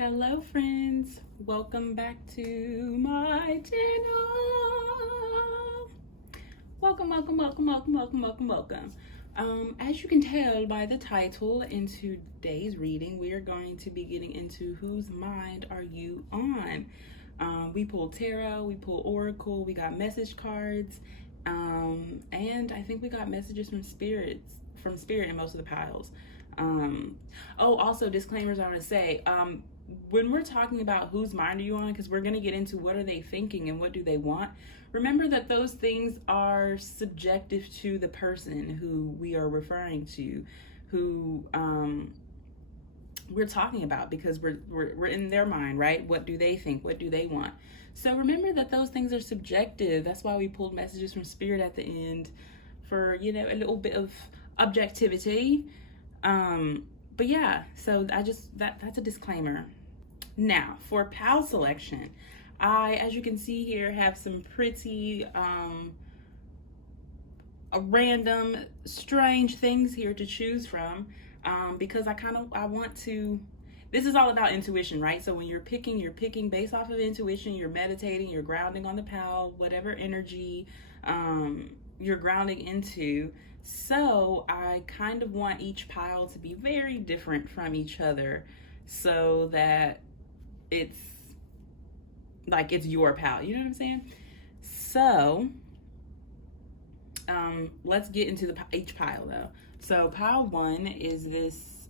Hello friends, welcome back to my channel. Welcome. As you can tell by the title, in today's reading we are going to be getting into whose mind are you on. We pulled tarot, we pulled oracle, we got message cards, and I think we got messages from spirit in most of the piles. Also disclaimers I want to say, when we're talking about whose mind are you on, because we're going to get into what are they thinking and what do they want, remember that those things are subjective to the person who we are referring to, who we're talking about, because we're in their mind, right? What do they think? What do they want? So remember that those things are subjective. That's why we pulled messages from spirit at the end for, a little bit of objectivity. But yeah, so that's a disclaimer. Now for pal selection, I, as you can see here, have some pretty random, strange things here to choose from, because I want to, this is all about intuition, right? So when you're picking based off of intuition, you're meditating, you're grounding on the pal, whatever energy you're grounding into. So I kind of want each pile to be very different from each other, so that it's like it's your pal, you know what I'm saying? So let's get into each pile though. So pile one is this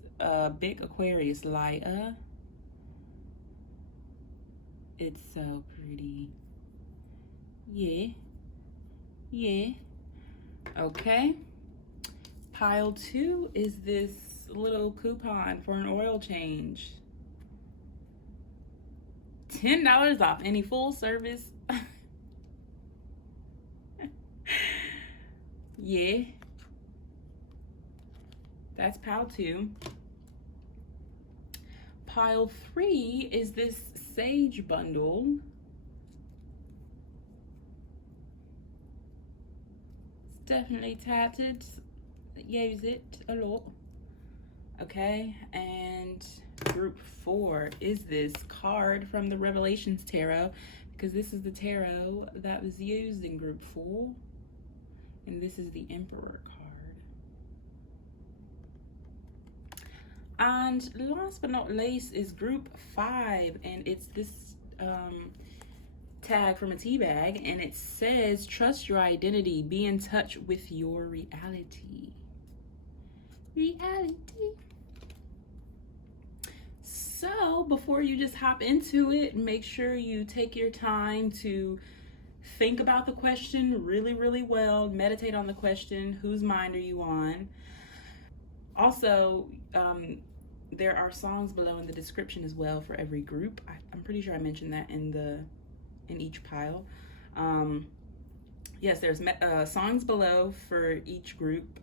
big Aquarius lighter. It's so pretty. Yeah. Okay. Pile two is this little coupon for an oil change. $10 off any full service. Yeah. That's pile two. Pile three is this sage bundle. It's definitely tattered. Use it a lot. Okay, and group four is this card from the Revelations Tarot, because this is the tarot that was used in group four, and this is the Emperor card. And last but not least is group five, and it's this tag from a tea bag, and it says, trust your identity, be in touch with your reality. So before you just hop into it, make sure you take your time to think about the question really, really well. Meditate on the question, whose mind are you on? Also, there are songs below in the description as well for every group. I'm pretty sure I mentioned that in each pile. Yes, there's songs below for each group.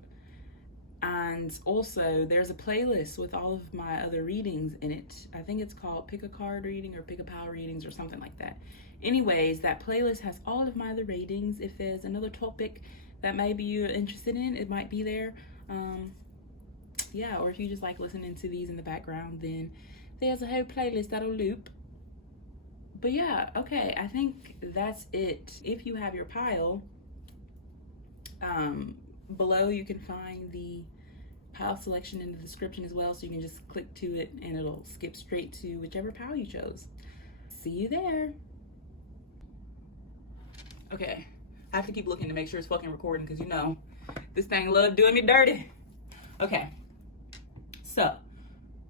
And also there's a playlist with all of my other readings in it. I think it's called Pick a Card Reading or Pick a Pile Readings or something like that. Anyways, that playlist has all of my other readings. If there's another topic that maybe you're interested in, it might be there. Yeah, or if you just like listening to these in the background, then there's a whole playlist that'll loop. But yeah, okay, I think that's it. If you have your pile, below you can find the pile selection in the description as well, so you can just click to it and it'll skip straight to whichever pile you chose. See you there. Okay, I have to keep looking to make sure it's fucking recording, because this thing love doing me dirty. Okay, so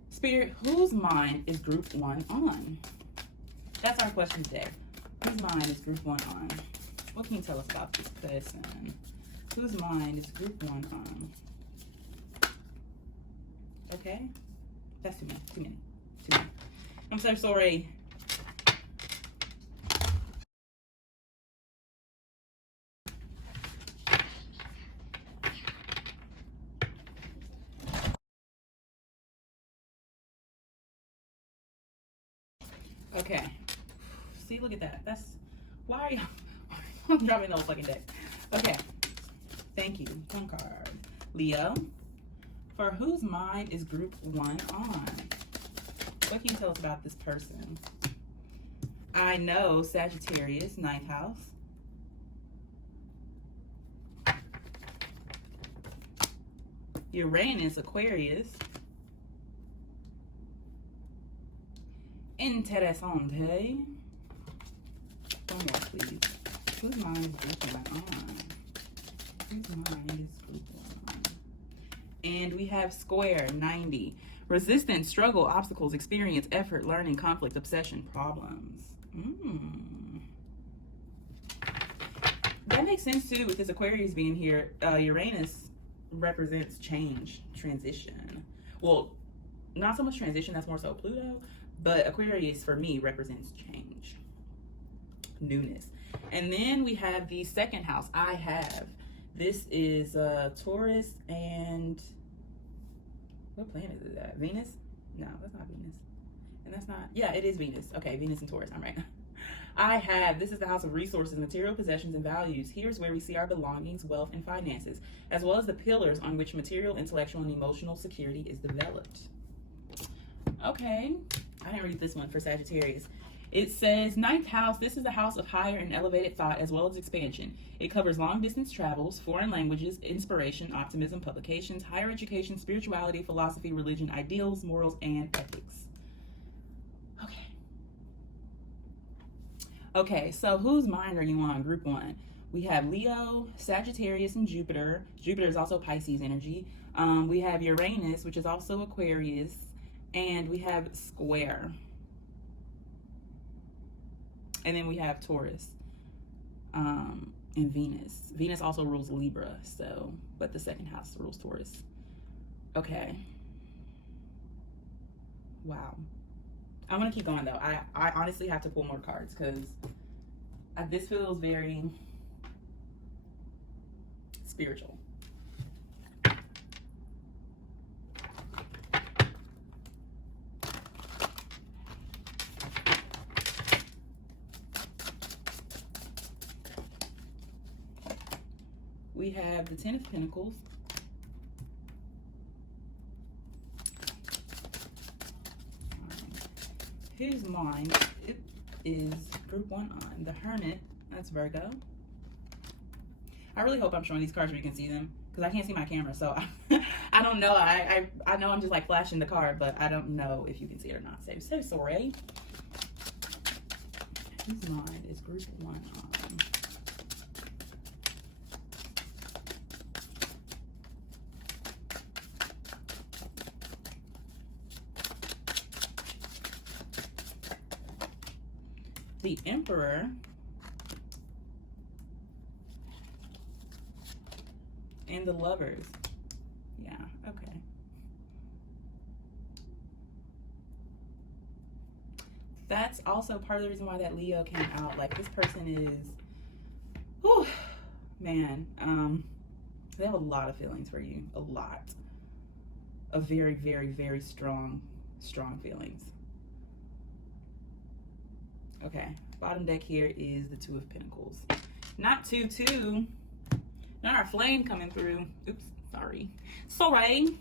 Spirit, whose mind is group one on? That's our question today. Whose mind is group one on? What can you tell us about this person? Whose mind is group one on? Okay, that's too many. I'm so sorry. Okay, see, look at that. That's why are you dropping the whole fucking deck. Okay, thank you. One card. Leo, for whose mind is group one on? What can you tell us about this person? I know Sagittarius, ninth house. Uranus, Aquarius. Interesante. One more, please. Whose mind is this one on? Whose mind is this one on? And we have square, 90. Resistance, struggle, obstacles, experience, effort, learning, conflict, obsession, problems. That makes sense too with this Aquarius being here. Uranus represents change, transition. Well, not so much transition, that's more so Pluto, but Aquarius for me represents change, newness. And then we have the second house I have. This is Taurus and what planet is that? Venus? No, that's not Venus. And that's not, yeah, it is Venus. Okay, Venus and Taurus, I'm right. This is the house of resources, material possessions, and values. Here's where we see our belongings, wealth, and finances, as well as the pillars on which material, intellectual, and emotional security is developed. Okay, I didn't read this one for Sagittarius. It says, ninth house, this is the house of higher and elevated thought as well as expansion. It covers long distance travels, foreign languages, inspiration, optimism, publications, higher education, spirituality, philosophy, religion, ideals, morals, and ethics. Okay, so whose mind are you on? Group 1. We have Leo, Sagittarius, and Jupiter. Jupiter is also Pisces energy. We have Uranus, which is also Aquarius. And we have square. And then we have Taurus and Venus. Venus also rules Libra, so, but the second house rules Taurus. Okay. Wow. I'm going to keep going, though. I honestly have to pull more cards because this feels very spiritual. We have the Ten of Pentacles. Whose mind it is group 1 on? The Hermit, that's Virgo. I really hope I'm showing these cards where you can see them because I can't see my camera, so I don't know. I know I'm just like flashing the card, but I don't know if you can see it or not. So sorry. Whose mind is group 1 on? The Emperor and the Lovers. Yeah, okay. That's also part of the reason why that Leo came out. Like, this person is, whew, man, they have a lot of feelings for you. A lot of very, very, very strong feelings. Okay, bottom deck here is the Two of Pentacles. Not 2-2. Not our flame coming through. Oops, sorry. Sorry.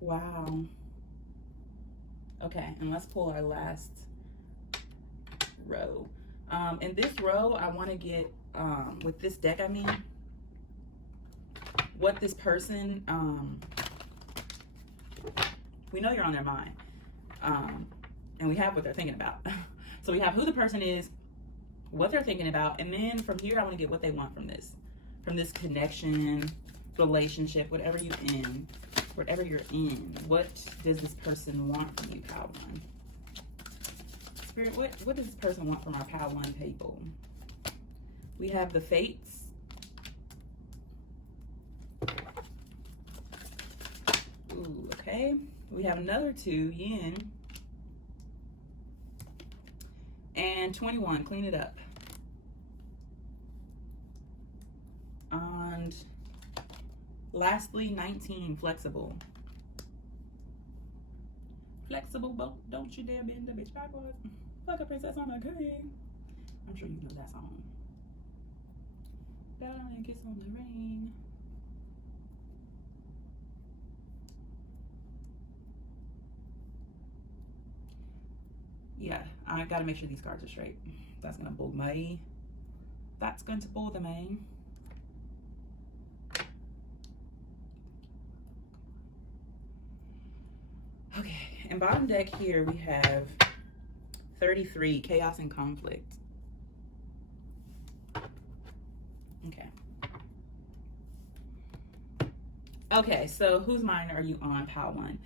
Wow. Okay, and let's pull our last row. In this row, I want to get, with this deck, I mean, what this person, we know you're on their mind. And we have what they're thinking about. So we have who the person is, what they're thinking about, and then from here I want to get what they want from this connection, relationship, whatever you're in. What does this person want from you, Pile 1? Spirit, what does this person want from our Pile 1 people? We have the Fates. Ooh, okay. We have another 2, Yin. And 21, clean it up. And lastly, 19, flexible. Flexible boat, don't you dare bend the bitch backwards. Like a princess on a king. I'm sure you know that song. Down and kiss on the rain. Yeah, I gotta make sure these cards are straight. That's gonna bug me. That's going to bother me. Okay, in bottom deck here we have 33, chaos and conflict. Okay. Okay, so whose mind are you on, pile one?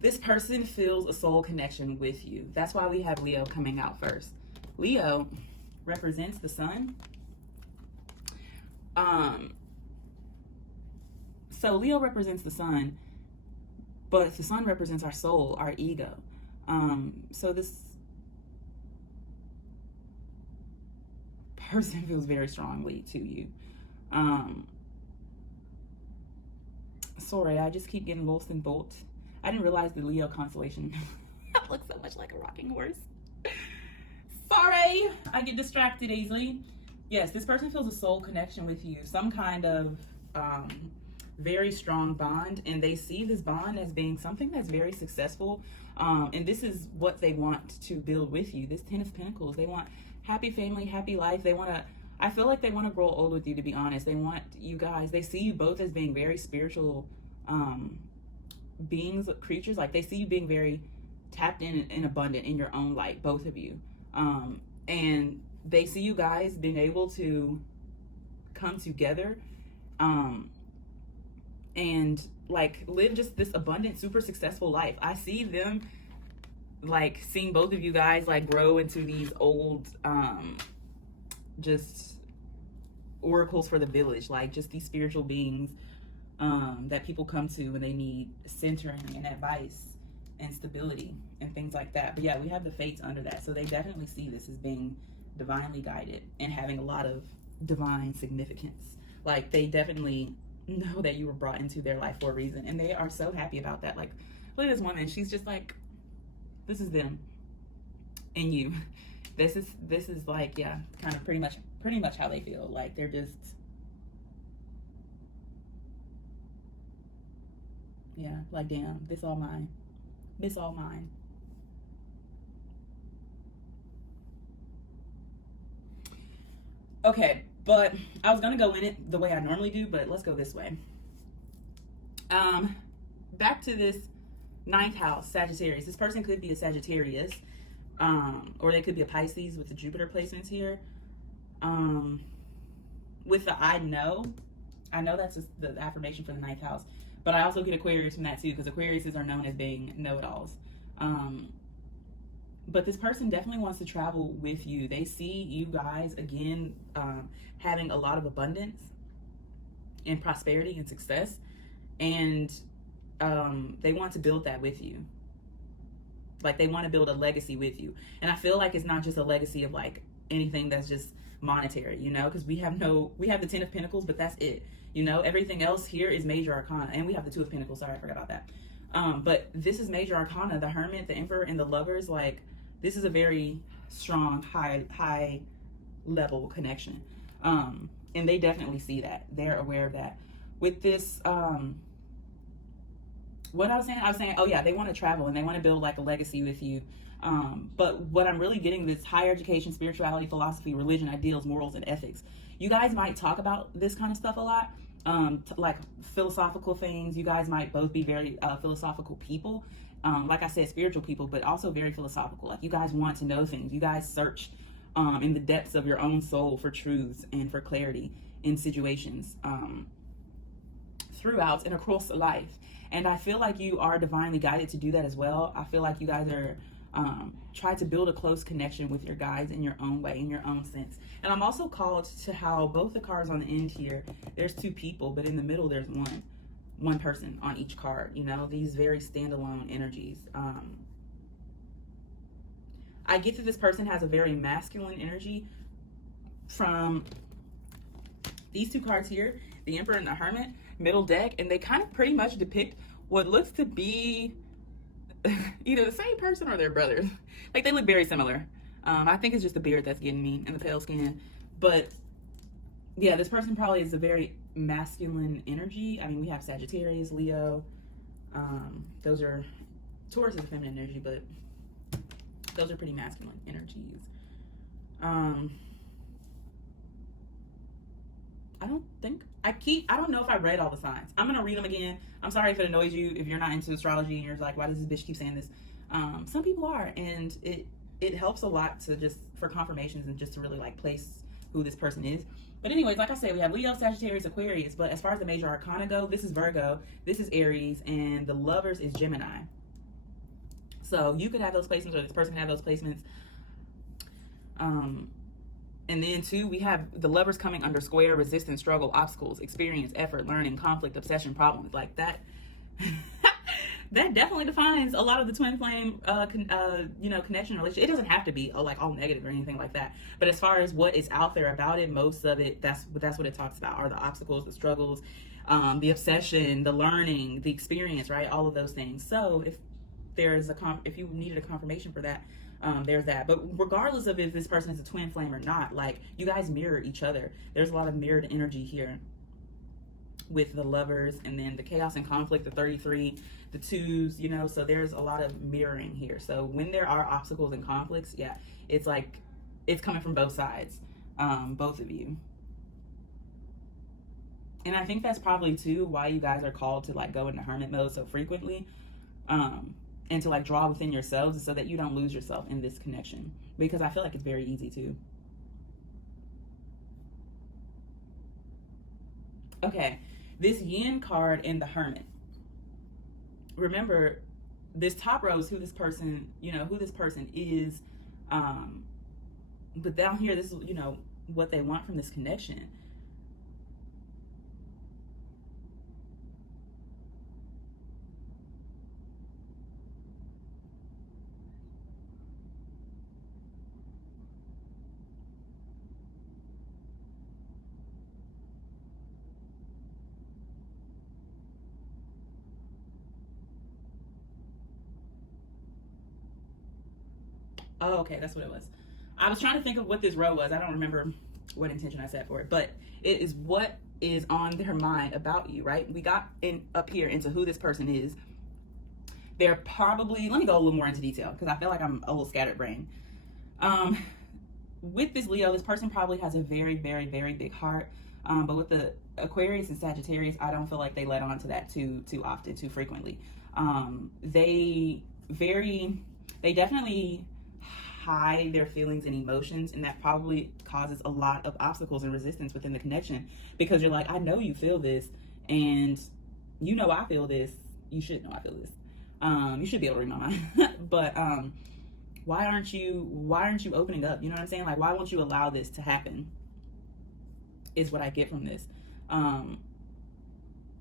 This person feels a soul connection with you. That's why we have Leo coming out first. Leo represents the sun. So Leo represents the sun, but the sun represents our soul, our ego. So this person feels very strongly to you. Sorry, I just keep getting lost in Bout. I didn't realize the Leo constellation looks so much like a rocking horse. Sorry, I get distracted easily. Yes, this person feels a soul connection with you, some kind of very strong bond, and they see this bond as being something that's very successful, and this is what they want to build with you. This 10 of Pentacles, they want happy family, happy life. They want to, I feel like they want to grow old with you, to be honest. They want you guys, they see you both as being very spiritual beings, creatures. Like they see you being very tapped in and abundant in your own light, both of you. And they see you guys being able to come together and like live just this abundant, super successful life. I see them like seeing both of you guys like grow into these old just oracles for the village, like just these spiritual beings that people come to when they need centering and advice and stability and things like that. But yeah, we have the fates under that, so they definitely see this as being divinely guided and having a lot of divine significance. Like they definitely know that you were brought into their life for a reason, and they are so happy about that. Like look at this woman, she's just like, this is them and you. This is like, yeah, kind of pretty much how they feel. Like they're just, yeah, like damn, this all mine, this all mine. Okay, but I was gonna go in it the way I normally do, but let's go this way. Back to this 9th house, Sagittarius. This person could be a Sagittarius, or they could be a Pisces with the Jupiter placements here. With the I know that's just the affirmation for the 9th house, but I also get Aquarius from that too, because Aquariuses are known as being know-it-alls. But this person definitely wants to travel with you. They see you guys again having a lot of abundance and prosperity and success, and they want to build that with you. Like they want to build a legacy with you. And I feel like it's not just a legacy of like anything that's just monetary, you know, because we have the 10 of Pentacles, but that's it. You know, everything else here is major arcana, and we have the 2 of Pentacles. Sorry, I forgot about that. But this is major arcana, the Hermit, the Emperor, and the Lovers. Like this is a very strong, high level connection. And they definitely see that. They're aware of that. With this, what I was saying, oh yeah, they want to travel and they want to build like a legacy with you. But what I'm really getting is higher education, spirituality, philosophy, religion, ideals, morals, and ethics. You guys might talk about this kind of stuff a lot, like philosophical things. You guys might both be very philosophical people. Like I said, spiritual people, but also very philosophical. Like you guys want to know things. You guys search in the depths of your own soul for truths and for clarity in situations throughout and across life. And I feel like you are divinely guided to do that as well. I feel like you guys are try to build a close connection with your guides in your own way, in your own sense. And I'm also called to how both the cards on the end here, there's 2 people, but in the middle there's one person on each card. You know, these very standalone energies. I get that this person has a very masculine energy from these 2 cards here, the Emperor and the Hermit, middle deck, and they kind of pretty much depict what looks to be either the same person or their brothers. Like they look very similar. I think it's just the beard that's getting me and the pale skin. But yeah, this person probably is a very masculine energy. I mean, we have Sagittarius, Leo. Those are, Taurus is feminine energy, but Those are pretty masculine energies. I don't know if I read all the signs. I'm going to read them again. I'm sorry if it annoys you, if you're not into astrology and you're like, why does this bitch keep saying this? Some people are, and it helps a lot to just, for confirmations and just to really like place who this person is. But anyways, like I said, we have Leo, Sagittarius, Aquarius, but as far as the major arcana go, this is Virgo, this is Aries, and the Lovers is Gemini. So you could have those placements, or this person can have those placements. And then too, we have the Lovers coming under square, resistance, struggle, obstacles, experience, effort, learning, conflict, obsession, problems. Like that, that definitely defines a lot of the twin flame, connection, relationship. It doesn't have to be like all negative or anything like that. But as far as what is out there about it, most of it, that's what it talks about, are the obstacles, the struggles, the obsession, the learning, the experience, right? All of those things. So if you needed a confirmation for that, there's that. But regardless of if this person is a twin flame or not, like, you guys mirror each other. There's a lot of mirrored energy here with the Lovers, and then the chaos and conflict, the 33, the 2s, so there's a lot of mirroring here. So when there are obstacles and conflicts, yeah, it's like it's coming from both sides, both of you. And I think that's probably too why you guys are called to like go into hermit mode so frequently, and to like draw within yourselves, so that you don't lose yourself in this connection, because I feel like it's very easy to. Okay, this Yin card in the Hermit. Remember, this top row is who this person, who this person is. But down here, this is, what they want from this connection. Oh, okay, that's what it was. I was trying to think of what this row was. I don't remember what intention I set for it, but it is what is on their mind about you, right? We got up here into who this person is. They're probably, let me go a little more into detail, because I feel like I'm a little scattered brain. With this Leo, this person probably has a very, very, very big heart. But with the Aquarius and Sagittarius, I don't feel like they let on to that too often, too frequently. They definitely hide their feelings and emotions, and that probably causes a lot of obstacles and resistance within the connection, because you're like, I know you feel this, and I feel this. You should know I feel this. You should be able to read my mind. But why aren't you opening up? You know what I'm saying? Like, why won't you allow this to happen? Is what I get from this.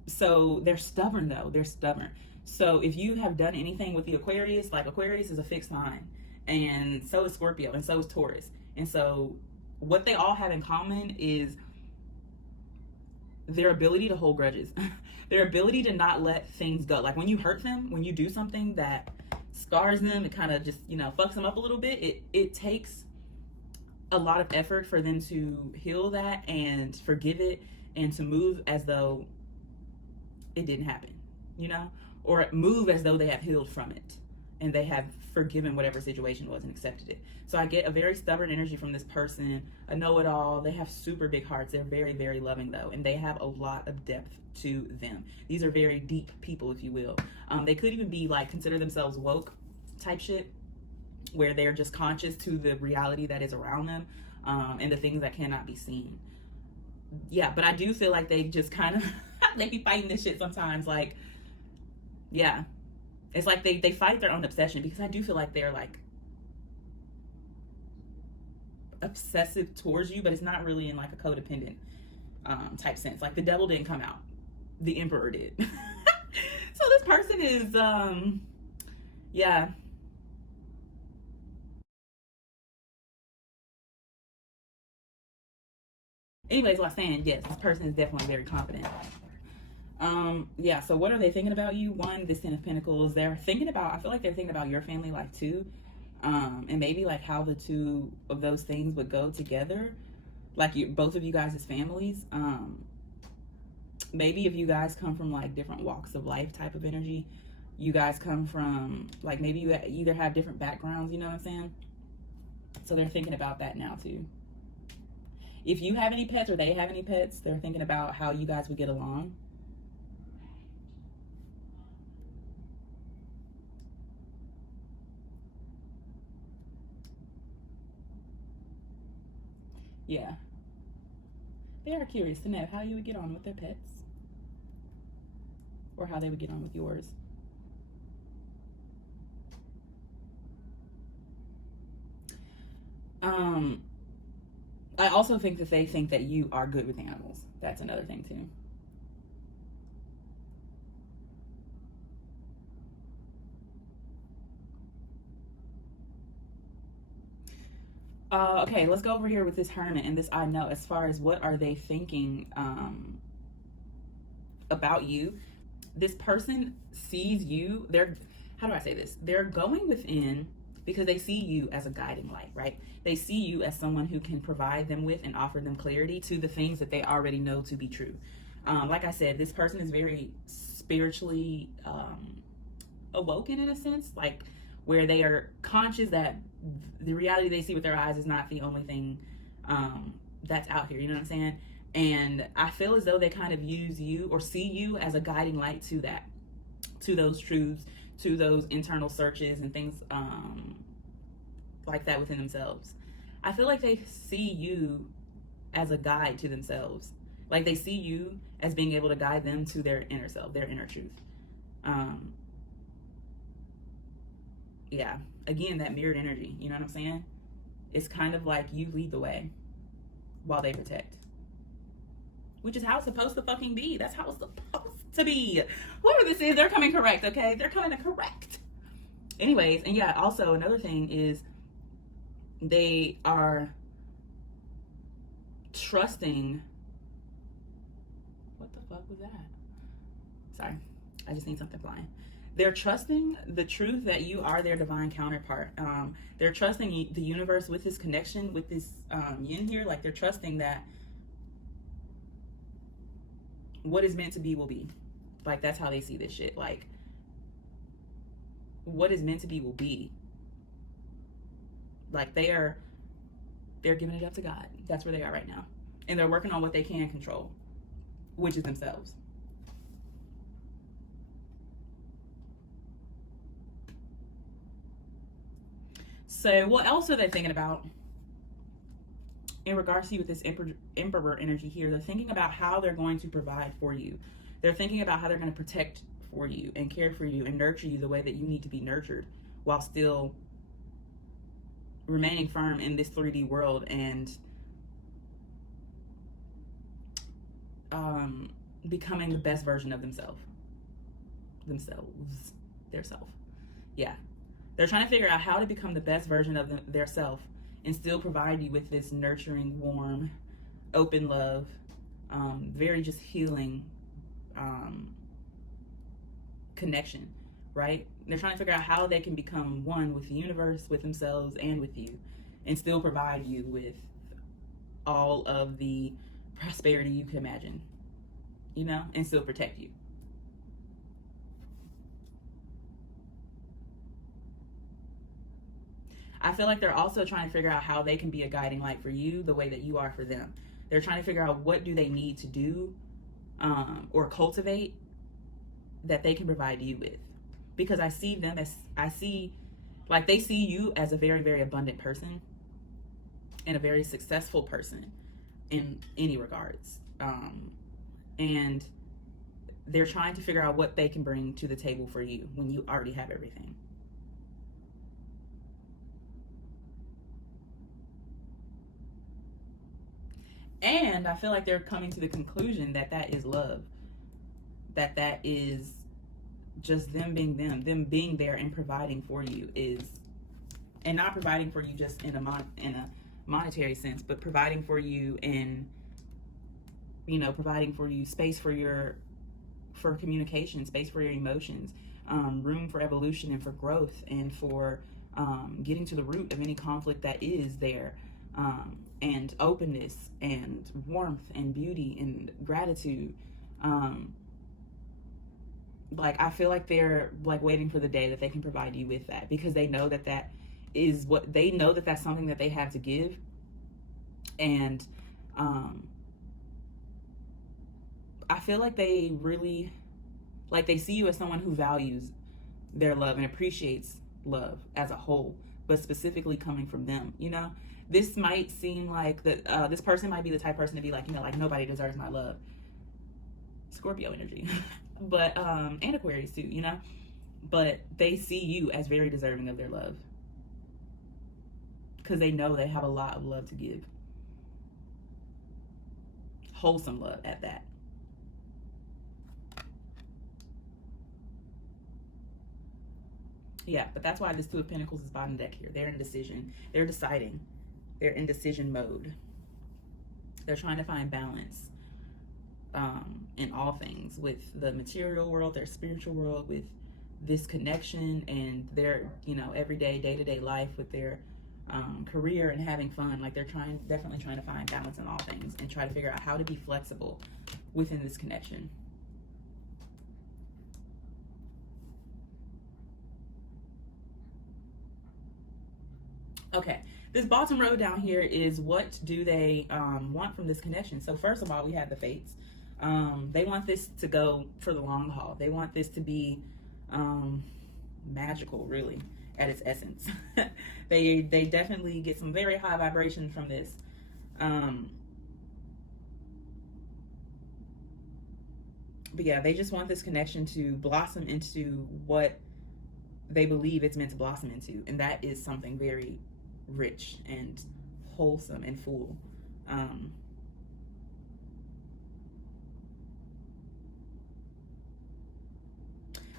So they're stubborn though. They're stubborn. So if you have done anything with the Aquarius, like, Aquarius is a fixed sign, and so is Scorpio, and so is Taurus. And so what they all have in common is their ability to hold grudges, their ability to not let things go. Like, when you hurt them, when you do something that scars them, it kind of just, fucks them up a little bit. It takes a lot of effort for them to heal that and forgive it, and to move as though it didn't happen, or move as though they have healed from it and they have forgiven whatever situation was and accepted it. So I get a very stubborn energy from this person, a know-it-all. They have super big hearts. They're very, very loving though, and they have a lot of depth to them. These are very deep people, if you will. They could even be like, consider themselves woke type shit, where they're just conscious to the reality that is around them, and the things that cannot be seen. Yeah, but I do feel like they just kind of they be fighting this shit sometimes. Like, yeah, it's like they fight their own obsession, because I do feel like they're like obsessive towards you, but it's not really in like a codependent type sense. Like, the devil didn't come out, the emperor did. So this person is yeah. Anyways, like I was saying, yes, this person is definitely very confident. Yeah, so what are they thinking about you? One, this Ten of Pentacles, I feel like they're thinking about your family life too. And maybe like how the two of those things would go together. Like, both of you guys as families. Maybe if you guys come from like different walks of life type of energy, you guys come from, like, maybe you either have different backgrounds, you know what I'm saying? So they're thinking about that now too. If you have any pets or they have any pets, they're thinking about how you guys would get along. Yeah. They are curious to know how you would get on with their pets. Or how they would get on with yours. I also think that they think that you are good with animals. That's another thing too. Okay, let's go over here with this hermit and this I know. As far as what are they thinking about you? This person sees you. How do I say this? They're going within because they see you as a guiding light, right? They see you as someone who can provide them with and offer them clarity to the things that they already know to be true. Like I said, this person is very spiritually awoken in a sense, like where they are conscious that the reality they see with their eyes is not the only thing that's out here. You know what I'm saying? And I feel as though they kind of use you or see you as a guiding light to that, to those truths, to those internal searches and things like that within themselves. I feel like they see you as a guide to themselves. Like they see you as being able to guide them to their inner self, their inner truth. Yeah, again, that mirrored energy, you know what I'm saying? It's kind of like you lead the way while they protect. Which is how it's supposed to fucking be. That's how it's supposed to be. Whoever this is, they're coming correct, okay? They're coming to correct. Anyways, and yeah, also another thing is they are trusting. What the fuck was that? Sorry, I just need something flying. They're trusting the truth that you are their divine counterpart. They're trusting the universe with this connection, with this yin here. Like they're trusting that what is meant to be will be. Like that's how they see this shit. Like what is meant to be will be. Like they're giving it up to God. That's where they are right now. And they're working on what they can control, which is themselves. So what else are they thinking about in regards to you with this emperor energy here? They're thinking about how they're going to provide for you. They're thinking about how they're going to protect for you and care for you and nurture you the way that you need to be nurtured while still remaining firm in this 3D world and becoming the best version of themselves. Their self. Yeah. They're trying to figure out how to become the best version of their self and still provide you with this nurturing, warm, open love, very just healing connection, right? They're trying to figure out how they can become one with the universe, with themselves, and with you, and still provide you with all of the prosperity you can imagine, you know, and still protect you. I feel like they're also trying to figure out how they can be a guiding light for you the way that you are for them. They're trying to figure out what do they need to do or cultivate that they can provide you with. Because I see them as, like they see you as a very, very abundant person and a very successful person in any regards. And they're trying to figure out what they can bring to the table for you when you already have everything. And I feel like they're coming to the conclusion that that is love. That is just them being them being there and providing for you is, and not providing for you just in a monetary sense, but providing for you in, you know, providing for you space for communication, space for your emotions, room for evolution and for growth and for getting to the root of any conflict that is there. And openness and warmth and beauty and gratitude. like, I feel like they're like waiting for the day that they can provide you with that, because they know that that is what they know, that that's something that they have to give. And I feel like they really, like, they see you as someone who values their love and appreciates love as a whole, but specifically coming from them. You know, this might seem like that this person might be the type of person to be like, you know, like, nobody deserves my love. Scorpio energy. But and Aquarius too, you know. But they see you as very deserving of their love, because they know they have a lot of love to give. Wholesome love at that. Yeah, but that's why this Two of Pentacles is bottom deck here. They're in decision. They're deciding. They're in decision mode. They're trying to find balance in all things, with the material world, their spiritual world, with this connection, and their, you know, everyday, day-to-day life, with their career and having fun. Like, they're definitely trying to find balance in all things and try to figure out how to be flexible within this connection. Okay, this bottom row down here is, what do they want from this connection? So first of all, we have the Fates. They want this to go for the long haul. They want this to be magical, really, at its essence. They definitely get some very high vibration from this. But yeah, they just want this connection to blossom into what they believe it's meant to blossom into, and that is something very rich and wholesome and full.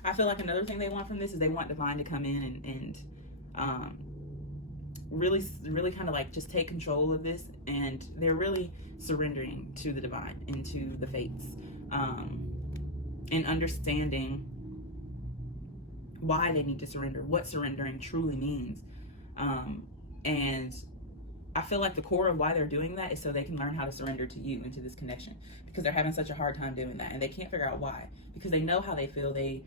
I feel like another thing they want from this is they want divine to come in and really kind of like just take control of this, and they're really surrendering to the divine and to the Fates, and understanding why they need to surrender, what surrendering truly means. And I feel like the core of why they're doing that is so they can learn how to surrender to you, into this connection, because they're having such a hard time doing that, and they can't figure out why, because they know how they feel, they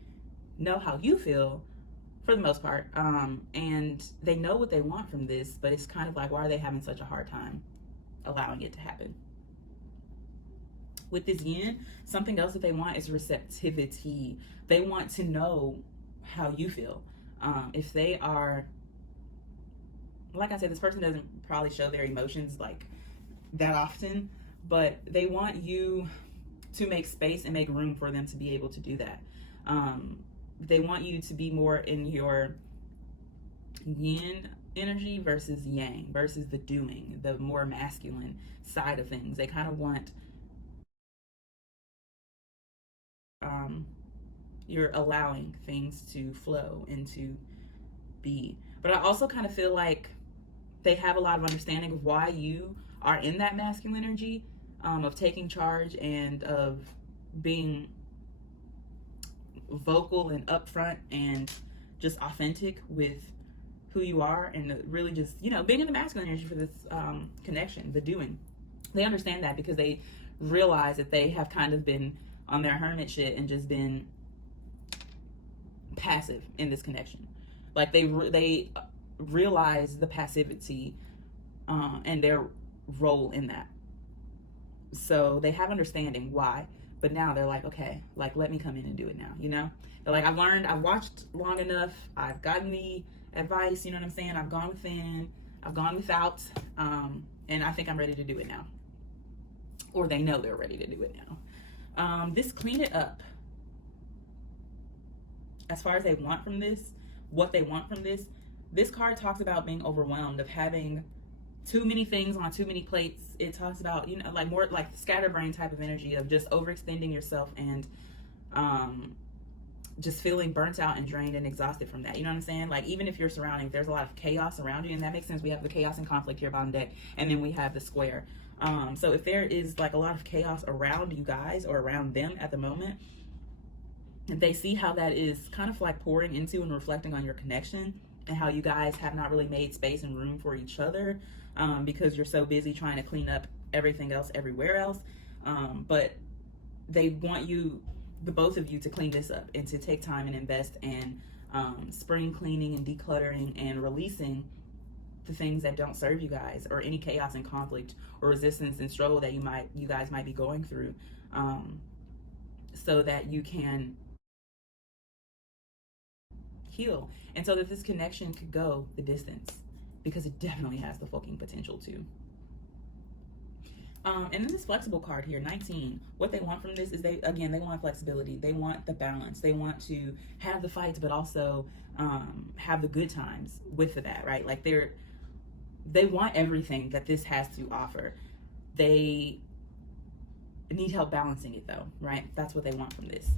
know how you feel for the most part, and they know what they want from this, but it's kind of like, why are they having such a hard time allowing it to happen? With this Yin, something else that they want is receptivity. They want to know how you feel. If they are, like I said, this person doesn't probably show their emotions like that often, but they want you to make space and make room for them to be able to do that. They want you to be more in your Yin energy versus Yang, versus the doing, the more masculine side of things. They kind of want you're allowing things to flow and to be. But I also kind of feel like they have a lot of understanding of why you are in that masculine energy, of taking charge and of being vocal and upfront and just authentic with who you are, and really just, you know, being in the masculine energy for this connection, the doing. They understand that because they realize that they have kind of been on their hermit shit and just been passive in this connection. Like, they realize the passivity and their role in that. So they have understanding why, but now they're like, okay, like, let me come in and do it now, you know? They're like, I've learned, I've watched long enough, I've gotten the advice, you know what I'm saying? I've gone within, I've gone without, and I think I'm ready to do it now. Or they know they're ready to do it now. This clean it up. As far as they want from this, what they want from this, this card talks about being overwhelmed, of having too many things on too many plates. It talks about, you know, like more like scatterbrain type of energy, of just overextending yourself and just feeling burnt out and drained and exhausted from that. You know what I'm saying? Like, even if you're surrounding, there's a lot of chaos around you, and that makes sense. We have the chaos and conflict here bottom deck, and then we have the square. So if there is like a lot of chaos around you guys or around them at the moment, they see how that is kind of like pouring into and reflecting on your connection, and how you guys have not really made space and room for each other, because you're so busy trying to clean up everything else everywhere else. But they want you, the both of you to clean this up and to take time and invest in spring cleaning and decluttering and releasing the things that don't serve you guys, or any chaos and conflict or resistance and struggle that you guys might be going through, so that you can heal, and so that this connection could go the distance, because it definitely has the fucking potential to. And then this flexible card here, 19. What they want from this is they want flexibility. They want the balance. They want to have the fights, but also have the good times with that, right? Like they want everything that this has to offer. They need help balancing it though, right? That's what they want from this.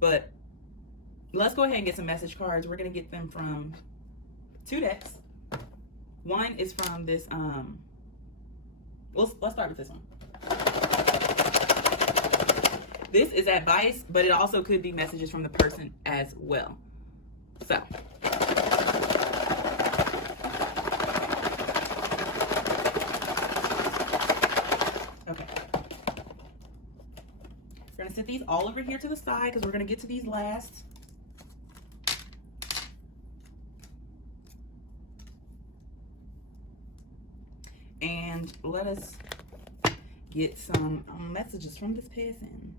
But let's go ahead and get some message cards. We're going to get them from 2 decks. One is from this, let's start with this one. This is advice, but it also could be messages from the person as well. So. Okay. We're going to set these all over here to the side because we're going to get to these last. And let us get some messages from this person.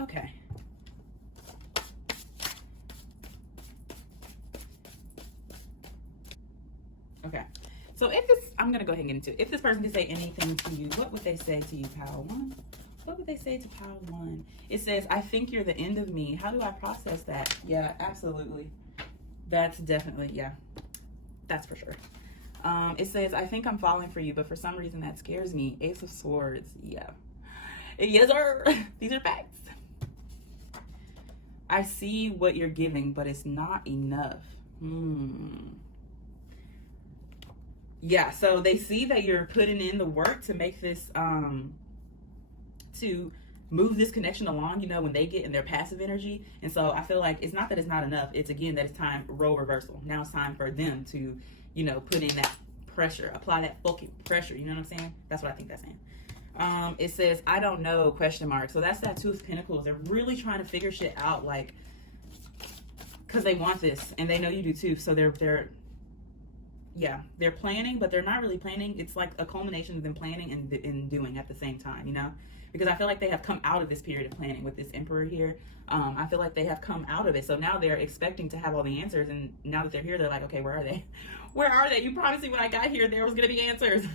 Okay. Okay. So if this, I'm going to go ahead and get into it. If this person could say anything to you, what would they say to you, Pile 1? What would they say to Pile 1? It says, I think you're the end of me. How do I process that? Yeah, absolutely. That's definitely, yeah. That's for sure. It says, I think I'm falling for you, but for some reason that scares me. Ace of Swords. Yeah. Yes, sir. These are facts. I see what you're giving, but it's not enough. Yeah, so they see that you're putting in the work to make this, to move this connection along, you know, when they get in their passive energy. And so I feel like it's not that it's not enough. It's, again, that it's time, role reversal. Now it's time for them to, you know, put in that pressure, apply that fucking pressure. You know what I'm saying? That's what I think that's saying. It says, I don't know, question mark. So that's that Two of Pentacles. They're really trying to figure shit out, like, because they want this, and they know you do too. So they're planning, but they're not really planning. It's like a culmination of them planning and doing at the same time, you know? Because I feel like they have come out of this period of planning with this Emperor here. I feel like they have come out of it. So now they're expecting to have all the answers. And now that they're here, they're like, okay, where are they? Where are they? You promised me when I got here there was going to be answers.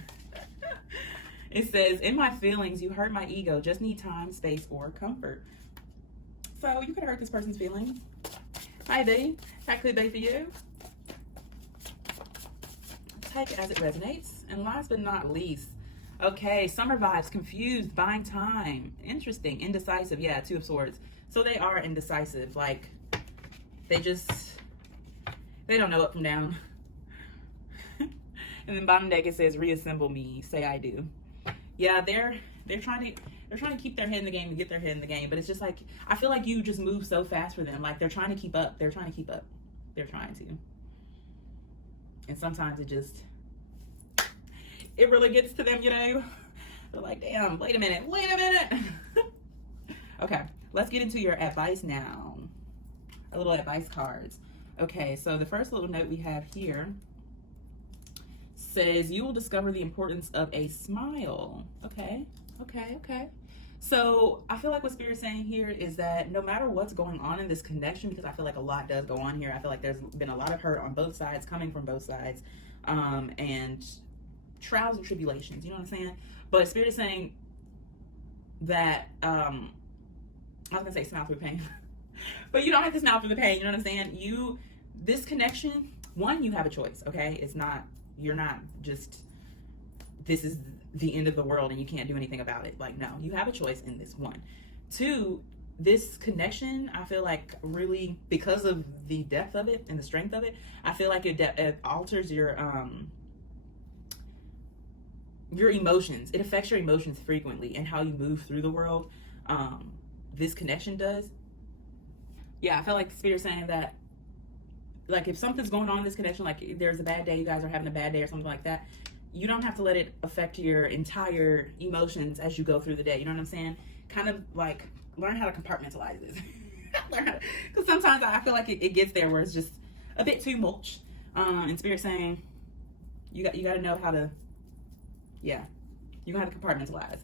It says, in my feelings, you hurt my ego. Just need time, space, or comfort. So you could hurt this person's feelings. Maybe. That could be for you. Take it as it resonates. And last but not least, okay, summer vibes, confused, buying time. Interesting, indecisive. Yeah, Two of Swords. So they are indecisive. Like, they don't know up from down. And then bottom deck, it says, reassemble me, say I do. Yeah, they're trying to keep their head in the game and get their head in the game. But it's just like, I feel like you just move so fast for them. Like, they're trying to keep up. They're trying to keep up. They're trying to. And sometimes it really gets to them, you know? They're like, damn, wait a minute. Okay, let's get into your advice now. A little advice cards. Okay, so the first little note we have here says, you will discover the importance of a smile. Okay. So I feel like what Spirit's saying here is that no matter what's going on in this connection, because I feel like a lot does go on here. I feel like there's been a lot of hurt on both sides, coming from both sides, and trials and tribulations, you know what I'm saying? But Spirit is saying that, I was gonna say smile through pain, but you don't have to smile through the pain, you know what I'm saying? This connection, one, you have a choice, okay? You're not just, this is the end of the world and you can't do anything about it. Like, no, you have a choice in this, one. Two, this connection, I feel like really, because of the depth of it and the strength of it, I feel like it alters your emotions. It affects your emotions frequently and how you move through the world. This connection does. Yeah, I feel like Spirit saying that, like, if something's going on in this connection, like there's a bad day, you guys are having a bad day or something like that, you don't have to let it affect your entire emotions as you go through the day. You know what I'm saying? Kind of like learn how to compartmentalize this. Because sometimes I feel like it gets there where it's just a bit too much. And Spirit saying you got to know how to, yeah, you got to compartmentalize.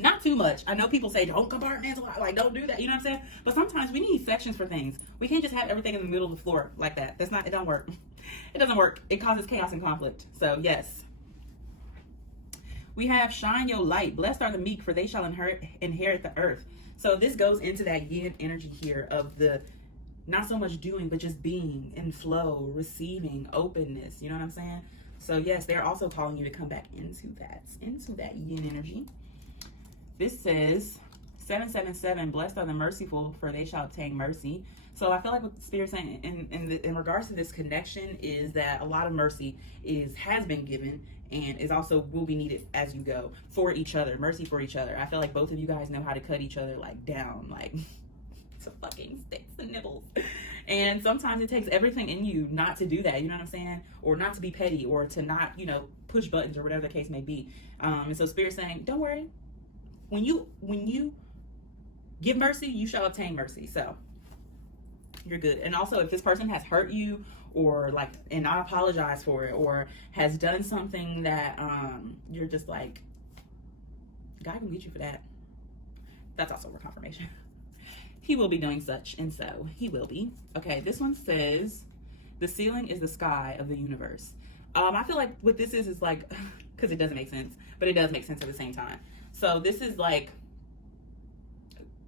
Not too much. I know people say don't compartmentalize, like don't do that. You know what I'm saying? But sometimes we need sections for things. We can't just have everything in the middle of the floor like that. That's not. It don't work. It doesn't work. It causes chaos and conflict. So yes. We have shine your light. Blessed are the meek, for they shall inherit the earth. So this goes into that yin energy here of the not so much doing, but just being in flow, receiving, openness. You know what I'm saying? So yes, they're also calling you to come back into that yin energy. This says 777, blessed are the merciful, for they shall obtain mercy. So I feel like what the Spirit's saying in regards to this connection is that a lot of mercy has been given and is also will be needed as you go for each other, mercy for each other. I feel like both of you guys know how to cut each other like down, like to fucking sticks and nibbles. And sometimes it takes everything in you not to do that, you know what I'm saying? Or not to be petty or to not, push buttons or whatever the case may be. And so Spirit's saying, don't worry. When you give mercy, you shall obtain mercy. So you're good. And also, if this person has hurt you or and I apologize for it, or has done something that you're just like, God can get you for that. That's also a confirmation. He will be doing such, and so he will be. Okay, this one says, the ceiling is the sky of the universe. I feel like what this is like, because it doesn't make sense, but it does make sense at the same time. So this is like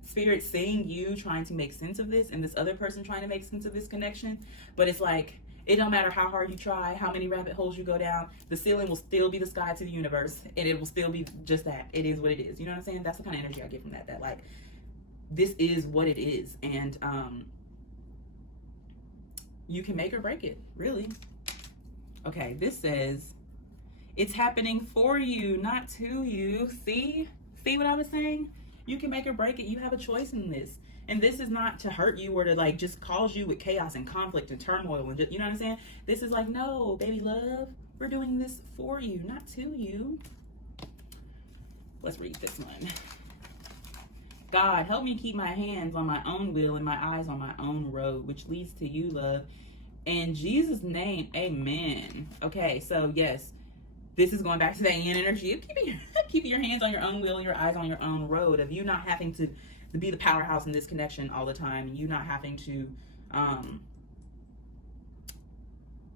Spirit seeing you trying to make sense of this and this other person trying to make sense of this connection. But it's like, it don't matter how hard you try, how many rabbit holes you go down, the ceiling will still be the sky to the universe, and it will still be just that. It is what it is. You know what I'm saying? That's the kind of energy I get from that. That like, this is what it is. And you can make or break it, really. Okay, this says, it's happening for you, not to you. See what I was saying? You can make or break it. You have a choice in this. And this is not to hurt you or to like just cause you with chaos and conflict and turmoil and just, you know what I'm saying? This is like, no, baby love, we're doing this for you, not to you. Let's read this one. God, help me keep my hands on my own will and my eyes on my own road, which leads to you, love. In Jesus' name, amen. Okay, so yes, this is going back to that yin energy of keeping your hands on your own will and your eyes on your own road, of you not having to be the powerhouse in this connection all the time, and you not having to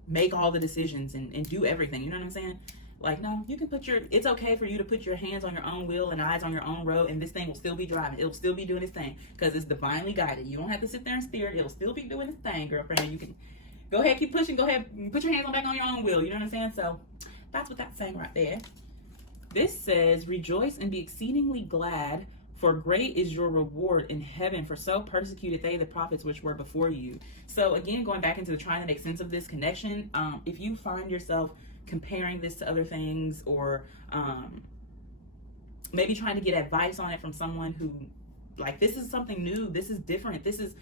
make all the decisions and do everything. You know what I'm saying? Like, no, you can it's okay for you to put your hands on your own will and eyes on your own road, and this thing will still be driving. It'll still be doing its thing because it's divinely guided. You don't have to sit there in spirit. It'll still be doing its thing, girlfriend. You can go ahead, keep pushing. Go ahead, put your hands back on your own will. You know what I'm saying? So that's what that's saying right there. This says, rejoice and be exceedingly glad, for great is your reward in heaven, for so persecuted they the prophets which were before you. So again, going back into trying to make sense of this connection, if you find yourself comparing this to other things, or maybe trying to get advice on it from someone who, like, this is something new, this is different, this is,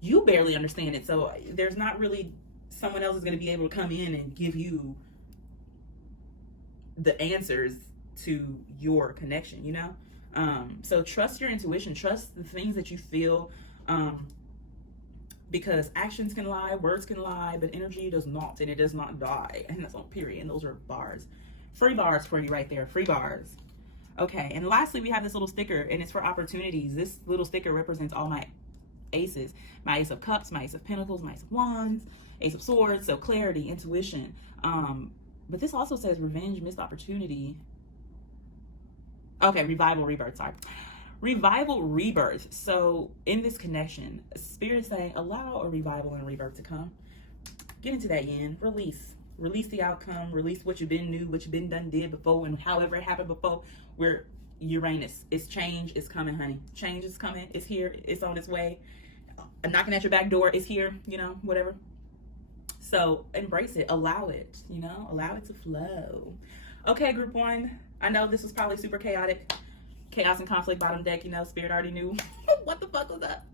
you barely understand it, so there's not really someone else is going to be able to come in and give you the answers to your connection, you know? So trust your intuition, trust the things that you feel, because actions can lie, words can lie, but energy does not, and it does not die. And that's on period. And those are bars. Free bars for you right there. Free bars. Okay. And lastly, we have this little sticker, and it's for opportunities. This little sticker represents all my aces. My ace of cups, my ace of pentacles, my ace of wands, ace of swords. So clarity, intuition. But this also says revenge, missed opportunity. Okay. Revival, rebirth. Sorry. Revival, rebirth. So in this connection, Spirit saying, allow a revival and rebirth to come. Get into that yin. Release the outcome. Release what you've been knew, what you've been done, did before, and however it happened before. Where Uranus, it's change, it's coming, honey. Change is coming. It's here. It's on its way. Knocking at your back door. It's here. You know, whatever. So embrace it. Allow it. You know, allow it to flow. Okay, group one. I know this was probably super chaotic. Chaos and conflict, bottom deck, you know, Spirit already knew what the fuck was up.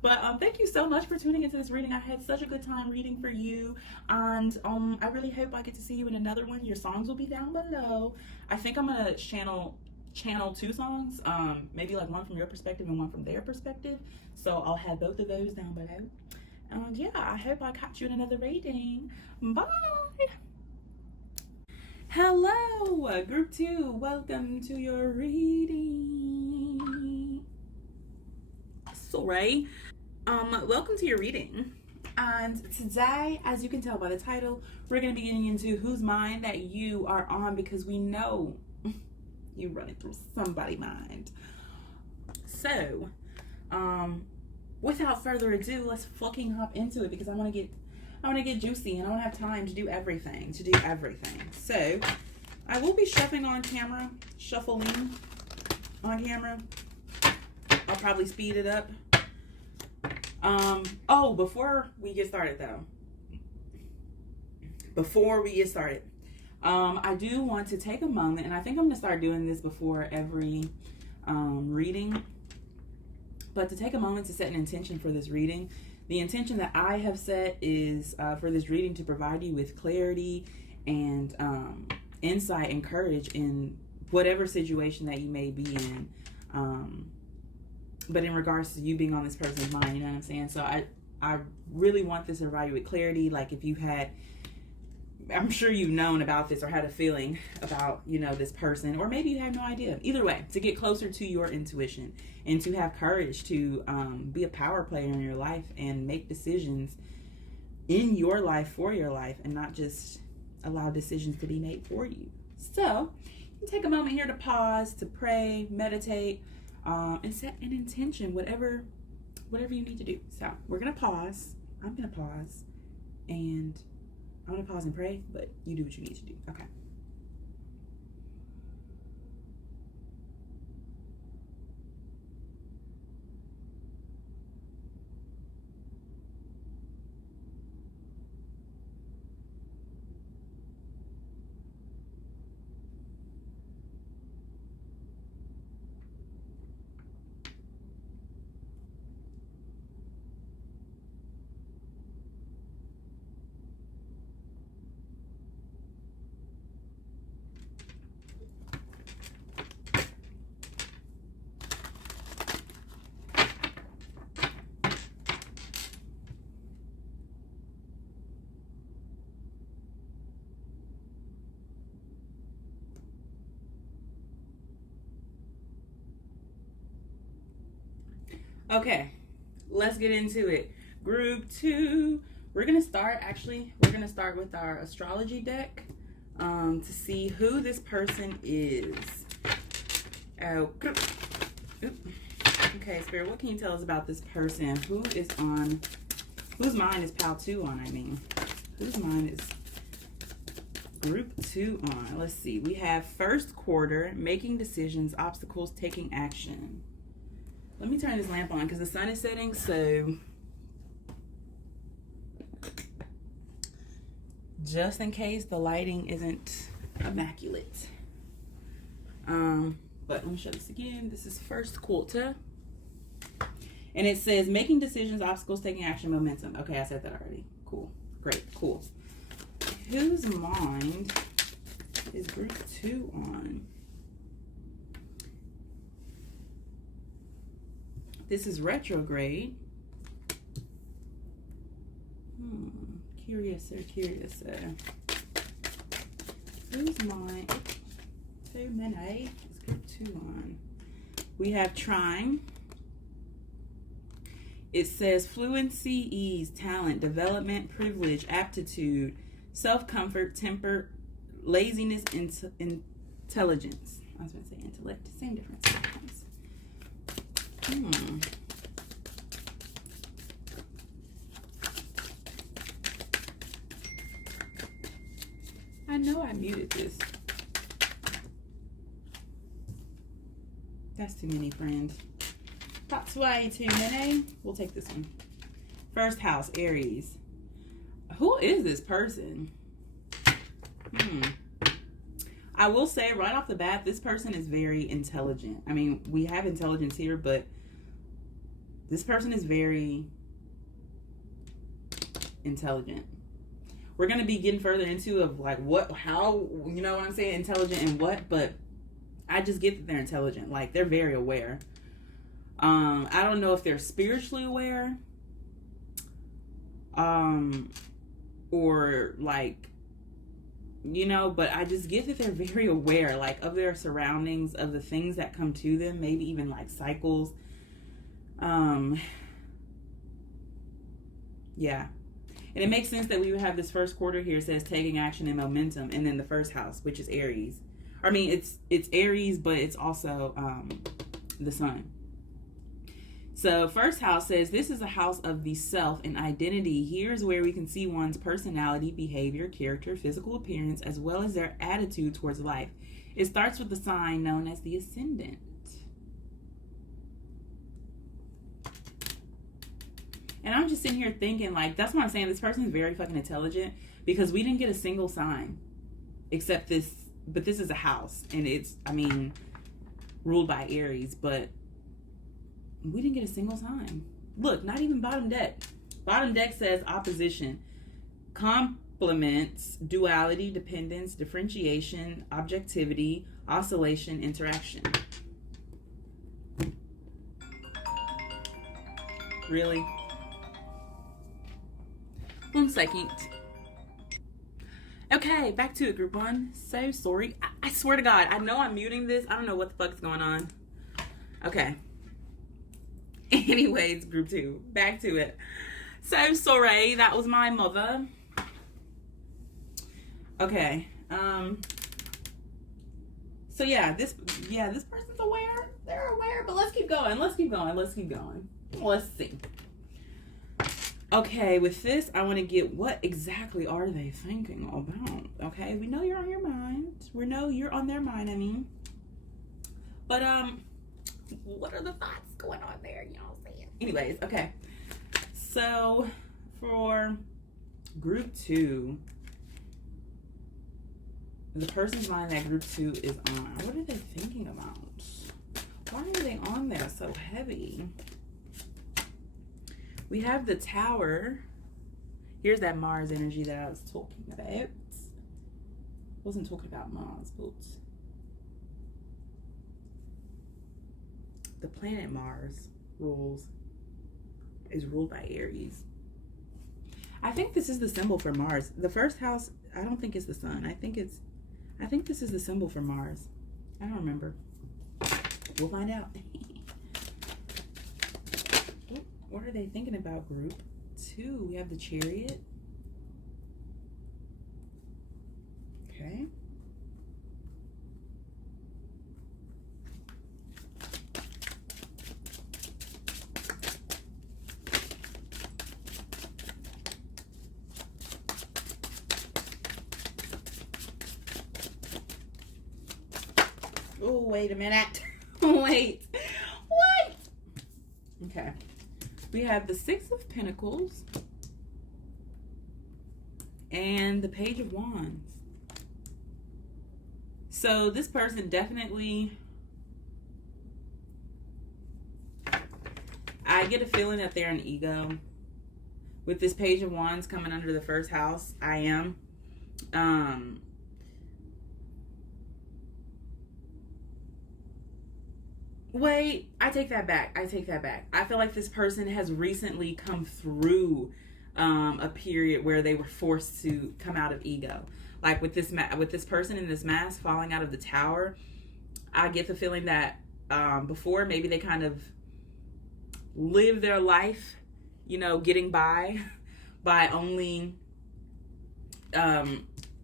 But thank you so much for tuning into this reading. I had such a good time reading for you, and I really hope I get to see you in another one. Your songs will be down below. I think I'm gonna channel 2 songs, maybe like one from your perspective and one from their perspective. So I'll have both of those down below. And yeah, I hope I caught you in another reading. Bye. Hello, group 2. Welcome to your reading. So, right. Welcome to your reading. And today, as you can tell by the title, we're going to be getting into whose mind that you are on, because we know you're running through somebody's mind. So, without further ado, let's fucking hop into it, because I want to get juicy and I don't have time to do everything. So, I will be shuffling on camera. I'll probably speed it up. Oh, before we get started, I do want to take a moment, and I think I'm going to start doing this before every reading, but to take a moment to set an intention for this reading. The intention that I have set is for this reading to provide you with clarity and insight and courage in whatever situation that you may be in. But in regards to you being on this person's mind, you know what I'm saying? So I really want this to provide you with clarity. Like if you had, I'm sure you've known about this or had a feeling about, you know, this person, or maybe you have no idea. Either way, to get closer to your intuition and to have courage to be a power player in your life and make decisions in your life for your life, and not just allow decisions to be made for you. So you can take a moment here to pause, to pray, meditate, and set an intention, whatever you need to do. So we're going to pause. I'm going to pause, and I'm going to pause and pray, but you do what you need to do. Okay. Okay, let's get into it. Group 2, we're going to start with our astrology deck to see who this person is. Oh, okay, Spirit, what can you tell us about this person? Whose mind is Pal 2 on, whose mind is Group 2 on? Let's see. We have first quarter, making decisions, obstacles, taking action. Let me turn this lamp on because the sun is setting, so just in case the lighting isn't immaculate. But let me show this again. This is first quarter. And it says making decisions, obstacles, taking action, momentum. Okay, I said that already. Cool. Great. Cool. Whose mind is group 2 on? This is retrograde. Curious. Whose mind? Too many. It's group 2 on. We have trine. It says fluency, ease, talent, development, privilege, aptitude, self-comfort, temper, laziness, intelligence. I was going to say intellect. Same difference. I know I muted this. That's too many, friends. That's way too many. We'll take this one. First house, Aries. Who is this person? I will say right off the bat, this person is very intelligent. I mean, we have intelligence here, but This person is very intelligent. We're going to be getting further into of like what, how, you know what I'm saying, intelligent and what, but I just get that they're intelligent. Like, they're very aware. I don't know if they're spiritually aware, or like, you know, but I just get that they're very aware, like, of their surroundings, of the things that come to them, maybe even like cycles. Yeah. And it makes sense that we would have this first quarter here. It says taking action and momentum, and then the first house, which is Aries. I mean, it's Aries, but it's also the sun. So first house says this is a house of the self and identity. Here's where we can see one's personality, behavior, character, physical appearance, as well as their attitude towards life. It starts with the sign known as the ascendant. And I'm just sitting here thinking, like, that's what I'm saying. This person is very fucking intelligent, because we didn't get a single sign except this. But this is a house, and it's, I mean, ruled by Aries, but we didn't get a single sign. Look, not even bottom deck. Bottom deck says opposition, complements, duality, dependence, differentiation, objectivity, oscillation, interaction. Really? 1 second. Okay, back to it, group one. So sorry. I swear to God, I know I'm muting this. I don't know what the fuck's going on. Okay. Anyways, group two, back to it. So sorry, that was my mother. Okay. So yeah, this person's aware. They're aware, but let's keep going. Let's see. Okay, with this, I want to get what exactly are they thinking about? Okay, we know you're on your mind. We know you're on their mind, I mean. But, what are the thoughts going on there? You know what I'm saying? Anyways, okay. So, for group two, the person's mind that group two is on, what are they thinking about? Why are they on there so heavy? We have the Tower. Here's that Mars energy that I was talking about. Wasn't talking about Mars, but the planet Mars is ruled by Aries. I think this is the symbol for Mars. The first house, I don't think it's the sun. I think this is the symbol for Mars. I don't remember. We'll find out. What are they thinking about, group two? We have the Chariot. Okay. Oh, wait a minute. Wait. Okay. We have the Six of Pentacles and the Page of Wands. So this person definitely, I get a feeling that they're an ego. With this Page of Wands coming under the first house, I am. Wait, I take that back. I feel like this person has recently come through a period where they were forced to come out of ego. Like with this person in this mask falling out of the Tower, I get the feeling that before maybe they kind of lived their life, you know, getting by only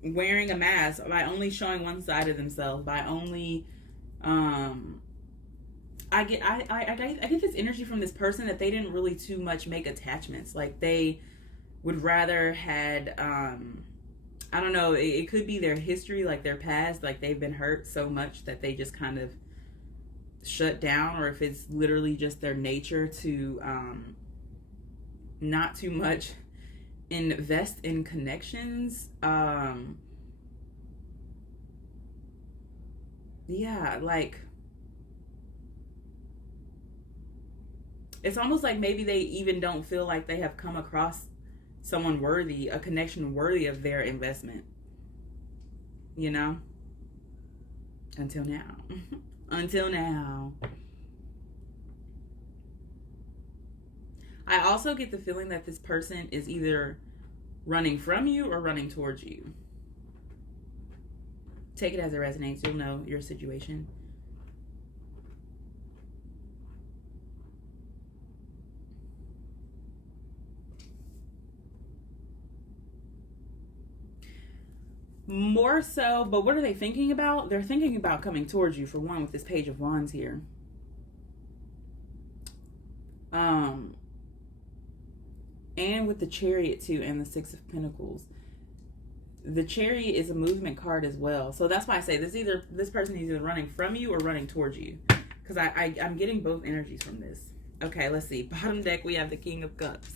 wearing a mask, by only showing one side of themselves, by only I get this energy from this person that they didn't really too much make attachments. Like they would rather had, I don't know, it could be their history, like their past, like they've been hurt so much that they just kind of shut down, or if it's literally just their nature to not too much invest in connections. Yeah, like it's almost like maybe they even don't feel like they have come across someone worthy, a connection worthy of their investment. You know? Until now. Until now. I also get the feeling that this person is either running from you or running towards you. Take it as it resonates. You'll know your situation. More so, but what are they thinking about? They're thinking about coming towards you, for one, with this Page of Wands here. And with the Chariot too, and the Six of Pentacles. The Chariot is a movement card as well. So that's why I say this person is either running from you or running towards you. Because I'm getting both energies from this. Okay, let's see. Bottom deck, we have the King of Cups.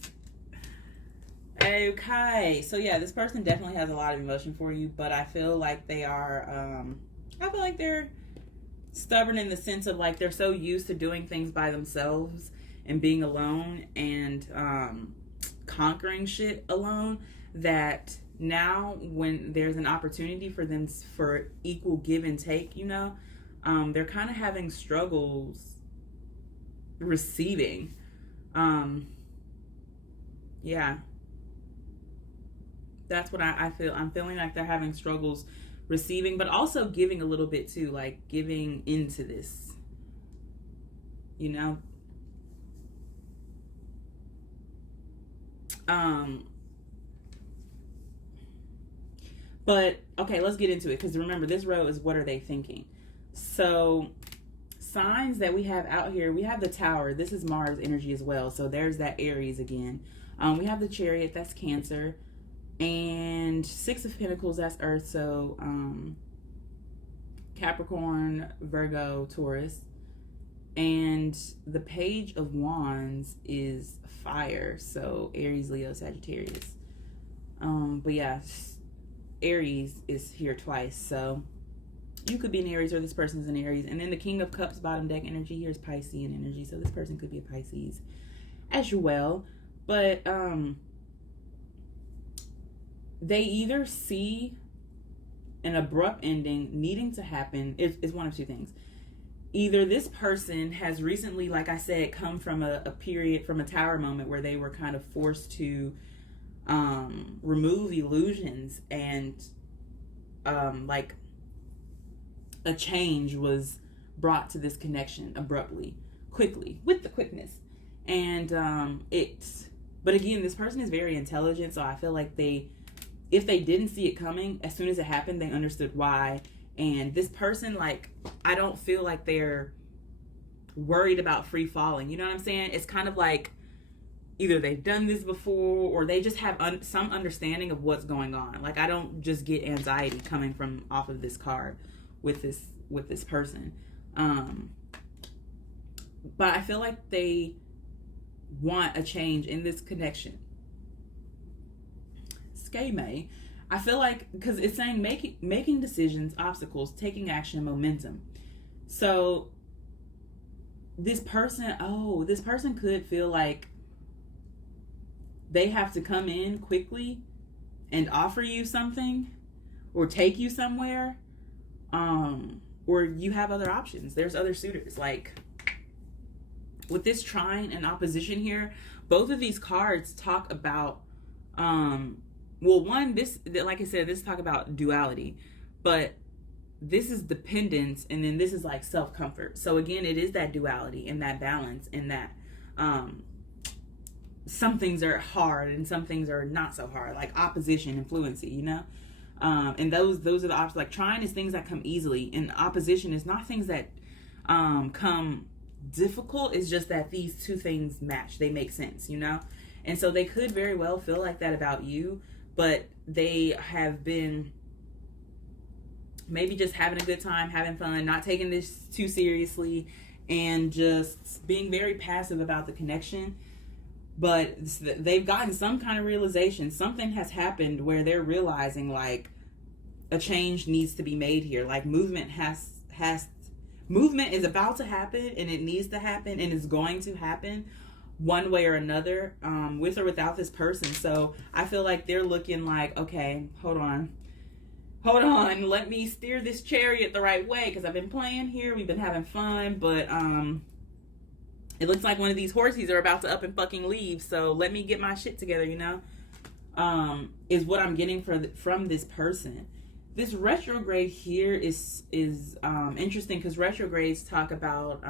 Okay, so yeah, this person definitely has a lot of emotion for you, but I feel like they are, I feel like they're stubborn in the sense of like they're so used to doing things by themselves and being alone and conquering shit alone that now when there's an opportunity for them for equal give and take, you know, they're kind of having struggles receiving. Yeah. That's what I feel. I'm feeling like they're having struggles receiving, but also giving a little bit too, like giving into this, you know? But, okay, let's get into it, because remember, this row is what are they thinking? So, signs that we have out here, we have the Tower. This is Mars energy as well, so there's that Aries again. We have the Chariot, that's Cancer. And Six of Pentacles, that's Earth, so Capricorn, Virgo, Taurus. And the Page of Wands is Fire, so Aries, Leo, Sagittarius. But yeah, Aries is here twice, so you could be an Aries or this person's an Aries. And then the King of Cups, bottom deck energy, here's Piscean energy, so this person could be a Pisces as well. But they either see an abrupt ending needing to happen. It's one of two things. Either this person has recently, like I said, come from a period, from a Tower moment where they were kind of forced to remove illusions and like a change was brought to this connection abruptly, quickly, with the quickness. And but again, this person is very intelligent, so I feel like if they didn't see it coming, as soon as it happened, they understood why. And this person, like, I don't feel like they're worried about free falling. You know what I'm saying? It's kind of like either they've done this before or they just have some understanding of what's going on. Like, I don't just get anxiety coming from off of this card with this person. But I feel like they want a change in this connection. Scheme. I feel like, because it's saying making decisions, obstacles, taking action, momentum. So this person could feel like they have to come in quickly and offer you something or take you somewhere, or you have other options. There's other suitors. Like with this trine and opposition here, both of these cards talk about well, one, this, like I said, this talk about duality, but this is dependence, and then this is like self-comfort. So again, it is that duality and that balance, and that some things are hard and some things are not so hard, like opposition and fluency, you know? And those are the options. Like trine is things that come easily, and opposition is not things that come difficult. It's just that these two things match. They make sense, you know? And so they could very well feel like that about you, but they have been maybe just having a good time, having fun, not taking this too seriously, and just being very passive about the connection. But they've gotten some kind of realization. Something has happened where they're realizing like a change needs to be made here. Like movement movement is about to happen, and it needs to happen, and it's going to happen. one way or another, with or without this person. So I feel like they're looking like, okay, hold on, let me steer this chariot the right way, because I've been playing here, we've been having fun, but it looks like one of these horses are about to up and fucking leave, so let me get my shit together, you know? Is what I'm getting from this person. This retrograde here is interesting, because retrogrades talk about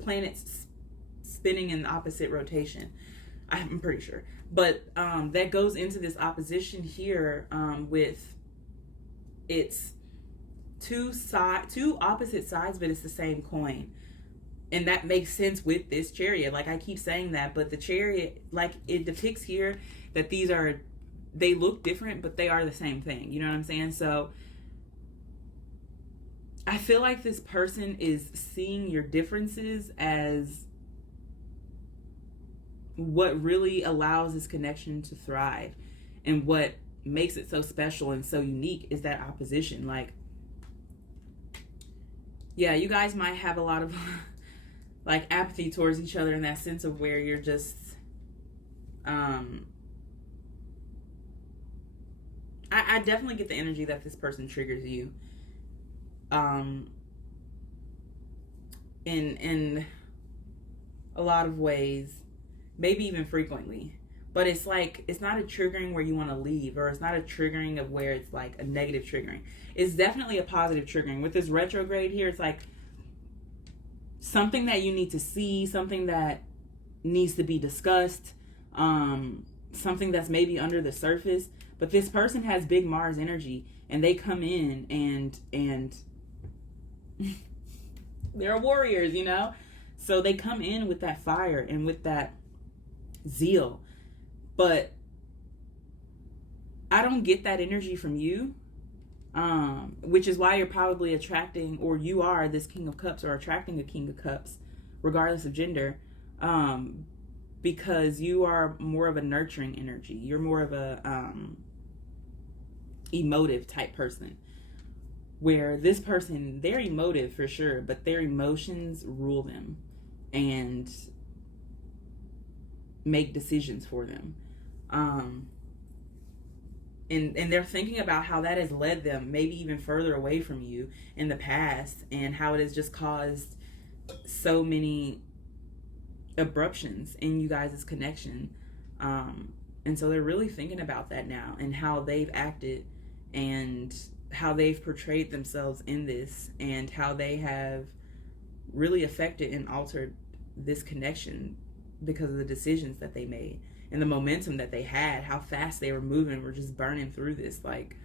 planets spinning in opposite rotation. I'm pretty sure. But that goes into this opposition here, with it's two opposite sides, but it's the same coin. And that makes sense with this chariot. Like, I keep saying that, but the chariot, like, it depicts here that they look different, but they are the same thing. You know what I'm saying? So I feel like this person is seeing your differences as what really allows this connection to thrive, and what makes it so special and so unique is that opposition. Like, yeah, you guys might have a lot of like apathy towards each other, in that sense of where you're just I definitely get the energy that this person triggers you in a lot of ways, maybe even frequently. But it's like, it's not a triggering where you want to leave, or it's not a triggering of where it's like a negative triggering. It's definitely a positive triggering. With this retrograde here, it's like something that you need to see, something that needs to be discussed, something that's maybe under the surface. But this person has big Mars energy, and they come in and they're warriors, you know? So they come in with that fire and with that zeal. But I don't get that energy from you, which is why you're probably attracting, or you are this King of Cups, or attracting a King of Cups, regardless of gender, because you are more of a nurturing energy. You're more of a emotive type person, where this person, they're emotive for sure, but their emotions rule them and make decisions for them. And they're thinking about how that has led them maybe even further away from you in the past, and how it has just caused so many abruptions in you guys' connection. And so they're really thinking about that now, and how they've acted, and how they've portrayed themselves in this, and how they have really affected and altered this connection because of the decisions that they made and the momentum that they had, how fast they were moving. We're just burning through this. Like,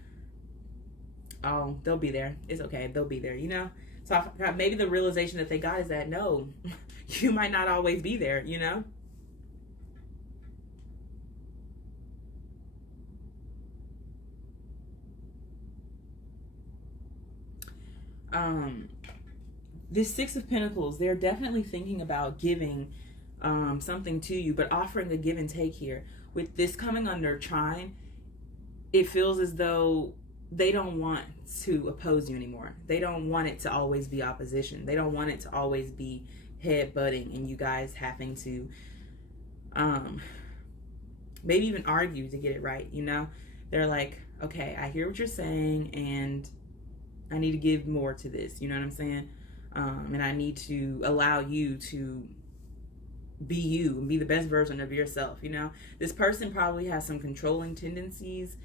oh, they'll be there. It's okay. They'll be there, you know? So maybe the realization that they got is that, no, you might not always be there, you know? This Six of Pentacles, they're definitely thinking about giving something to you, but offering a give and take here. With this coming under trine, it feels as though they don't want to oppose you anymore. They don't want it to always be opposition. They don't want it to always be head-butting and you guys having to maybe even argue to get it right, you know? They're like, okay, I hear what you're saying, and I need to give more to this, you know what I'm saying? And I need to allow you to be you and be the best version of yourself, you know? This person probably has some controlling tendencies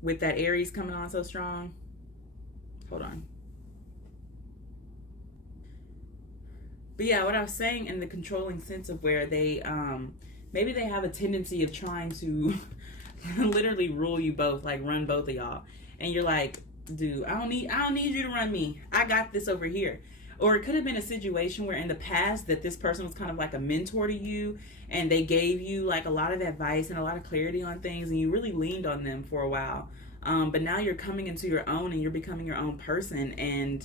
with that Aries coming on so strong. Hold on. But yeah, what I was saying, in the controlling sense of where they, maybe they have a tendency of trying to literally rule you both, like run both of y'all. And you're like, dude, I don't need you to run me. I got this over here. Or it could have been a situation where in the past that this person was kind of like a mentor to you, and they gave you like a lot of advice and a lot of clarity on things, and you really leaned on them for a while. But now you're coming into your own, and you're becoming your own person, and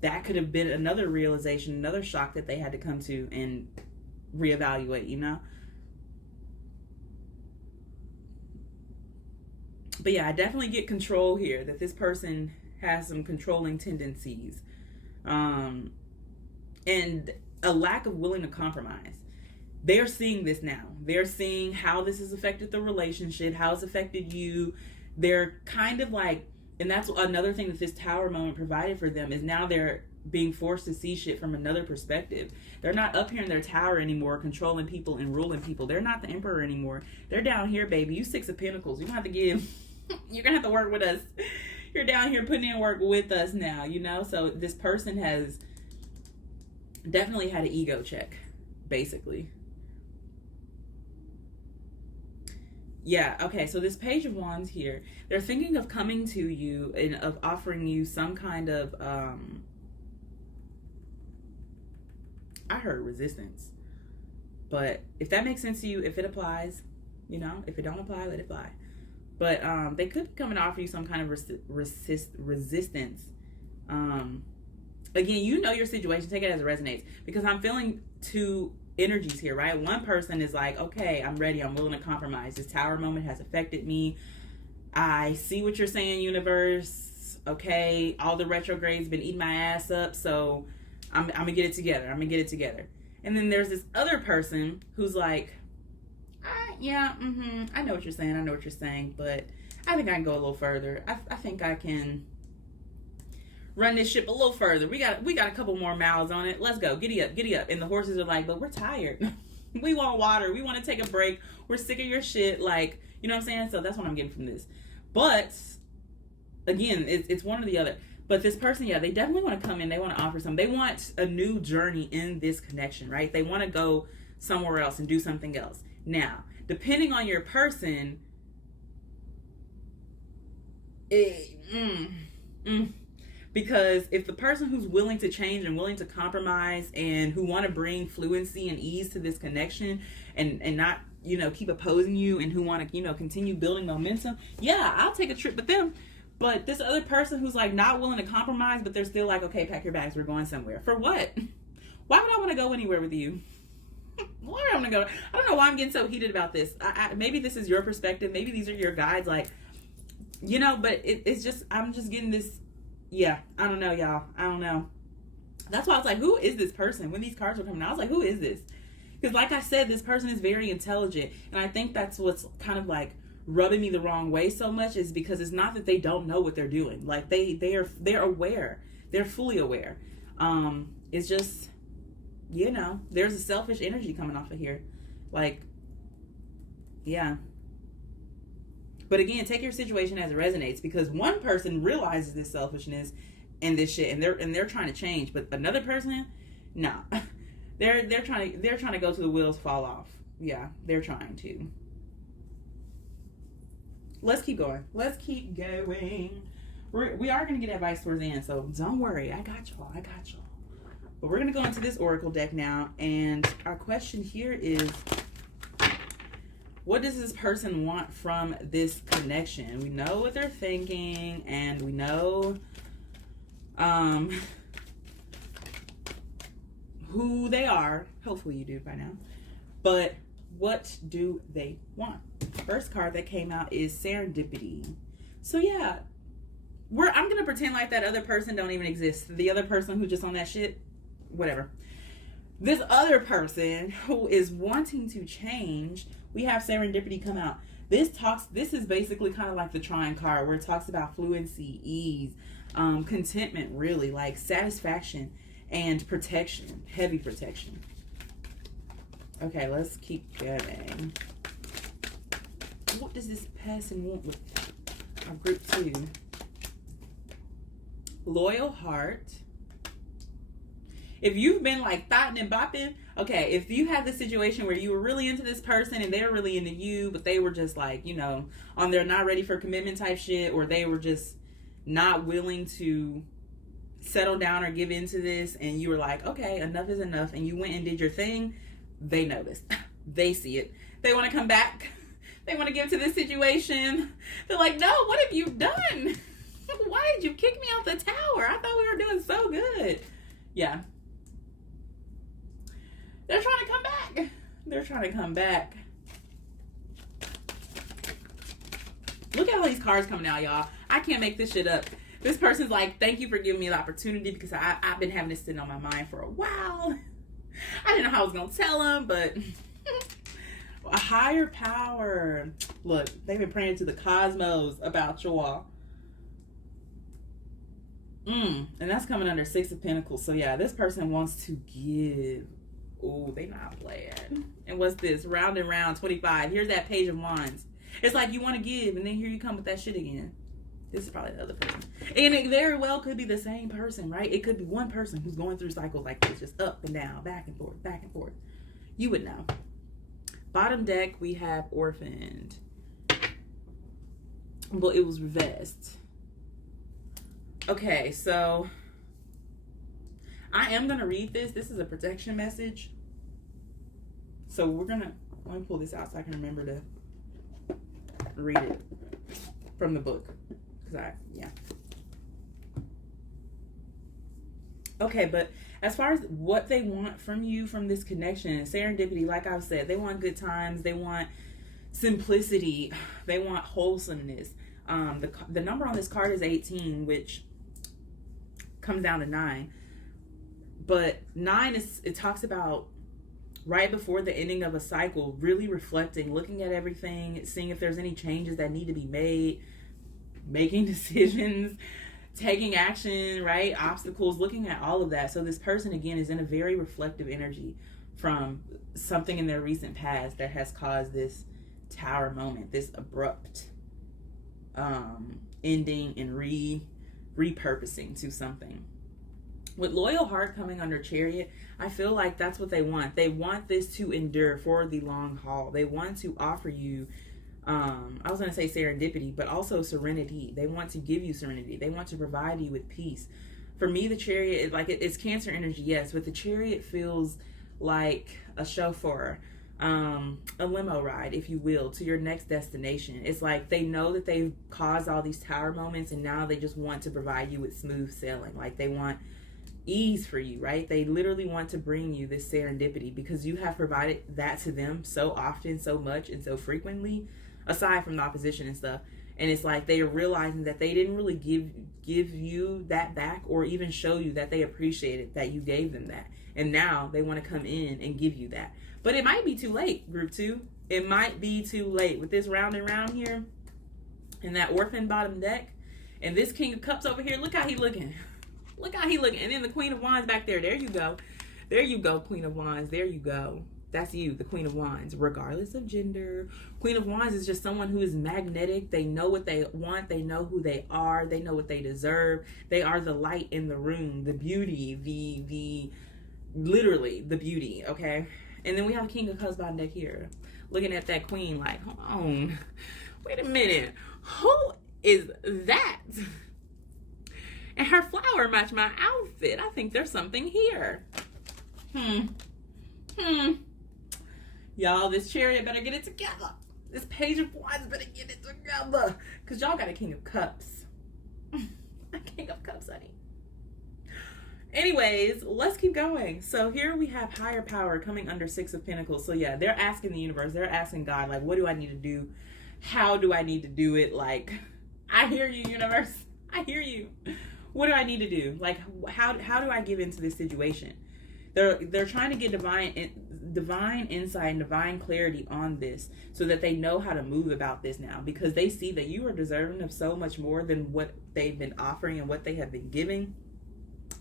that could have been another realization, another shock that they had to come to and reevaluate, you know? But yeah, I definitely get control here, that this person has some controlling tendencies. and a lack of willing to compromise. They're seeing this now. They're seeing how this has affected the relationship, how it's affected you. They're kind of like, and that's another thing that this tower moment provided for them, is now they're being forced to see shit from another perspective. They're not up here in their tower anymore, controlling people and ruling people. They're not the emperor anymore. They're down here, baby. You 6 of Pentacles. You're gonna have to give, you're gonna have to work with us. You're down here putting in work with us now, you know? So this person has definitely had an ego check, basically. Yeah, okay, so this Page of Wands here, they're thinking of coming to you and of offering you some kind of, I heard resistance. But if that makes sense to you, if it applies, you know, if it don't apply, let it fly. But they could come and offer you some kind of resistance. Again, you know your situation, take it as it resonates. Because I'm feeling two energies here, right? One person is like, okay, I'm ready, I'm willing to compromise. This tower moment has affected me. I see what you're saying, universe. Okay, all the retrogrades been eating my ass up, so I'm gonna get it together. I'm gonna get it together. And then there's this other person who's like, yeah, I know what you're saying. I know what you're saying, but I think I can go a little further. I think I can run this ship a little further. We got a couple more miles on it. Let's go. Giddy up, giddy up. And the horses are like, but we're tired. We want water. We want to take a break. We're sick of your shit. Like, you know what I'm saying? So that's what I'm getting from this. But again, it's one or the other. But this person, yeah, they definitely want to come in. They want to offer something. They want a new journey in this connection, right? They want to go somewhere else and do something else. Now, depending on your person, because if the person who's willing to change and willing to compromise and who want to bring fluency and ease to this connection and not, you know, keep opposing you, and who want to, you know, continue building momentum, yeah, I'll take a trip with them. But this other person who's like not willing to compromise, but they're still like, okay, pack your bags, we're going somewhere. For what? Why would I want to go anywhere with you? Why would I want to go? I don't know why I'm getting so heated about this. Maybe this is your perspective. Maybe these are your guides. Like, you know, but it's just, I'm just getting this. Yeah, I don't know, y'all. I don't know. That's why I was like, who is this person? When these cards were coming out, I was like, who is this? Because like I said, this person is very intelligent. And I think that's what's kind of like rubbing me the wrong way so much, is because it's not that they don't know what they're doing. Like they're aware. They're fully aware. It's just, you know, there's a selfish energy coming off of here. Like, yeah. But again, take your situation as it resonates, because one person realizes this selfishness and this shit, and they're trying to change, but another person, no, they're trying to go to the wheels fall off. Yeah, they're trying to. Let's keep going. Let's keep going. We are going to get advice towards the end, so don't worry. I got y'all. But we're going to go into this oracle deck now, and our question here is, what does this person want from this connection? We know what they're thinking, and we know who they are. Hopefully you do by now. But what do they want? First card that came out is serendipity. So yeah, I'm gonna pretend like that other person don't even exist. The other person who's just on that shit, whatever. This other person who is wanting to change, we have serendipity come out. This is basically kind of like the Trine card, where it talks about fluency, ease, contentment, really, like satisfaction and protection, heavy protection. Okay, let's keep going. What does this person want with our group 2? Loyal heart. If you've been like thotting and bopping, okay, if you had the situation where you were really into this person and they were really into you, but they were just like, you know, on their not ready for commitment type shit, or they were just not willing to settle down or give into this, and you were like, okay, enough is enough, and you went and did your thing, they noticed. They see it. They want to come back. They want to get into this situation. They're like, no, what have you done? Why did you kick me off the tower? I thought we were doing so good. Yeah. They're trying to come back. They're trying to come back. Look at all these cards coming out, y'all. I can't make this shit up. This person's like, thank you for giving me the opportunity, because I've been having this sitting on my mind for a while. I didn't know how I was going to tell them, but a higher power. Look, they've been praying to the cosmos about y'all. And that's coming under Six of Pentacles. So yeah, this person wants to give. Oh, they not playing. And what's this? Round and round, 25. Here's that Page of Wands. It's like you want to give, and then here you come with that shit again. This is probably the other person. And it very well could be the same person, right? It could be one person who's going through cycles like this, just up and down, back and forth, back and forth. You would know. Bottom deck, we have Orphaned. Well, it was reversed. Okay, so I am going to read this. This is a protection message. So let me pull this out so I can remember to read it from the book. Okay, but as far as what they want from you, from this connection, serendipity, like I've said, they want good times, they want simplicity, they want wholesomeness. The number on this card is 18, which comes down to 9. But 9 it talks about right before the ending of a cycle, really reflecting, looking at everything, seeing if there's any changes that need to be made, making decisions, taking action, right? Obstacles, looking at all of that. So this person, again, is in a very reflective energy from something in their recent past that has caused this Tower moment, this abrupt ending and repurposing to something. With Loyal Heart coming under Chariot, I feel like that's what they want. They want this to endure for the long haul. They want to offer you I was going to say serendipity, but also serenity. They want to give you serenity. They want to provide you with peace. For me, the Chariot, it's Cancer energy, yes, but the Chariot feels like a chauffeur, a limo ride, if you will, to your next destination. It's like they know that they've caused all these Tower moments, and now they just want to provide you with smooth sailing. Like they want ease for you, right? They literally want to bring you this serendipity because you have provided that to them so often, so much, and so frequently, aside from the opposition and stuff. And it's like they are realizing that they didn't really give you that back, or even show you that they appreciated that you gave them that. And now they want to come in and give you that. But it might be too late, group 2. It might be too late with this round and round here and that Orphan bottom deck and this King of Cups over here. Look how he looking. Look how he looking. And then the Queen of Wands back there. There you go. There you go, Queen of Wands. There you go. That's you, the Queen of Wands, regardless of gender. Queen of Wands is just someone who is magnetic. They know what they want. They know who they are. They know what they deserve. They are the light in the room, the beauty, literally the beauty, okay? And then we have King of Cups bottom deck here. Looking at that queen like, hold on, wait a minute. Who is that? And her flower matched my outfit. I think there's something here. Y'all, this Chariot better get it together. This Page of Wands better get it together. Because y'all got a King of Cups. A King of Cups, honey. Anyways, let's keep going. So here we have higher power coming under Six of Pentacles. So yeah, they're asking the universe. They're asking God, like, what do I need to do? How do I need to do it? Like, I hear you, universe. I hear you. What do I need to do? Like, how do I give into this situation? They're trying to get divine insight and divine clarity on this so that they know how to move about this now, because they see that you are deserving of so much more than what they've been offering and what they have been giving.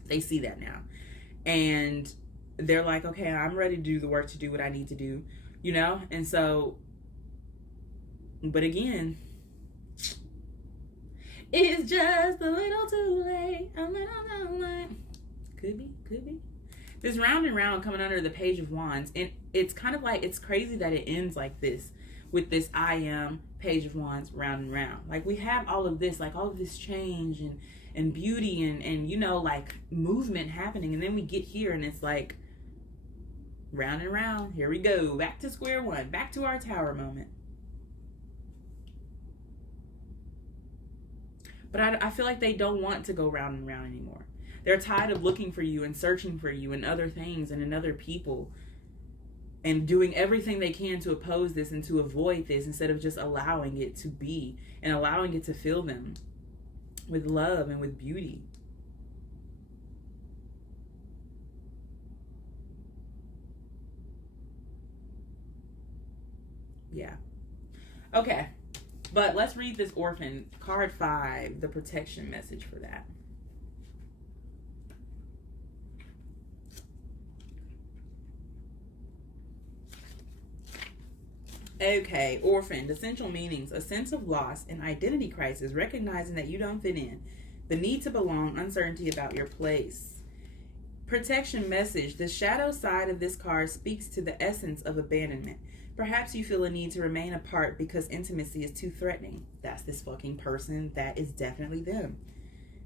They see that now. And they're like, okay, I'm ready to do the work to do what I need to do, you know? And so, but again, it's just a little too late, a little too late. Could be. This round and round coming under the Page of Wands. And it's kind of like, it's crazy that it ends like this with this I am Page of Wands round and round. Like we have all of this, like all of this change and beauty and you know, like movement happening. And then we get here and it's like round and round. Here we go. Back to square one. Back to our Tower moment. But I feel like they don't want to go round and round anymore. They're tired of looking for you and searching for you and other things and in other people and doing everything they can to oppose this and to avoid this instead of just allowing it to be and allowing it to fill them. with love and with beauty. Yeah. Okay. But let's read this orphan. Card 5, the protection message for that. Okay, orphaned, essential meanings, a sense of loss, an identity crisis, recognizing that you don't fit in, the need to belong, uncertainty about your place. Protection message, the shadow side of this card speaks to the essence of abandonment. Perhaps you feel a need to remain apart because intimacy is too threatening. That's this fucking person. That is definitely them.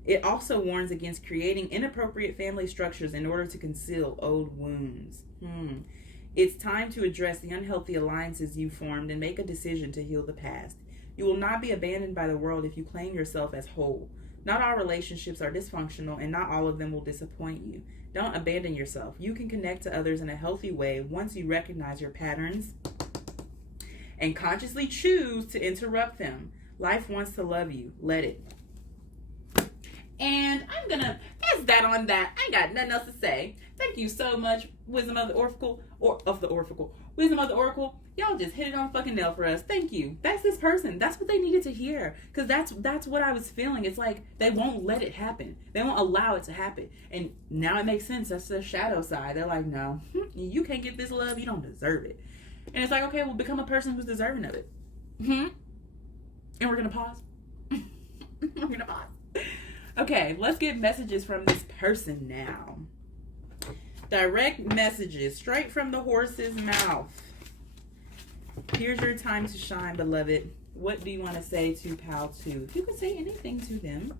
It also warns against creating inappropriate family structures in order to conceal old wounds. It's time to address the unhealthy alliances you formed and make a decision to heal the past. You will not be abandoned by the world if you claim yourself as whole. Not all relationships are dysfunctional, and not all of them will disappoint you. Don't abandon yourself. You can connect to others in a healthy way once you recognize your patterns and consciously choose to interrupt them. Life wants to love you. Let it. And that's that on that. I ain't got nothing else to say. Thank you so much, Wisdom of the Oracle, Wisdom of the Oracle. Y'all just hit it on fucking nail for us. Thank you. That's this person. That's what they needed to hear. Because that's what I was feeling. It's like they won't let it happen. They won't allow it to happen. And now it makes sense. That's the shadow side. They're like, no, you can't get this love. You don't deserve it. And it's like, okay, well, become a person who's deserving of it. And we're going to pause. We're going to pause. Okay, let's get messages from this person now. Direct messages straight from the horse's mouth. Here's your time to shine, beloved. What do you want to say to Pal 2? If you could say anything to them,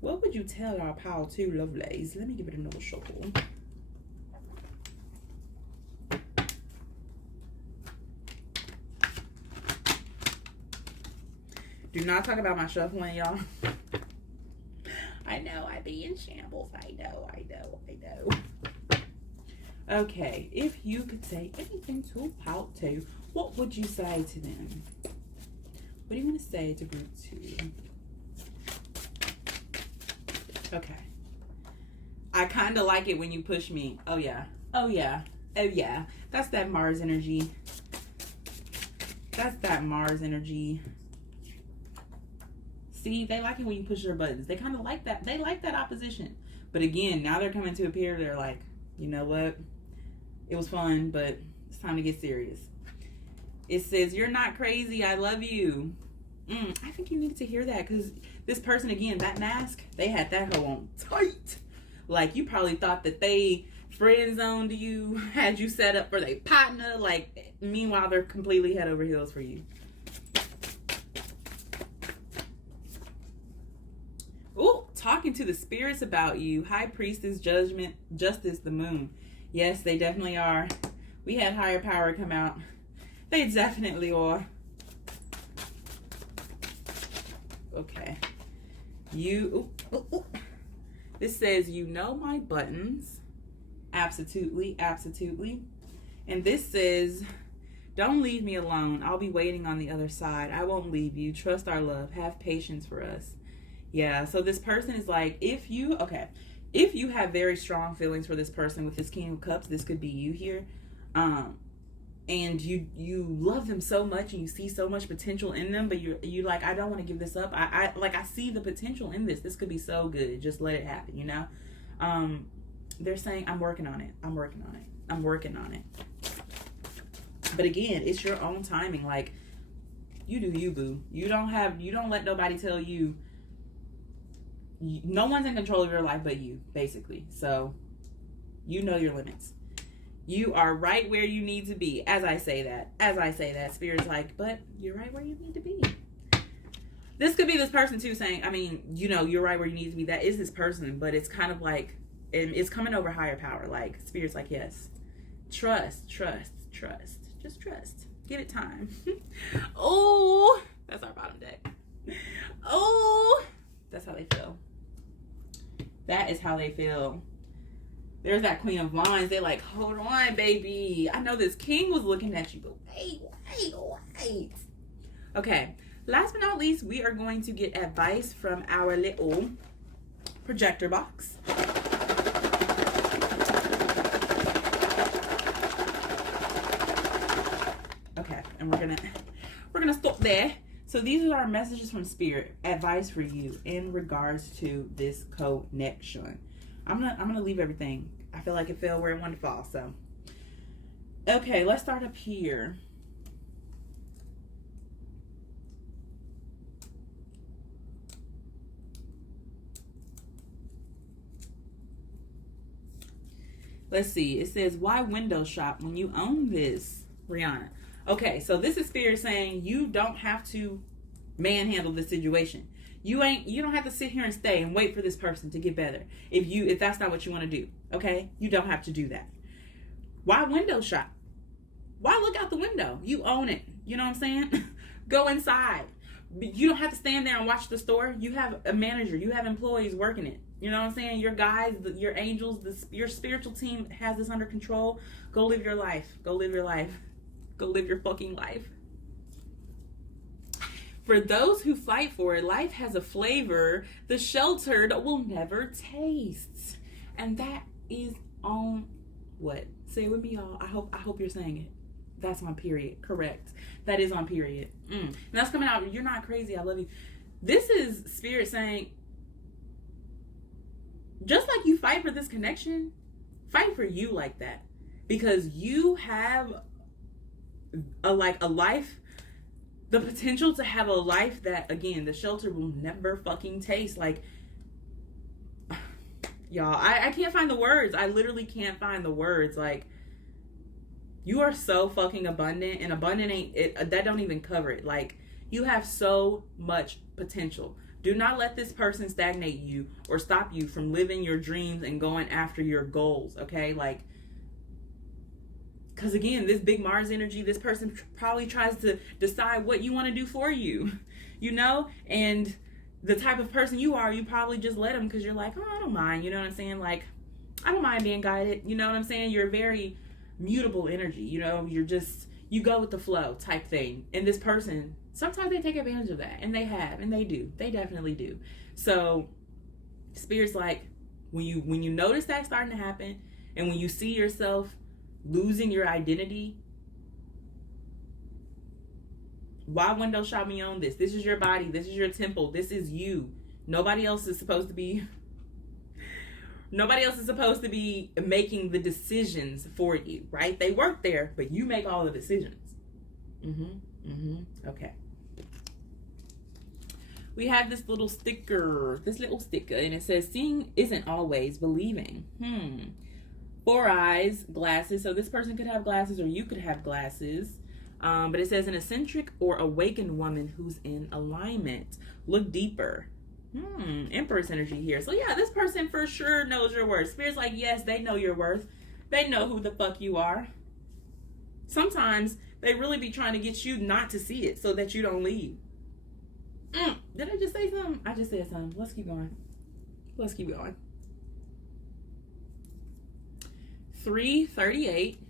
what would you tell our Pal 2 lovelies? Let me give it another shuffle. Do not talk about my shuffling, y'all. I know, I be in shambles. I know. Okay, if you could say anything to Bout 2, what would you say to them? What do you want to say to Group 2? Okay. I kind of like it when you push me. Oh, yeah. That's that Mars energy. See, they like it when you push their buttons. They kind of like that. They like that opposition. But again, now they're coming to a period. They're like, you know what? It was fun, but it's time to get serious. It says, you're not crazy. I love you. I think you needed to hear that because this person, again, that mask, they had that hoe on tight. Like, you probably thought that they friend zoned you, had you set up for their partner. Like, meanwhile, they're completely head over heels for you. Ooh, talking to the spirits about you. High Priestess, Judgment, Justice, the Moon. Yes, they definitely are. We had higher power come out. They definitely are. Okay. This says, you know my buttons. Absolutely. And this says, don't leave me alone. I'll be waiting on the other side. I won't leave you. Trust our love. Have patience for us. Yeah, so this person is like, if you have very strong feelings for this person with this King of Cups, this could be you here. And you love them so much and you see so much potential in them, but you like, I don't want to give this up. I see the potential in this. This could be so good. Just let it happen, you know? They're saying, I'm working on it. But again, it's your own timing. Like, you do you, boo. You don't let nobody tell you. No one's in control of your life but you, basically. So, you know your limits. You are right where you need to be. As I say that, Spirit's like, but you're right where you need to be. This could be this person too saying, I mean, you know, you're right where you need to be. That is this person, but it's kind of like, it's coming over higher power. Like, Spirit's like, yes. Trust. Just trust. Give it time. Oh, that's our bottom deck. Oh, that's how they feel. That is how they feel. There's that Queen of Wands. They're like, hold on, baby. I know this king was looking at you, but wait. Okay. Last but not least, we are going to get advice from our little projector box. Okay, and we're gonna stop there. So these are our messages from Spirit, advice for you in regards to this connection. I'm gonna leave everything. I feel like it fell where it wanted to fall. So, okay, let's start up here. Let's see. It says, why window shop when you own this, Rihanna? Okay, so this is Spirit saying you don't have to manhandle the situation. You don't have to sit here and stay and wait for this person to get better. If that's not what you want to do, okay? You don't have to do that. Why window shop? Why look out the window? You own it. You know what I'm saying? Go inside. You don't have to stand there and watch the store. You have a manager. You have employees working it. You know what I'm saying? Your guys, your angels, your spiritual team has this under control. Go live your life. Go live your life. Go live your fucking life. For those who fight for it, life has a flavor the sheltered will never taste. And that is on what? Say it with me, y'all. I hope you're saying it. That's on period. Correct. That is on period. And that's coming out. You're not crazy. I love you. This is Spirit saying, just like you fight for this connection, fight for you like that. Because you have a life, the potential to have a life that, again, the shelter will never fucking taste. Like, y'all, I can't find the words. I literally can't find the words. Like, you are so fucking abundant, and abundant ain't it, that don't even cover it. Like, you have so much potential. Do not let this person stagnate you or stop you from living your dreams and going after your goals, okay? Like, because again, this big Mars energy, this person probably tries to decide what you want to do for you, you know? And the type of person you are, you probably just let them because you're like, oh, I don't mind, you know what I'm saying? Like, I don't mind being guided, you know what I'm saying? You're very mutable energy, you know? You go with the flow type thing. And this person, sometimes they take advantage of that, and they do. They definitely do. So Spirit's like, when you notice that starting to happen, and when you see yourself losing your identity, why window shop me on this? This is your body. This is your temple. This is you. Nobody else is supposed to be making the decisions for you, right? They work there, but you make all the decisions. Okay. We have this little sticker, and it says, seeing isn't always believing. 4 eyes, glasses. So this person could have glasses, or you could have glasses. But it says, an eccentric or awakened woman who's in alignment. Look deeper. Empress energy here. So yeah, this person for sure knows your worth. Spirit's like, yes, they know your worth. They know who the fuck you are. Sometimes they really be trying to get you not to see it so that you don't leave. Did I just say something? I just said something. Let's keep going. 338.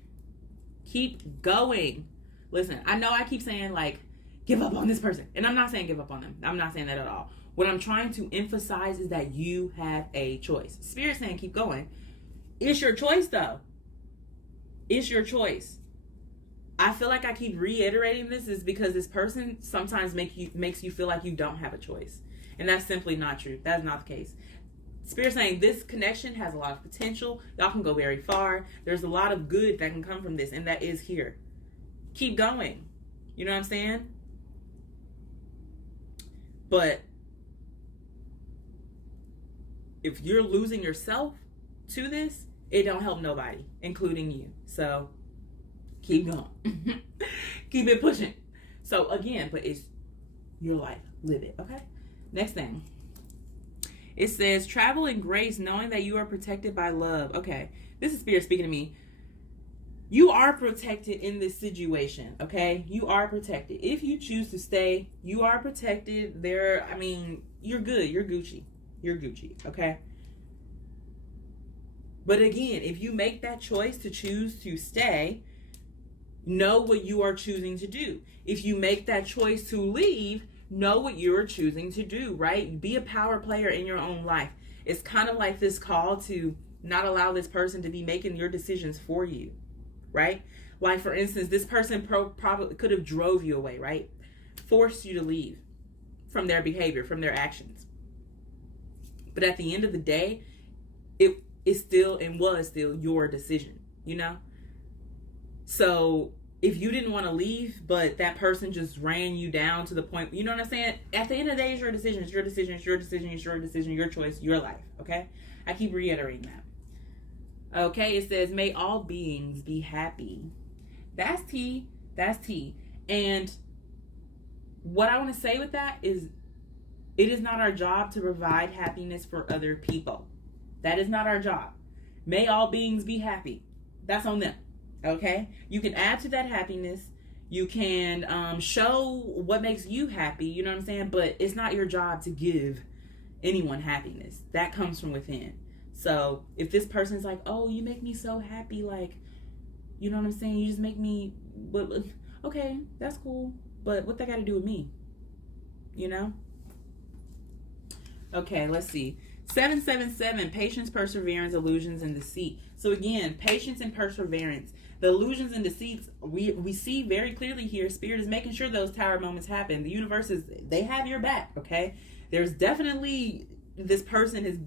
Keep going. Listen, I know I keep saying, like, give up on this person. And I'm not saying give up on them. I'm not saying that at all. What I'm trying to emphasize is that you have a choice. Spirit saying keep going. It's your choice, though. It's your choice. I feel like I keep reiterating this is because this person sometimes makes you feel like you don't have a choice. And that's simply not true. That's not the case. Spirit saying this connection has a lot of potential. Y'all can go very far. There's a lot of good that can come from this, and that is here. Keep going. You know what I'm saying? But if you're losing yourself to this, it don't help nobody, including you. So keep going. Keep it pushing. So again, but it's your life. Live it, okay? Next thing. It says, travel in grace, knowing that you are protected by love. Okay, this is Spirit speaking to me. You are protected in this situation, okay? You are protected. If you choose to stay, you are protected. You're good. You're Gucci. You're Gucci, okay? But again, if you make that choice to choose to stay, know what you are choosing to do. If you make that choice to leave, Know what you're choosing to do, right? Be a power player in your own life. It's kind of like this call to not allow this person to be making your decisions for you, right? Like, for instance, this person probably could have drove you away, right? Forced you to leave from their behavior, from their actions. But at the end of the day, it is still and was still your decision, you know? So if you didn't want to leave, but that person just ran you down to the point, you know what I'm saying? At the end of the day, it's your decision. It's your decision. It's your decision. It's your decision. Your choice. Your life. Okay? I keep reiterating that. Okay? It says, may all beings be happy. That's tea. That's tea. And what I want to say with that is, it is not our job to provide happiness for other people. That is not our job. May all beings be happy. That's on them. Okay? You can add to that happiness. You can show what makes you happy. You know what I'm saying? But it's not your job to give anyone happiness. That comes from within. So if this person's like, oh, you make me so happy, like, you know what I'm saying? You just make me, okay, that's cool. But what that got to do with me? You know? Okay, let's see. 777, patience, perseverance, illusions, and deceit. So again, patience and perseverance. The illusions and deceits, we see very clearly here, Spirit is making sure those tower moments happen. The universe they have your back, okay? There's definitely, this person is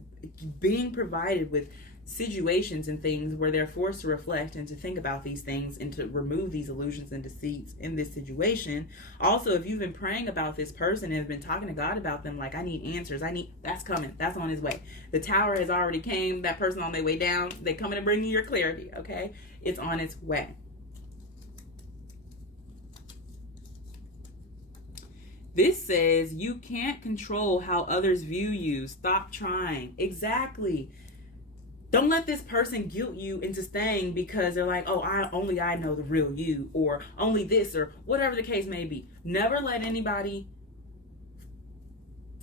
being provided with situations and things where they're forced to reflect and to think about these things and to remove these illusions and deceits in this situation. Also, if you've been praying about this person and have been talking to God about them, like, I need answers, that's coming, that's on his way. The tower has already came, that person on their way down, they coming to bring you your clarity, okay? It's on its way. This says, you can't control how others view you. Stop trying. Exactly. Don't let this person guilt you into staying because they're like, oh, I know the real you, or only this, or whatever the case may be. Never let anybody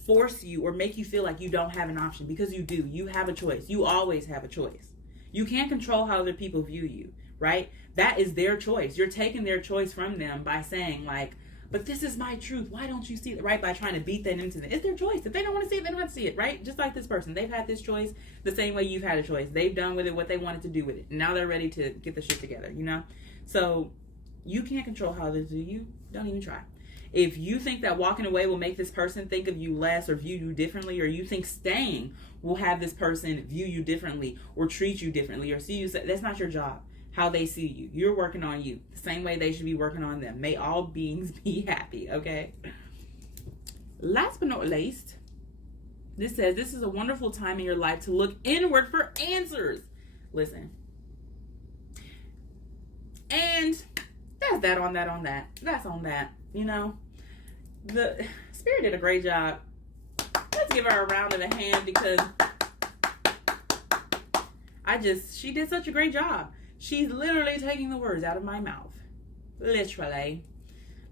force you or make you feel like you don't have an option, because you do. You have a choice. You always have a choice. You can't control how other people view you, right? That is their choice. You're taking their choice from them by saying, like, but this is my truth. Why don't you see it? Right? By trying to beat that into them. It's their choice. If they don't want to see it, they don't have to see it, right? Just like this person. They've had this choice the same way you've had a choice. They've done with it what they wanted to do with it. Now they're ready to get the shit together, you know? So you can't control how others do you. Don't even try. If you think that walking away will make this person think of you less or view you differently, or you think staying will have this person view you differently or treat you differently or see you, that's not your job. How they see you. You're working on you. The same way they should be working on them. May all beings be happy, okay? Last but not least, this says, this is a wonderful time in your life to look inward for answers. Listen. And that's that on that on that. That's on that. You know? The Spirit did a great job. Let's give her a round of the hand, because she did such a great job. She's literally taking the words out of my mouth. Literally.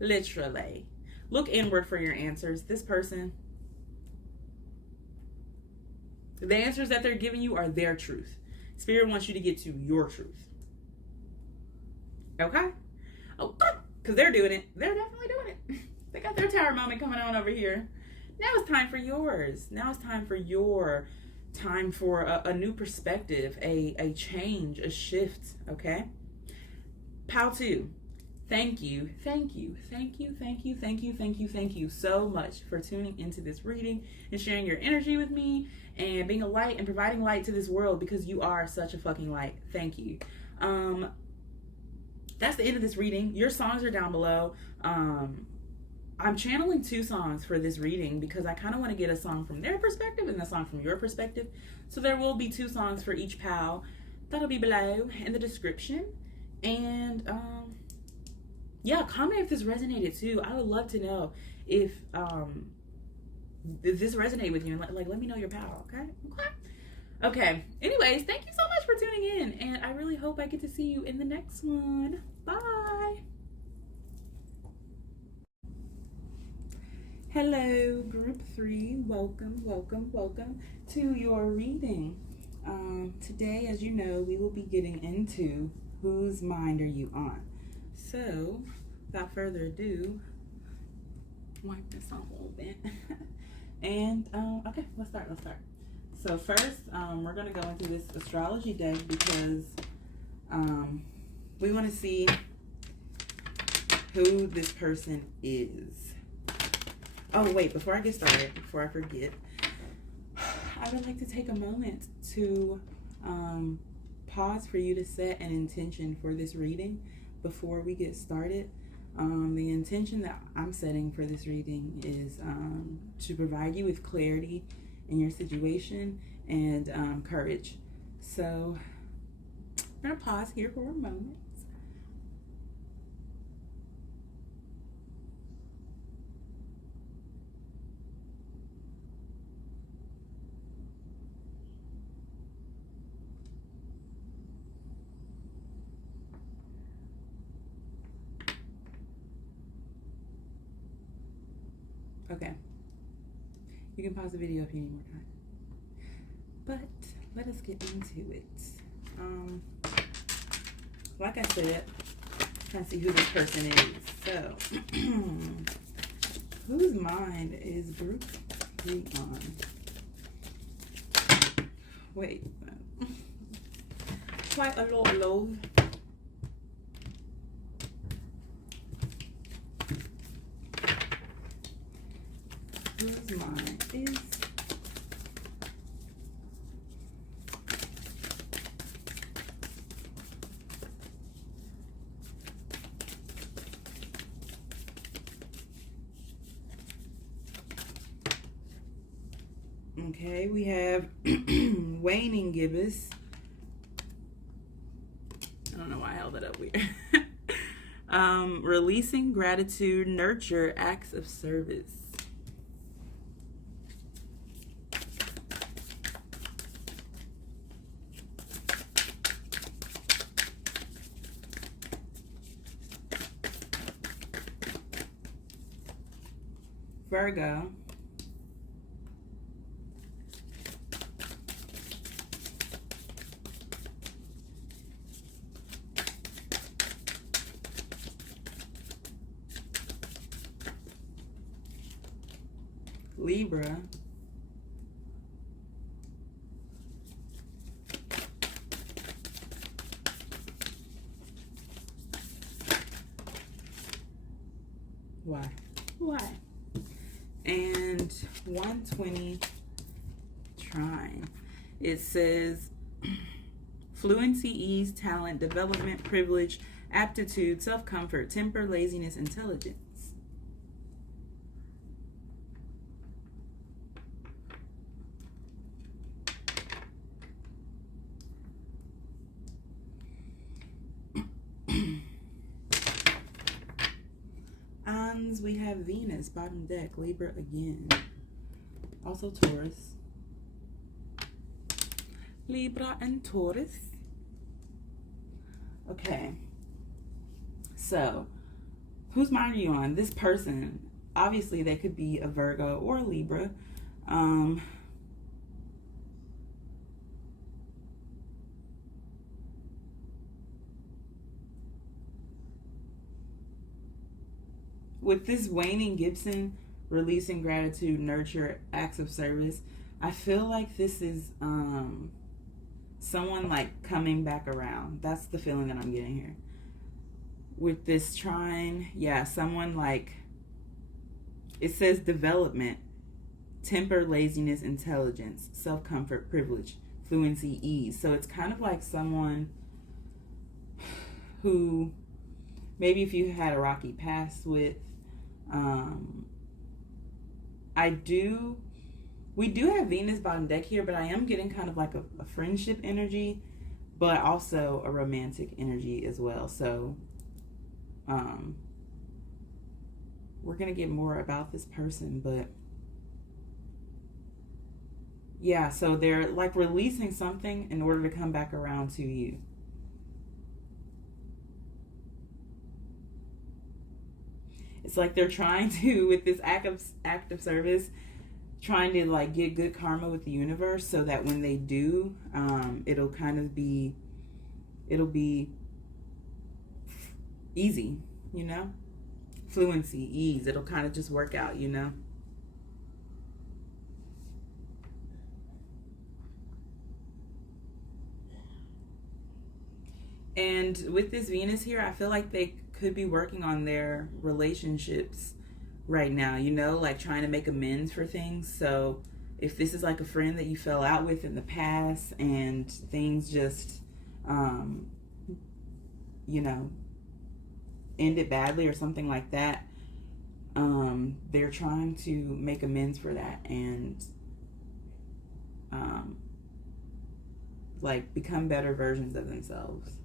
Literally. Look inward for your answers. This person, the answers that they're giving you are their truth. Spirit wants you to get to your truth. Okay? Oh, because they're doing it. They're definitely doing it. They got their tower moment coming on over here. Now it's time for yours. Now it's time for your time for a new perspective, a change, a shift, okay? Bout 2. Thank you so much for tuning into this reading and sharing your energy with me and being a light and providing light to this world, because you are such a fucking light. Thank you. That's the end of this reading. Your songs are down below. I'm channeling 2 songs for this reading because I kind of want to get a song from their perspective and a song from your perspective. So there will be 2 songs for each pal. That'll be below in the description. And yeah, comment if this resonated too. I would love to know if this resonated with you. Like, let me know your pal, okay? Okay. Anyways, thank you so much for tuning in. And I really hope I get to see you in the next one. Bye. Hello, group 3. Welcome to your reading. Today, as you know, we will be getting into whose mind are you on. So, without further ado, wipe this off a little bit. And okay, let's start. So first, we're gonna go into this astrology deck because we want to see who this person is. Oh wait, before I get started, before I forget, I would like to take a moment to pause for you to set an intention for this reading before we get started. The intention that I'm setting for this reading is to provide you with clarity in your situation and courage. So I'm going to pause here for a moment. Okay. You can pause the video if you need more time. But let us get into it. Like I said, trying to see who this person is. So, whose mind is Bruce on? Wait. Quite a lot low. Whose mind is okay, we have waning gibbous. I don't know why I held it up weird. Releasing gratitude, nurture, acts of service. Virgo. Libra. Why? And 120 trine. It says fluency, ease, talent, development, privilege, aptitude, self-comfort, temper, laziness, intelligence. We have Venus, bottom deck, Libra again. Also Taurus. Libra and Taurus. Okay. So, whose mind are you on? This person, obviously they could be a Virgo or a Libra. With this waning Gibson, releasing gratitude, nurture, acts of service, I feel like this is someone like coming back around. That's the feeling that I'm getting here. With this trine, yeah, someone like, it says development, temper, laziness, intelligence, self-comfort, privilege, fluency, ease. So it's kind of like someone who maybe if you had a rocky past with, we do have Venus bottom deck here, but I am getting kind of like a friendship energy, but also a romantic energy as well. So, we're going to get more about this person, but yeah, so they're like releasing something in order to come back around to you. It's like they're trying to, with this act of service, trying to like get good karma with the universe so that when they do, it'll be easy, you know? fluency, ease. It'll kind of just work out, you know. And with this Venus here, I feel like they could be working on their relationships right now, you know, like trying to make amends for things. So if this is like a friend that you fell out with in the past and things just, you know, ended badly or something like that, they're trying to make amends for that and like become better versions of themselves.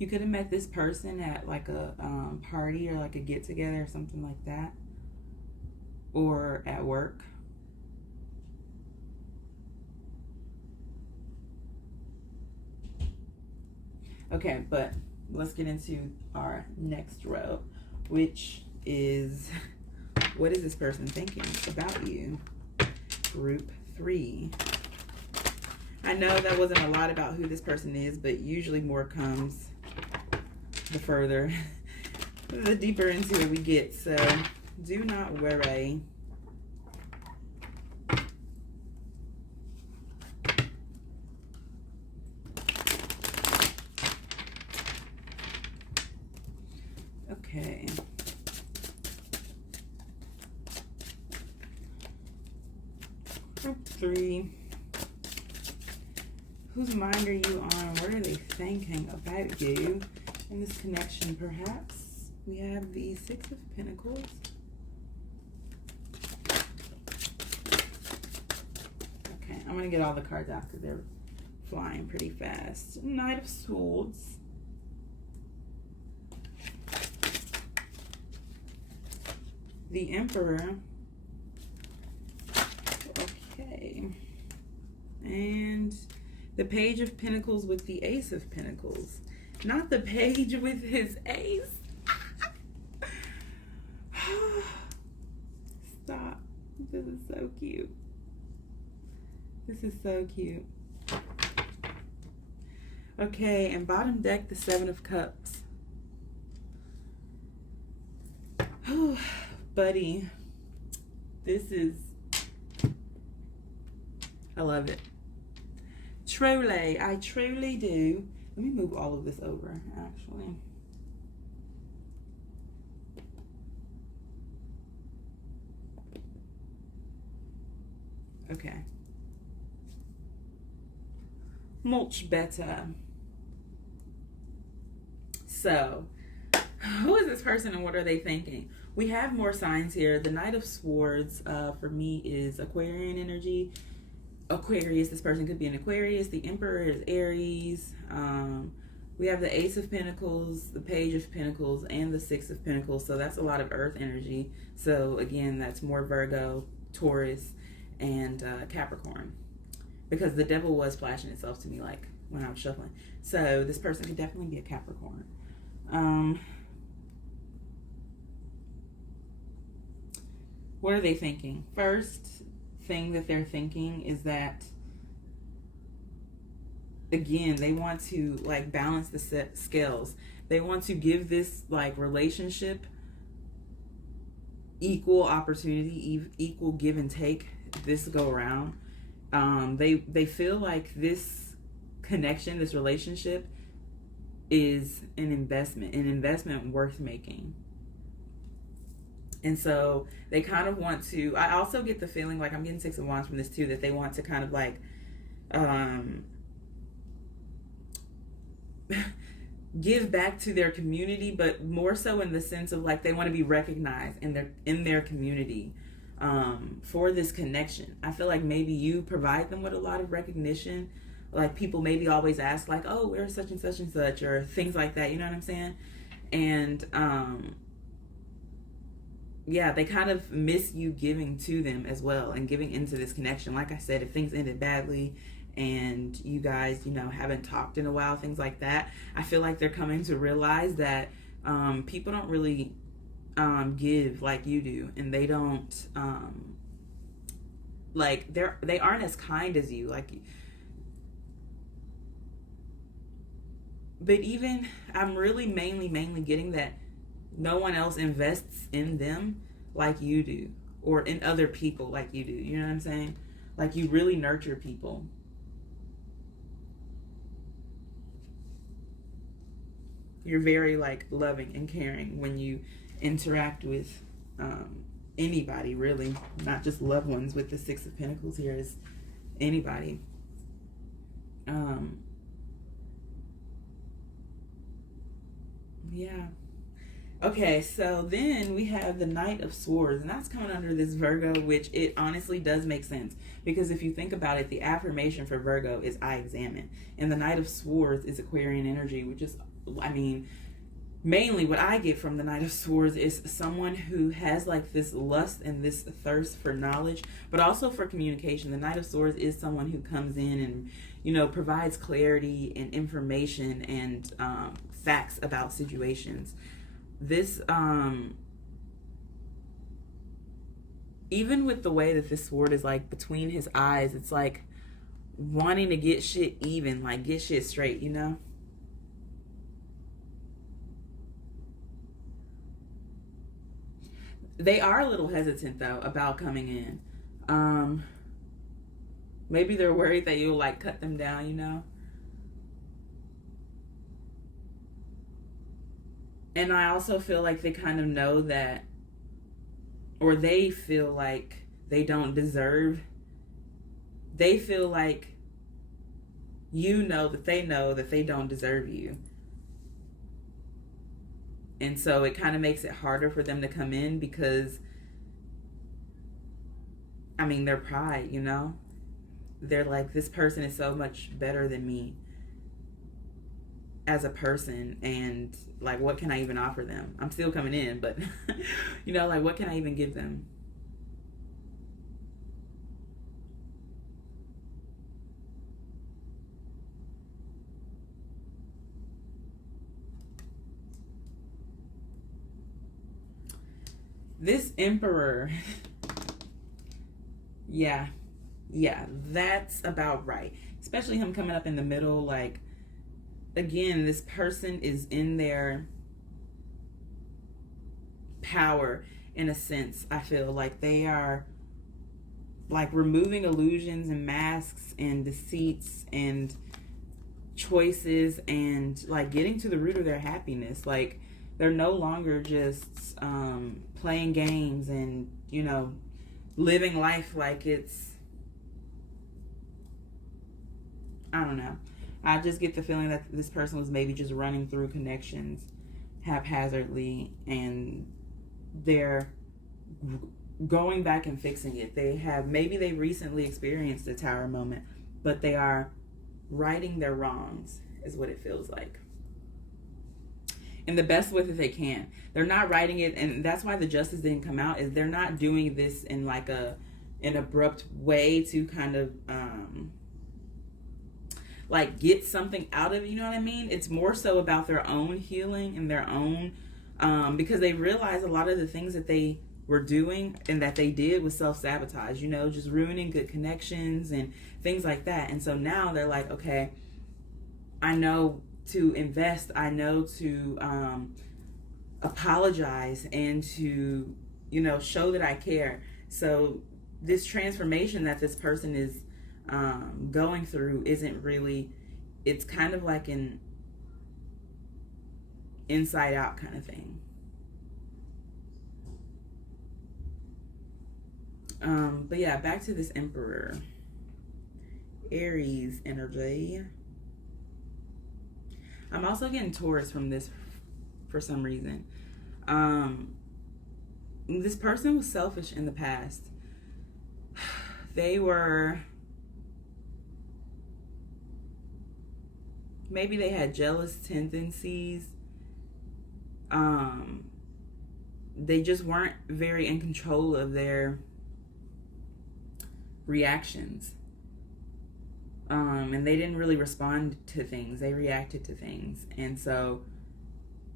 You could have met this person at like a party or like a get together or something like that, or at work. Okay, but let's get into our next row, which is, what is this person thinking about you? Group 3. I know that wasn't a lot about who this person is, but usually more comes the further, the deeper into it we get. So do not worry. Okay. Group 3. Whose mind are you on? What are they thinking about you in this connection, perhaps? We have the 6 of Pentacles. Okay, I'm going to get all the cards out because they're flying pretty fast. Knight of Swords. The Emperor. Okay. And the Page of Pentacles with the Ace of Pentacles. Not the page with his ace. Stop. This is so cute. This is so cute. Okay, and bottom deck, the 7 of Cups. Buddy, this is, I love it. Truly, I truly do. Let me move all of this over, actually. Okay. Much better. So, who is this person and what are they thinking? We have more signs here. The Knight of Swords, for me, is Aquarian energy. Aquarius, this person could be an Aquarius. The Emperor is Aries. We have the Ace of Pentacles, the Page of Pentacles, and the 6 of Pentacles. So that's a lot of Earth energy. So again, that's more Virgo, Taurus, and Capricorn. Because the Devil was flashing itself to me like when I was shuffling. So this person could definitely be a Capricorn. What are they thinking? First thing that they're thinking is that, again, they want to like balance the scales. They want to give this like relationship equal opportunity, equal give and take this go around. They feel like this connection, this relationship is an investment worth making. And so they kind of want to, I also get the feeling, like I'm getting 6 of Wands from this too, that they want to kind of like give back to their community, but more so in the sense of like they want to be recognized in their community for this connection. I feel like maybe you provide them with a lot of recognition. Like people maybe always ask like, oh, where's such and such, or things like that, you know what I'm saying? And yeah, they kind of miss you giving to them as well and giving into this connection. Like I said, if things ended badly and you guys, you know, haven't talked in a while, things like that, I feel like they're coming to realize that people don't really give like you do, and they don't like they aren't as kind as you. Like, but even I'm really mainly getting that no one else invests in them like you do, or in other people like you do. You know what I'm saying? Like, you really nurture people. You're very like loving and caring when you interact with anybody, really, not just loved ones. With the Six of Pentacles here is anybody. Yeah. Okay, so then we have the Knight of Swords, and that's coming under this Virgo, which it honestly does make sense, because if you think about it, the affirmation for Virgo is I examine, and the Knight of Swords is Aquarian energy, which is, I mean, mainly what I get from the Knight of Swords is someone who has like this lust and this thirst for knowledge, but also for communication. The Knight of Swords is someone who comes in and, you know, provides clarity and information and facts about situations. This, even with the way that this sword is like between his eyes, it's like wanting to get shit even, like get shit straight, you know? They are a little hesitant though about coming in. Maybe they're worried that you'll like cut them down, you know? And I also feel like they kind of know that, or they feel like they don't deserve, they feel like you know that they don't deserve you. And so it kind of makes it harder for them to come in because, I mean, their pride, you know? They're like, this person is so much better than me as a person, and like, what can I even offer them? I'm still coming in, but you know, like, what can I even give them? This Emperor, yeah, that's about right. Especially him coming up in the middle, like, again, this person is in their power in a sense. I feel like they are like removing illusions and masks and deceits and choices and like getting to the root of their happiness. Like, they're no longer just playing games and, you know, living life like it's, I don't know. I just get the feeling that this person was maybe just running through connections haphazardly, and they're going back and fixing it. Maybe they recently experienced a tower moment, but they are righting their wrongs, is what it feels like. In the best way that they can. They're not writing it, and that's why the justice didn't come out, is they're not doing this in like an abrupt way to kind of like get something out of it, you know what I mean? It's more so about their own healing and their own, because they realize a lot of the things that they were doing and that they did was self-sabotage, you know, just ruining good connections and things like that. And so now they're like, okay, I know to invest, I know to apologize and to, you know, show that I care. So this transformation that this person is going through isn't really, it's kind of like an inside out kind of thing. But yeah, back to this Emperor. Aries energy. I'm also getting Taurus from this for some reason. This person was selfish in the past. Maybe they had jealous tendencies. They just weren't very in control of their reactions. And they didn't really respond to things. They reacted to things. And so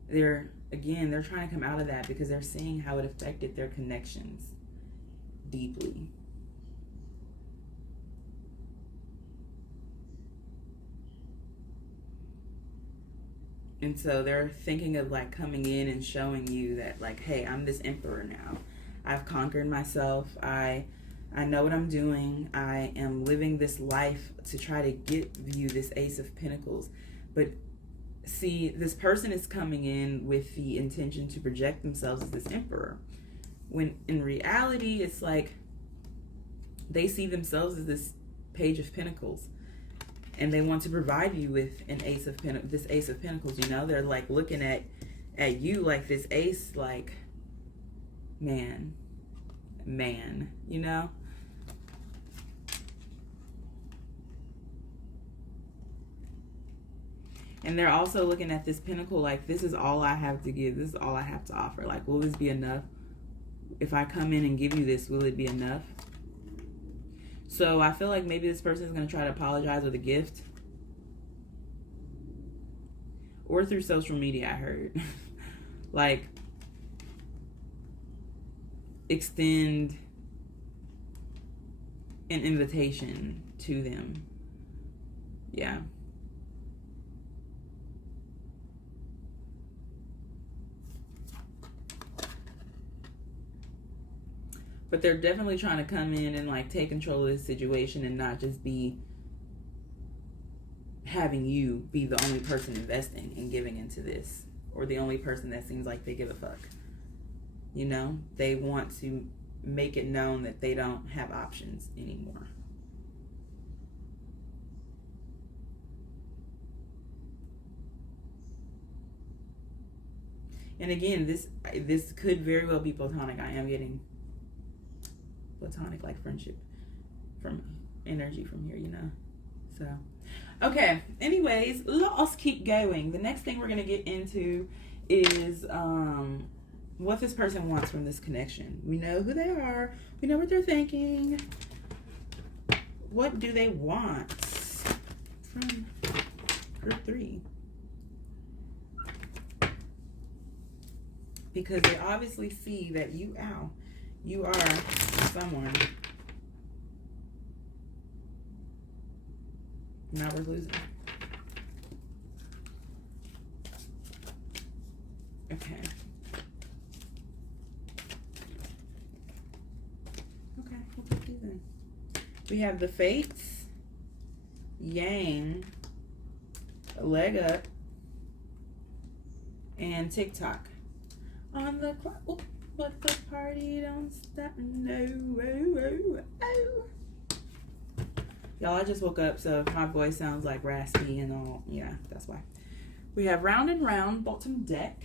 they're trying to come out of that because they're seeing how it affected their connections deeply. And so they're thinking of like coming in and showing you that like, hey, I'm this emperor now. I've conquered myself. I know what I'm doing. I am living this life to try to give you this Ace of Pentacles. But see, this person is coming in with the intention to project themselves as this emperor. When in reality, it's like they see themselves as this Page of Pentacles. And they want to provide you with an Ace of Pentacles, this Ace of Pentacles, you know? They're like looking at you like this ace, like, man, you know? And they're also looking at this pentacle like, this is all I have to give. This is all I have to offer. Like, will this be enough? If I come in and give you this, will it be enough? So I feel like maybe this person is going to try to apologize with a gift. Or through social media, I heard. Like, extend an invitation to them. Yeah. But they're definitely trying to come in and like take control of this situation and not just be having you be the only person investing and giving into this, or the only person that seems like they give a fuck. You know, they want to make it known that they don't have options anymore. And again, this could very well be platonic. I am getting platonic, like friendship from energy from here, you know. So okay, anyways, let's keep going. The next thing we're going to get into is what this person wants from this connection. We know who they are, we know what they're thinking. What do they want from group 3? Because they obviously see that you are someone not worth losing. Okay. Okay, we'll take these in. We have the Fates, Yang, a leg up, and TikTok. On the clock. Oh, but the party don't stop. No. Oh, oh, oh. Y'all, I just woke up, so if my voice sounds like raspy and all, yeah, that's why. We have Round and Round, bottom deck.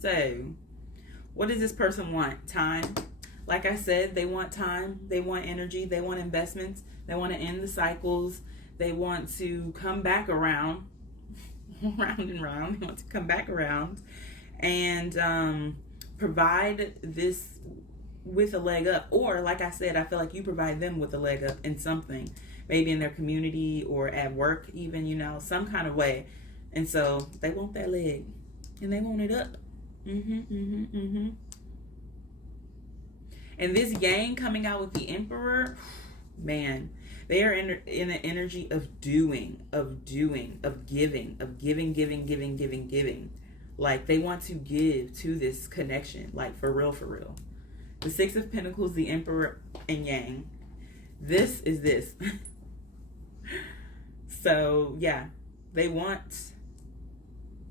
So, what does this person want? Time. Like I said, they want time. They want energy. They want investments. They want to end the cycles. They want to come back around, round and round. They want to come back around and provide this with a leg up. Or, like I said, I feel like you provide them with a leg up in something. Maybe in their community or at work even, you know, some kind of way. And so they want that leg. And they want it up. And this Yang coming out with the Emperor, man, they are in an energy of doing, of giving. Like, they want to give to this connection, like, for real. The Six of Pentacles, the Emperor, and Yang. This is this. So, yeah, they want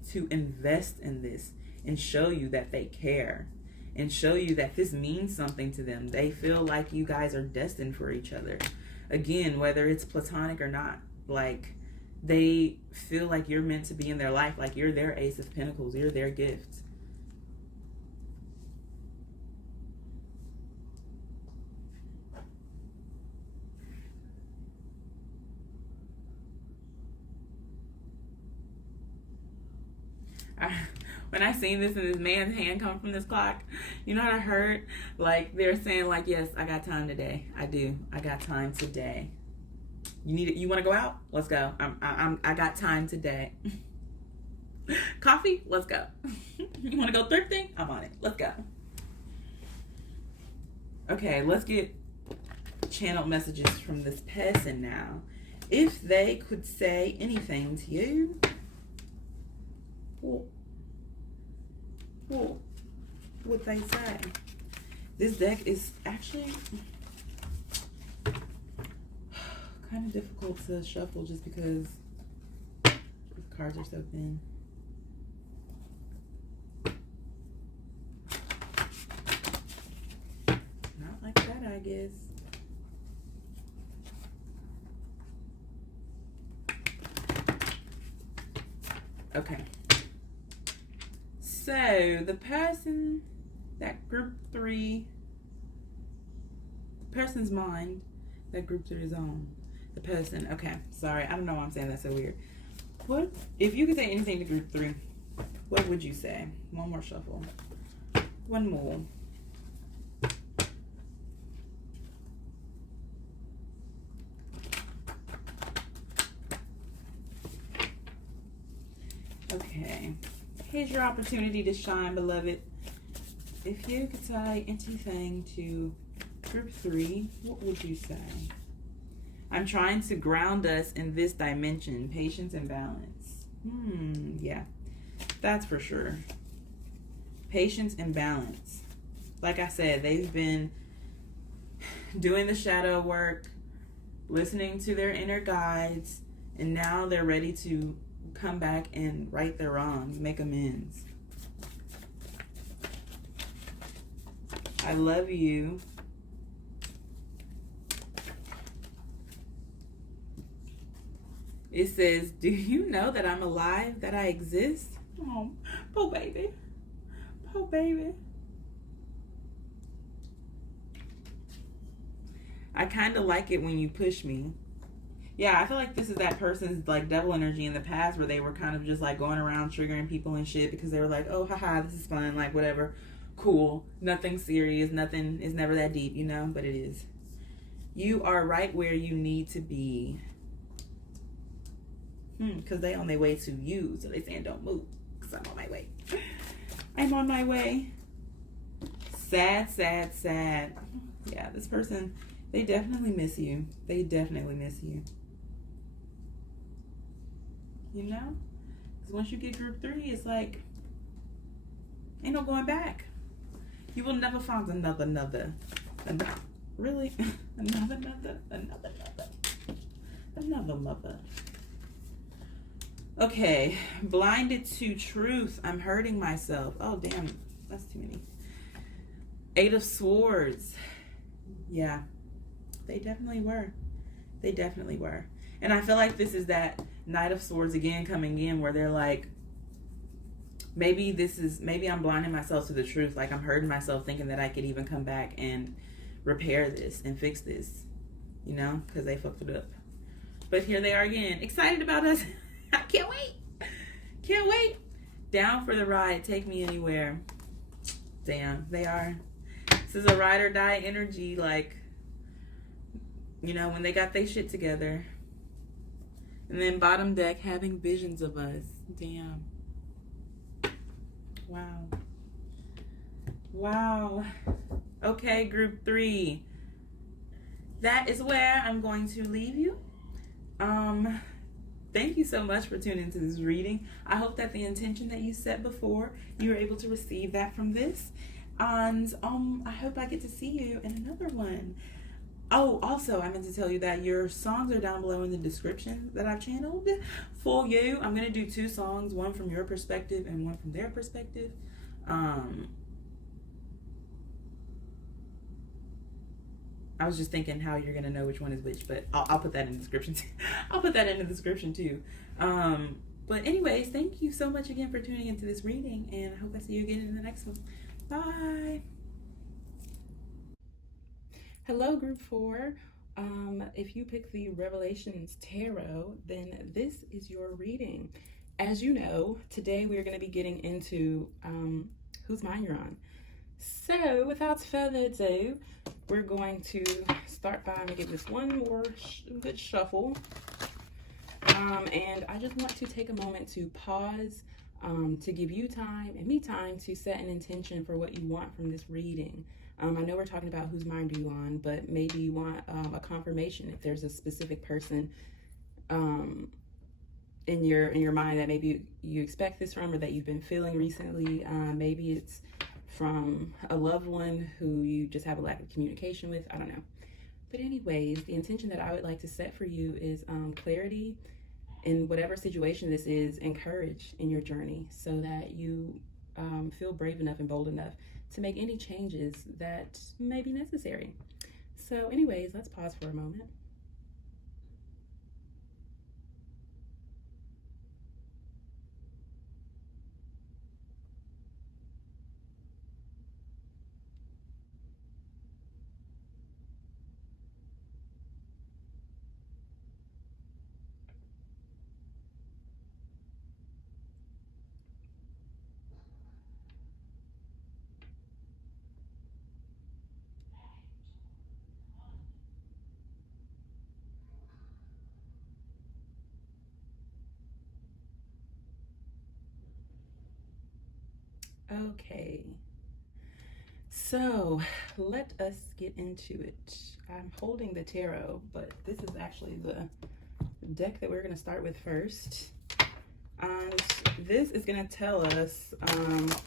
to invest in this and show you that they care and show you that this means something to them. They feel like you guys are destined for each other. Again, whether it's platonic or not, like, they feel like you're meant to be in their life, like you're their Ace of Pentacles, you're their gift. When I seen this and this man's hand come from this clock, you know what I heard? Like, they're saying, like, yes, I got time today. I do. I got time today. You need it? You want to go out? Let's go. I got time today. Coffee? Let's go. You want to go thrifting? I'm on it. Let's go. Okay, let's get channeled messages from this person now. If they could say anything to you, what would they say? This deck is actually kind of difficult to shuffle just because the cards are so thin. Not like that, I guess. Okay. So the person, that group 3, the person's mind, that group 3 is on. The person, okay, sorry, I don't know why I'm saying that so weird. What, if you could say anything to group 3, what would you say? One more shuffle. One more. Okay, here's your opportunity to shine, beloved. If you could say anything to group 3, what would you say? I'm trying to ground us in this dimension, patience and balance. Yeah, that's for sure. Patience and balance. Like I said, they've been doing the shadow work, listening to their inner guides, and now they're ready to come back and right their wrongs, make amends. I love you. It says, do you know that I'm alive, that I exist? Oh, poor baby. Poor baby. I kind of like it when you push me. Yeah, I feel like this is that person's like devil energy in the past where they were kind of just like going around triggering people and shit because they were like, oh, haha, this is fun, like whatever. Cool. Nothing serious. Nothing is never that deep, you know, but it is. You are right where you need to be. Because they on their way to you, so they saying don't move. Because I'm on my way. I'm on my way. Sad, sad, sad. Yeah, this person, they definitely miss you. They definitely miss you. You know? Because once you get group 3, it's like, ain't no going back. You will never find another. Really? Another mother. Okay, blinded to truth. I'm hurting myself. Oh, damn. That's too many. 8 of Swords. Yeah, they definitely were. They definitely were. And I feel like this is that Knight of Swords again coming in where they're like, maybe I'm blinding myself to the truth. Like I'm hurting myself thinking that I could even come back and repair this and fix this, you know, because they fucked it up. But here they are again, excited about us. I can't wait. Can't wait. Down for the ride. Take me anywhere. Damn, they are. This is a ride or die energy. Like, you know, when they got their shit together. And then bottom deck having visions of us. Damn. Wow. Wow. Okay, group 3. That is where I'm going to leave you. Thank you so much for tuning into this reading. I hope that the intention that you set before, you were able to receive that from this. And I hope I get to see you in another one. Oh, also, I meant to tell you that your songs are down below in the description that I've channeled for you. I'm going to do 2 songs, one from your perspective and one from their perspective. I was just thinking how you're going to know which one is which, but I'll put that in the description too. I'll put that in the description too. But anyways, thank you so much again for tuning into this reading, and I hope I see you again in the next one. Bye. Hello, group 4. If you pick the Revelations Tarot, then this is your reading. As you know, today we are going to be getting into whose mind you're on. So, without further ado, we're going to start by making this one more good shuffle. And I just want to take a moment to pause to give you time and me time to set an intention for what you want from this reading. I know we're talking about whose mind are you on, but maybe you want a confirmation if there's a specific person in your mind that maybe you expect this from, or that you've been feeling recently. Maybe it's from a loved one who you just have a lack of communication with. I don't know. But anyways, the intention that I would like to set for you is clarity in whatever situation this is, and courage in your journey, so that you feel brave enough and bold enough to make any changes that may be necessary. So anyways, let's pause for a moment. Okay, so let us get into it. I'm holding the tarot, but this is actually the deck that we're going to start with first. And this is going to tell us,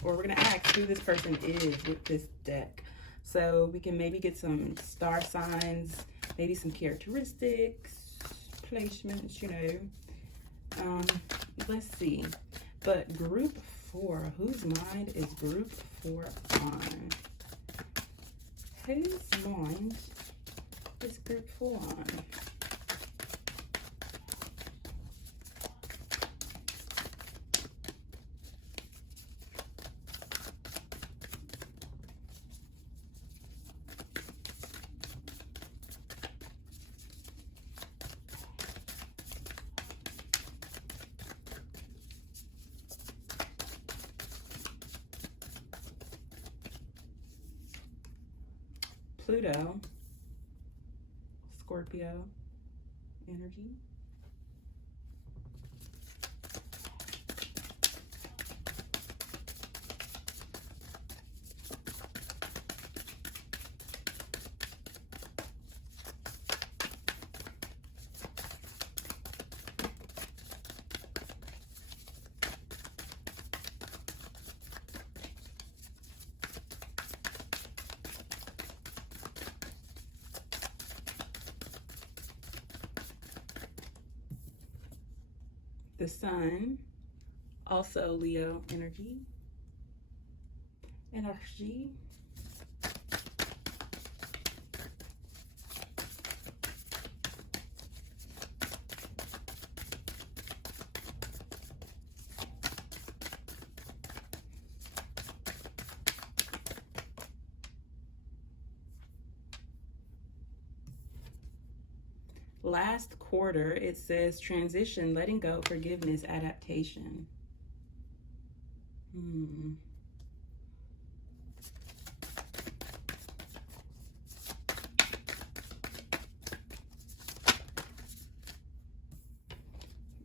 or we're going to ask who this person is with this deck. So we can maybe get some star signs, maybe some characteristics, placements, you know. Let's see. But group 4, whose mind is group 4 on? Whose mind is group 4 on? Pluto, Scorpio energy. The Sun, also Leo energy. Energy. Last quarter, it says transition, letting go, forgiveness, adaptation.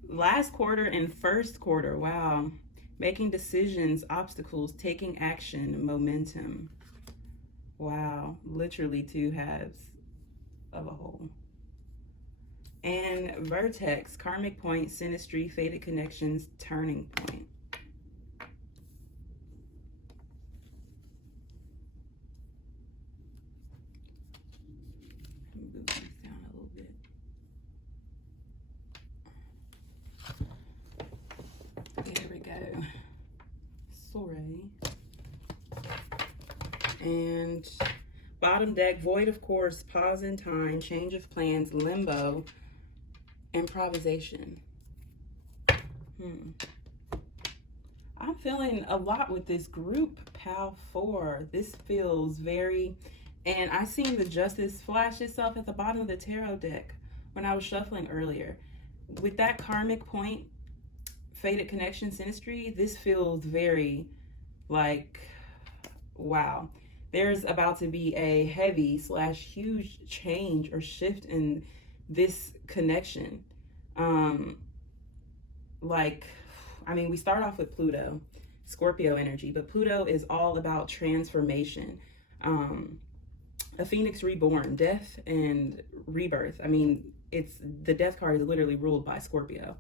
Last quarter and first quarter, wow. Making decisions, obstacles, taking action, momentum. Wow, literally 2 halves of a whole. And vertex, karmic point, synastry, fated connections, turning point. Move these down a little bit. There we go. Sorry. And bottom deck, void of course, pause in time, change of plans, limbo, improvisation. I'm feeling a lot with this group, Pal 4. This feels very, and I seen the Justice flash itself at the bottom of the tarot deck when I was shuffling earlier. With that karmic point, fated connection, synastry, this feels very like, wow. There's about to be a heavy / huge change or shift in this connection. We start off with Pluto, Scorpio energy, but Pluto is all about transformation. A phoenix reborn, death and rebirth. I mean, it's the death card is literally ruled by Scorpio,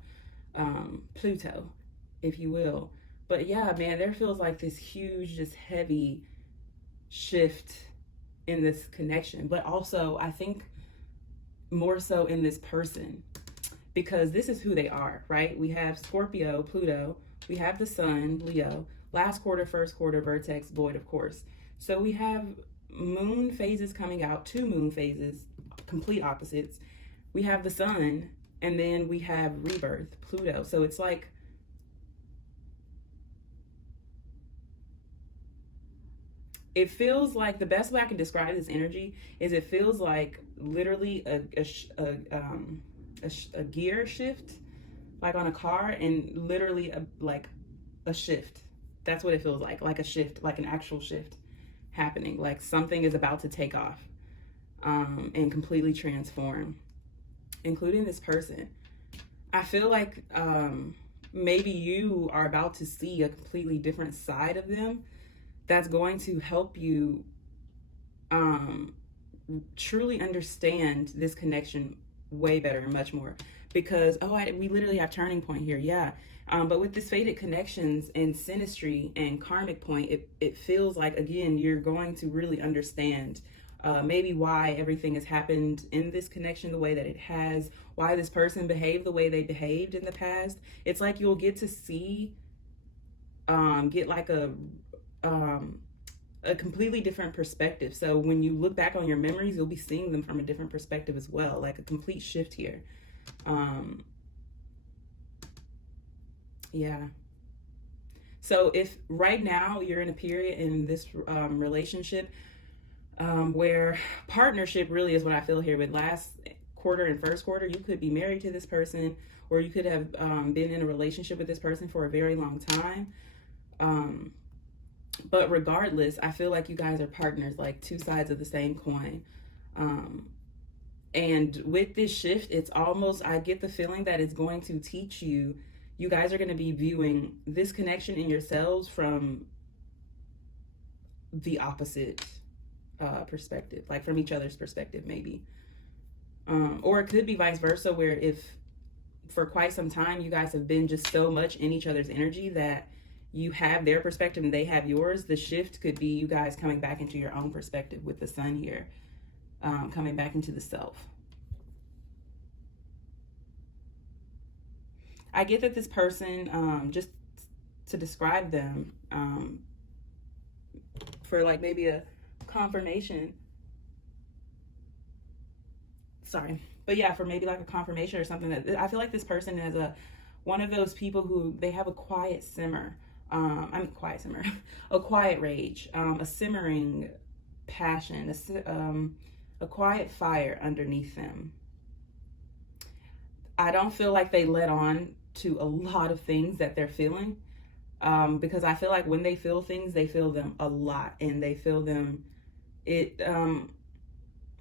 Pluto, if you will. But yeah, man, there feels like this huge, just heavy shift in this connection. But also, I think more so in this person, because this is who they are, right? We have Scorpio, Pluto, we have the sun, Leo, last quarter, first quarter, vertex, void, of course. So we have moon phases coming out, 2 moon phases, complete opposites. We have the sun, and then we have rebirth, Pluto. So it's like, it feels like, the best way I can describe this energy is it feels like literally a gear shift, like on a car, and literally like a shift. That's what it feels like a shift, like an actual shift happening, like something is about to take off, and completely transform, including this person. I feel like maybe you are about to see a completely different side of them that's going to help you truly understand this connection way better and much more. Because we literally have turning point here, yeah. But with this fated connections and synastry and karmic point, it feels like, again, you're going to really understand maybe why everything has happened in this connection the way that it has, why this person behaved the way they behaved in the past. It's like you'll get to see, get like a completely different perspective. So when you look back on your memories, you'll be seeing them from a different perspective as well, like a complete shift here. Yeah. So if right now you're in a period in this relationship where partnership really is what I feel here, with last quarter and first quarter, you could be married to this person, or you could have been in a relationship with this person for a very long time. But regardless, I feel like you guys are partners, like 2 sides of the same coin. And with this shift, it's almost, I get the feeling that it's going to teach you, you guys are going to be viewing this connection in yourselves from the opposite perspective, like from each other's perspective, maybe. Or it could be vice versa, where if for quite some time you guys have been just so much in each other's energy that you have their perspective and they have yours, the shift could be you guys coming back into your own perspective with the sun here, coming back into the self. I get that this person, just to describe them, for like maybe a confirmation, but yeah, for maybe like a confirmation or something, that I feel like this person is one of those people who they have a quiet simmer, a quiet rage, a simmering passion, a quiet fire underneath them. I don't feel like they let on to a lot of things that they're feeling, because I feel like when they feel things, they feel them a lot, and they feel them, it's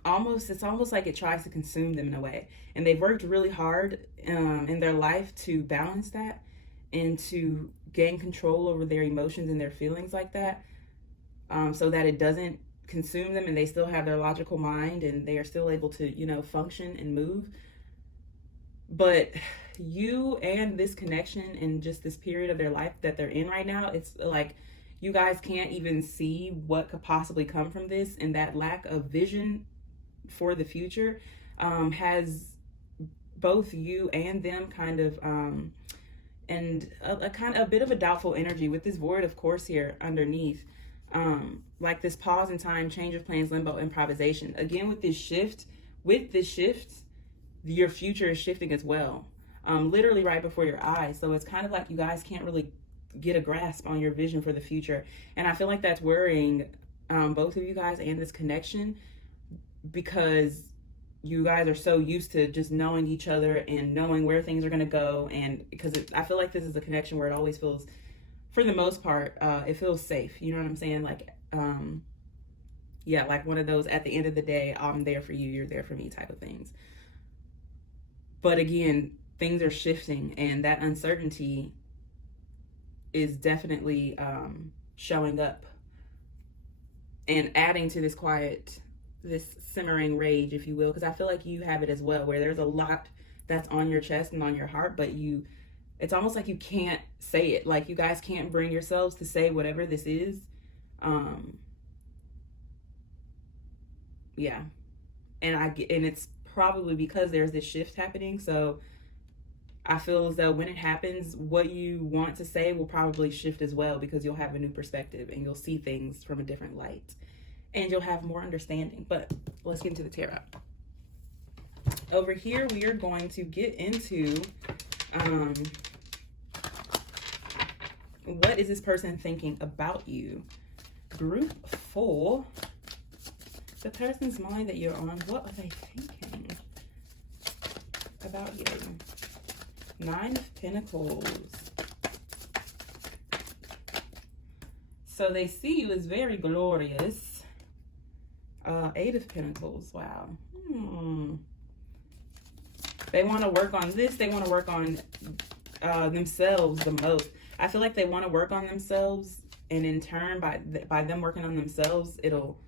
almost like it tries to consume them in a way. And they've worked really hard in their life to balance that and to gain control over their emotions and their feelings like that, so that it doesn't consume them and they still have their logical mind and they are still able to, function and move. But you and this connection and just this period of their life that they're in right now, it's like you guys can't even see what could possibly come from this, and that lack of vision for the future has both you and them kind of and a bit of a doubtful energy with this void, of course, here underneath, like this pause in time, change of plans, limbo, improvisation. Again, with this shift, your future is shifting as well, literally right before your eyes. So it's kind of like you guys can't really get a grasp on your vision for the future, and I feel like that's worrying both of you guys and this connection, because you guys are so used to just knowing each other and knowing where things are going to go. And because I feel like this is a connection where it always feels, for the most part, it feels safe. You know what I'm saying? Like, yeah, like one of those, at the end of the day, I'm there for you, you're there for me type of things. But again, things are shifting, and that uncertainty is definitely showing up and adding to this this simmering rage, if you will, because I feel like you have it as well, where there's a lot that's on your chest and on your heart, but it's almost like you can't say it. Like you guys can't bring yourselves to say whatever this is. Yeah. And it's probably because there's this shift happening. So I feel as though when it happens, what you want to say will probably shift as well, because you'll have a new perspective and you'll see things from a different light and you'll have more understanding. But let's get into the tarot. Over here, we are going to get into what is this person thinking about you? Group 4. The person's mind that you're on, what are they thinking about you? 9 of Pentacles. So they see you as very glorious. 8 of Pentacles. Wow. They want to work on this. They want to work on themselves the most. I feel like they want to work on themselves, and in turn, by them working on themselves, it'll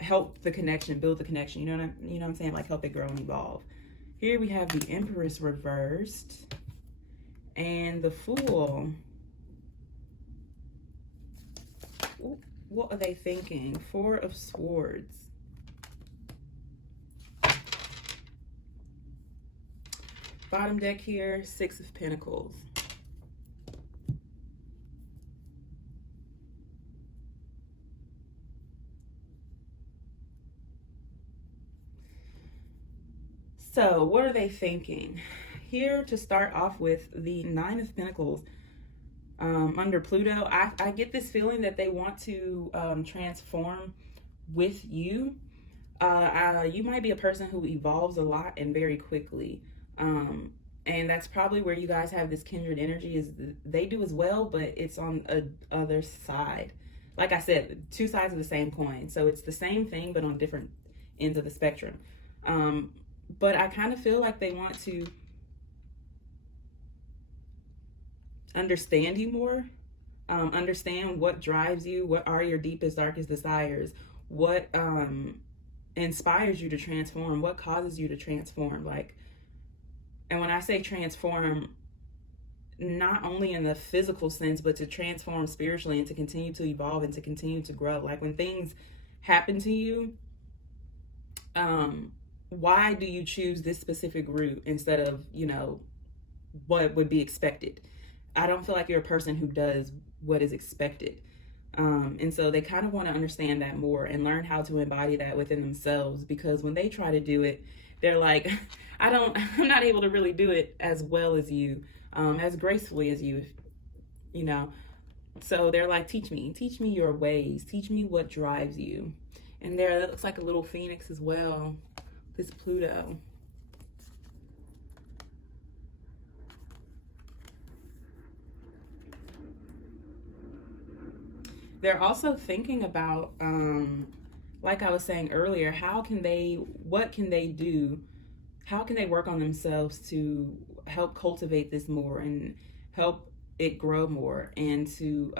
help the connection, build the connection. You know what I'm saying? Like help it grow and evolve. Here we have the Empress reversed and the Fool. What are they thinking? 4 of Swords. Bottom deck here, 6 of Pentacles. So what are they thinking? Here to start off with, the 9 of Pentacles under Pluto, I get this feeling that they want to transform with you. You might be a person who evolves a lot and very quickly. And that's probably where you guys have this kindred energy, is they do as well, but it's on a other side. Like I said, 2 sides of the same coin. So it's the same thing, but on different ends of the spectrum. But I kind of feel like they want to understand you more, understand what drives you, what are your deepest, darkest desires, what inspires you to transform, what causes you to transform. Like, and when I say transform, not only in the physical sense, but to transform spiritually and to continue to evolve and to continue to grow. Like when things happen to you, why do you choose this specific route instead of, what would be expected? I don't feel like you're a person who does what is expected. And so they kind of want to understand that more and learn how to embody that within themselves, because when they try to do it, they're like, I'm not able to really do it as well as you, as gracefully as you, So they're like, teach me your ways, teach me what drives you. And there, that looks like a little phoenix as well. This Pluto. They're also thinking about, like I was saying earlier, what can they do? How can they work on themselves to help cultivate this more and help it grow more, and to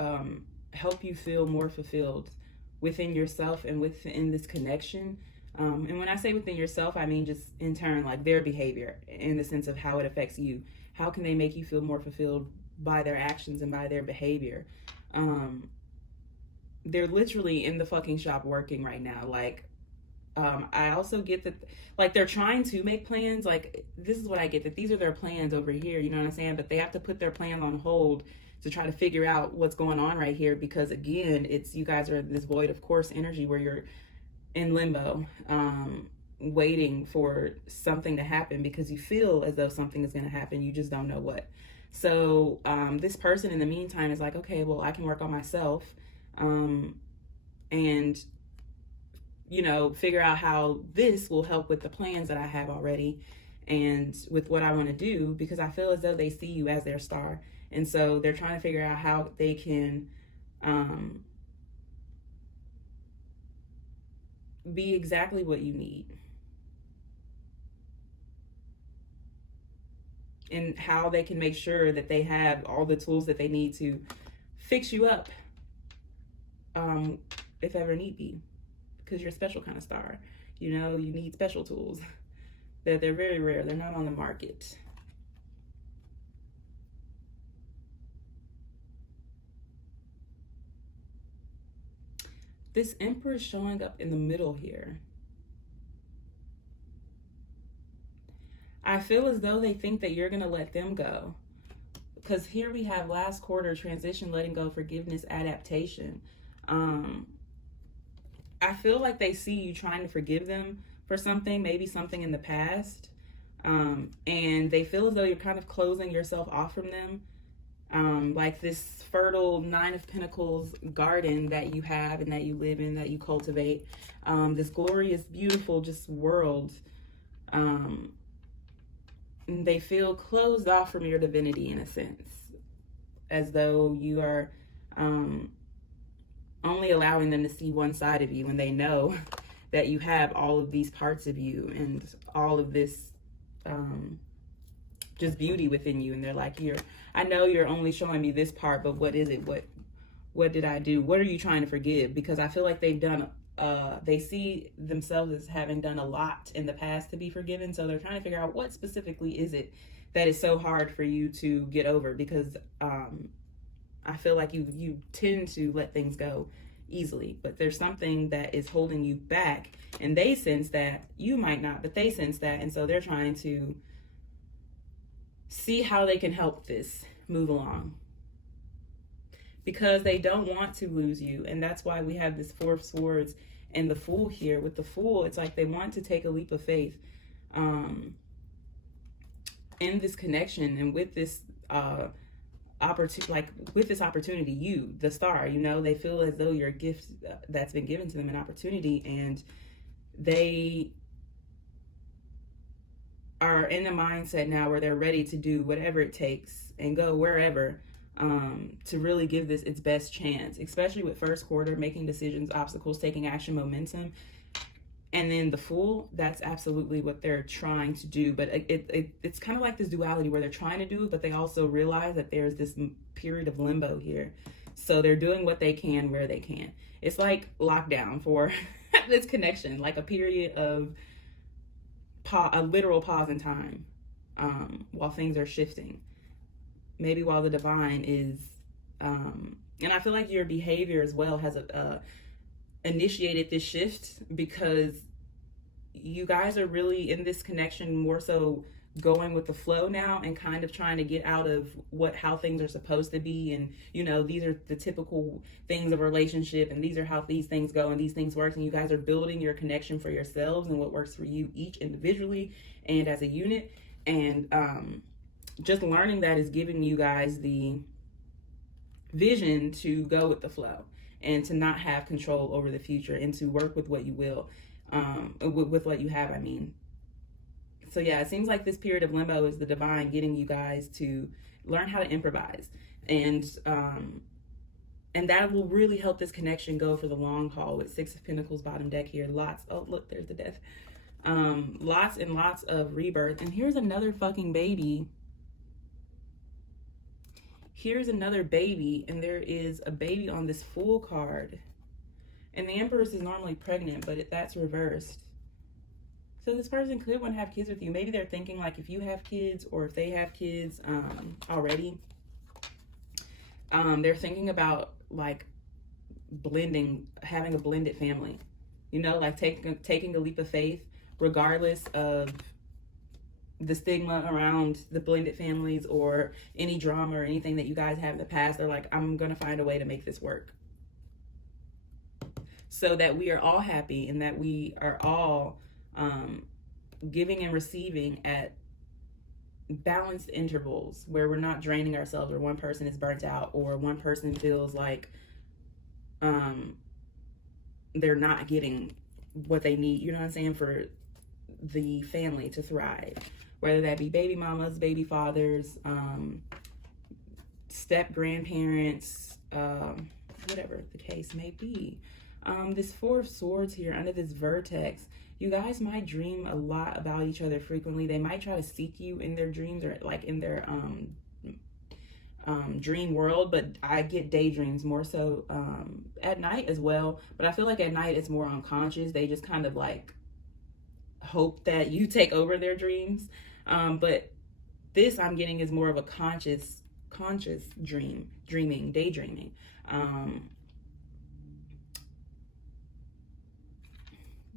help you feel more fulfilled within yourself and within this connection? And when I say within yourself, I mean just in turn, like their behavior, in the sense of how it affects you. How can they make you feel more fulfilled by their actions and by their behavior? They're literally in the fucking shop working right now. Like, I also get that, like, they're trying to make plans. Like, this is what I get, that these are their plans over here, you know what I'm saying? But they have to put their plans on hold to try to figure out what's going on right here, because again, you guys are in this void of course energy where you're in limbo, waiting for something to happen, because you feel as though something is going to happen, you just don't know what. So this person in the meantime is like, okay, well, I can work on myself, and figure out how this will help with the plans that I have already and with what I want to do, because I feel as though they see you as their star. And so they're trying to figure out how they can be exactly what you need, and how they can make sure that they have all the tools that they need to fix you up if ever need be, because you're a special kind of star. You know, you need special tools. That they're very rare. They're not on the market. This Emperor is showing up in the middle here. I feel as though they think that you're going to let them go. Because here we have last quarter, transition, letting go, forgiveness, adaptation. I feel like they see you trying to forgive them for something, maybe something in the past. And they feel as though you're kind of closing yourself off from them. Like this fertile Nine of Pentacles garden that you have and that you live in, that you cultivate. This glorious, beautiful, just world. They feel closed off from your divinity in a sense. As though you are only allowing them to see one side of you, when they know that you have all of these parts of you and all of this just beauty within you. And they're like, I know you're only showing me this part, but what is it? What did I do? What are you trying to forgive? Because I feel like they've done, they see themselves as having done a lot in the past to be forgiven. So they're trying to figure out what specifically is it that is so hard for you to get over. Because I feel like you tend to let things go easily, but there's something that is holding you back, and they sense that. You might not, but they sense that, and so they're trying to see how they can help this move along, because they don't want to lose you. And that's why we have this Four of Swords and the Fool here. With the Fool, it's like they want to take a leap of faith in this connection, and with this opportunity, you, the star, you know, they feel as though you're a gift that's been given to them, an opportunity, and they are in a mindset now where they're ready to do whatever it takes and go wherever to really give this its best chance, especially with first quarter, making decisions, obstacles, taking action, momentum. And then the Fool, that's absolutely what they're trying to do. But it's kind of like this duality where they're trying to do it, but they also realize that there's this period of limbo here. So they're doing what they can where they can. It's like lockdown for this connection, like a period of a literal pause in time while things are shifting. Maybe while the divine is, and I feel like your behavior as well has initiated this shift, because you guys are really in this connection more so going with the flow now, and kind of trying to get out of how things are supposed to be. And you know, these are the typical things of a relationship, and these are how these things go and these things work. And you guys are building your connection for yourselves and what works for you each individually and as a unit. And just learning that is giving you guys the vision to go with the flow and to not have control over the future, and to work with what you will, with what you have, I mean. So yeah, it seems like this period of limbo is the divine getting you guys to learn how to improvise. And that will really help this connection go for the long haul, with Six of Pentacles bottom deck here. Oh look, there's the Death. Lots and lots of rebirth. And here's another fucking baby. Here's another baby, and there is a baby on this Fool card. And the Empress is normally pregnant, but that's reversed. So this person could want to have kids with you. Maybe they're thinking like if you have kids, or if they have kids already, they're thinking about like having a blended family. You know, like taking a leap of faith, regardless of the stigma around the blended families or any drama or anything that you guys have in the past. They're like, I'm gonna find a way to make this work, so that we are all happy, and that we are all giving and receiving at balanced intervals, where we're not draining ourselves, or one person is burnt out, or one person feels like they're not getting what they need, you know what I'm saying, for the family to thrive. Whether that be baby mamas, baby fathers, step grandparents, whatever the case may be. This Four of Swords here under this vertex, you guys might dream a lot about each other frequently. They might try to seek you in their dreams, or like in their dream world, but I get daydreams more so at night as well. But I feel like at night it's more unconscious. They just kind of like hope that you take over their dreams. But this I'm getting is more of a conscious daydreaming.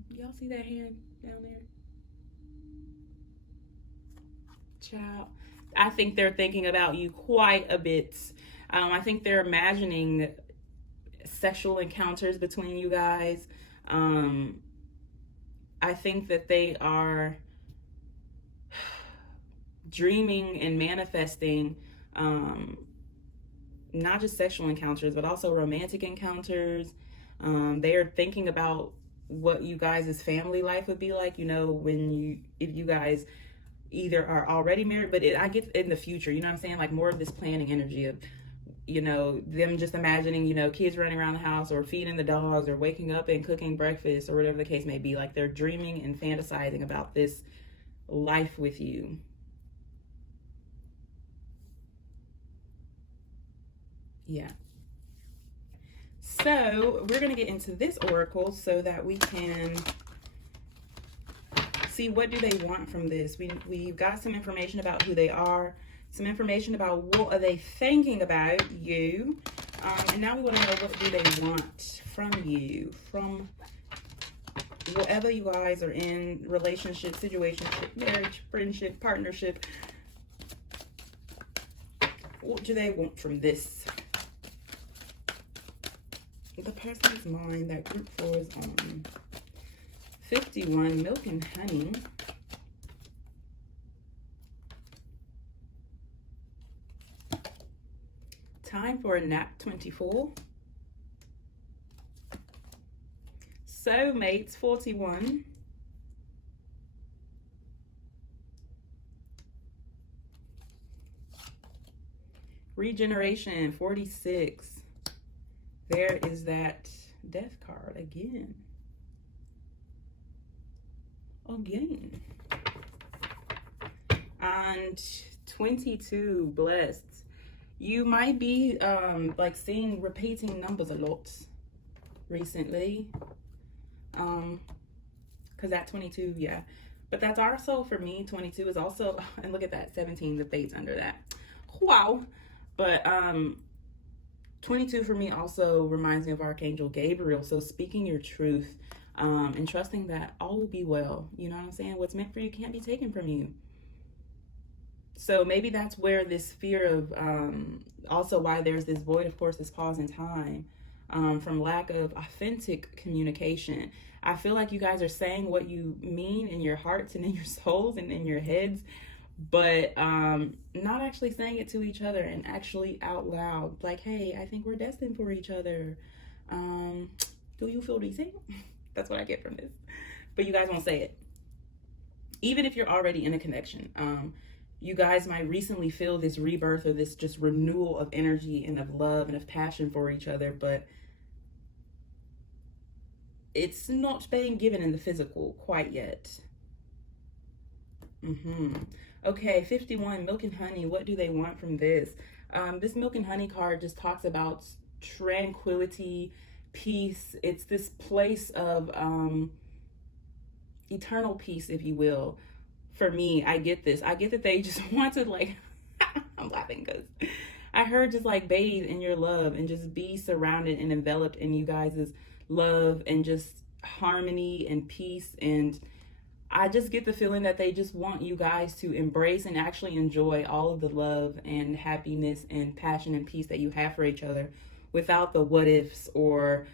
Y'all see that hand down there? Child, I think they're thinking about you quite a bit. I think they're imagining sexual encounters between you guys. I think that they are dreaming and manifesting not just sexual encounters, but also romantic encounters. They are thinking about what you guys' family life would be like, if you guys either are already married, but I get in the future, you know what I'm saying? Like more of this planning energy of, them just imagining, kids running around the house or feeding the dogs or waking up and cooking breakfast or whatever the case may be. Like they're dreaming and fantasizing about this life with you. Yeah. So we're going to get into this oracle so that we can see what do they want from this. We've got some information about who they are, some information about what are they thinking about you, and now we want to know what do they want from you, from whatever you guys are in, relationship, situationship, marriage, friendship, partnership. What do they want from this? The person's mind that group 4 is on. 51, milk and honey. Time for a nap, 24. Soulmates, 41. Regeneration, 46. There is that death card again. And 22, blessed. You might be like seeing repeating numbers a lot recently. Because that 22, yeah. But that's also, for me, 22 is also, and look at that, 17, the fates under that. Wow. But 22 for me also reminds me of Archangel Gabriel. So speaking your truth and trusting that all will be well. You know what I'm saying? What's meant for you can't be taken from you. So maybe that's where this fear of, also why there's this void, of course, this pause in time from lack of authentic communication. I feel like you guys are saying what you mean in your hearts and in your souls and in your heads, but not actually saying it to each other and actually out loud. Like, hey, I think we're destined for each other. Do you feel decent? That's what I get from this. But you guys won't say it. Even if you're already in a connection, you guys might recently feel this rebirth or this just renewal of energy and of love and of passion for each other, but it's not being given in the physical quite yet. Okay, 51, milk and honey. What do they want from this? This milk and honey card just talks about tranquility, peace. It's this place of eternal peace, if you will. For me, I get this. I get that they just want to, like, I'm laughing because I heard just like bathe in your love and just be surrounded and enveloped in you guys' love and just harmony and peace. And I just get the feeling that they just want you guys to embrace and actually enjoy all of the love and happiness and passion and peace that you have for each other without the what ifs or,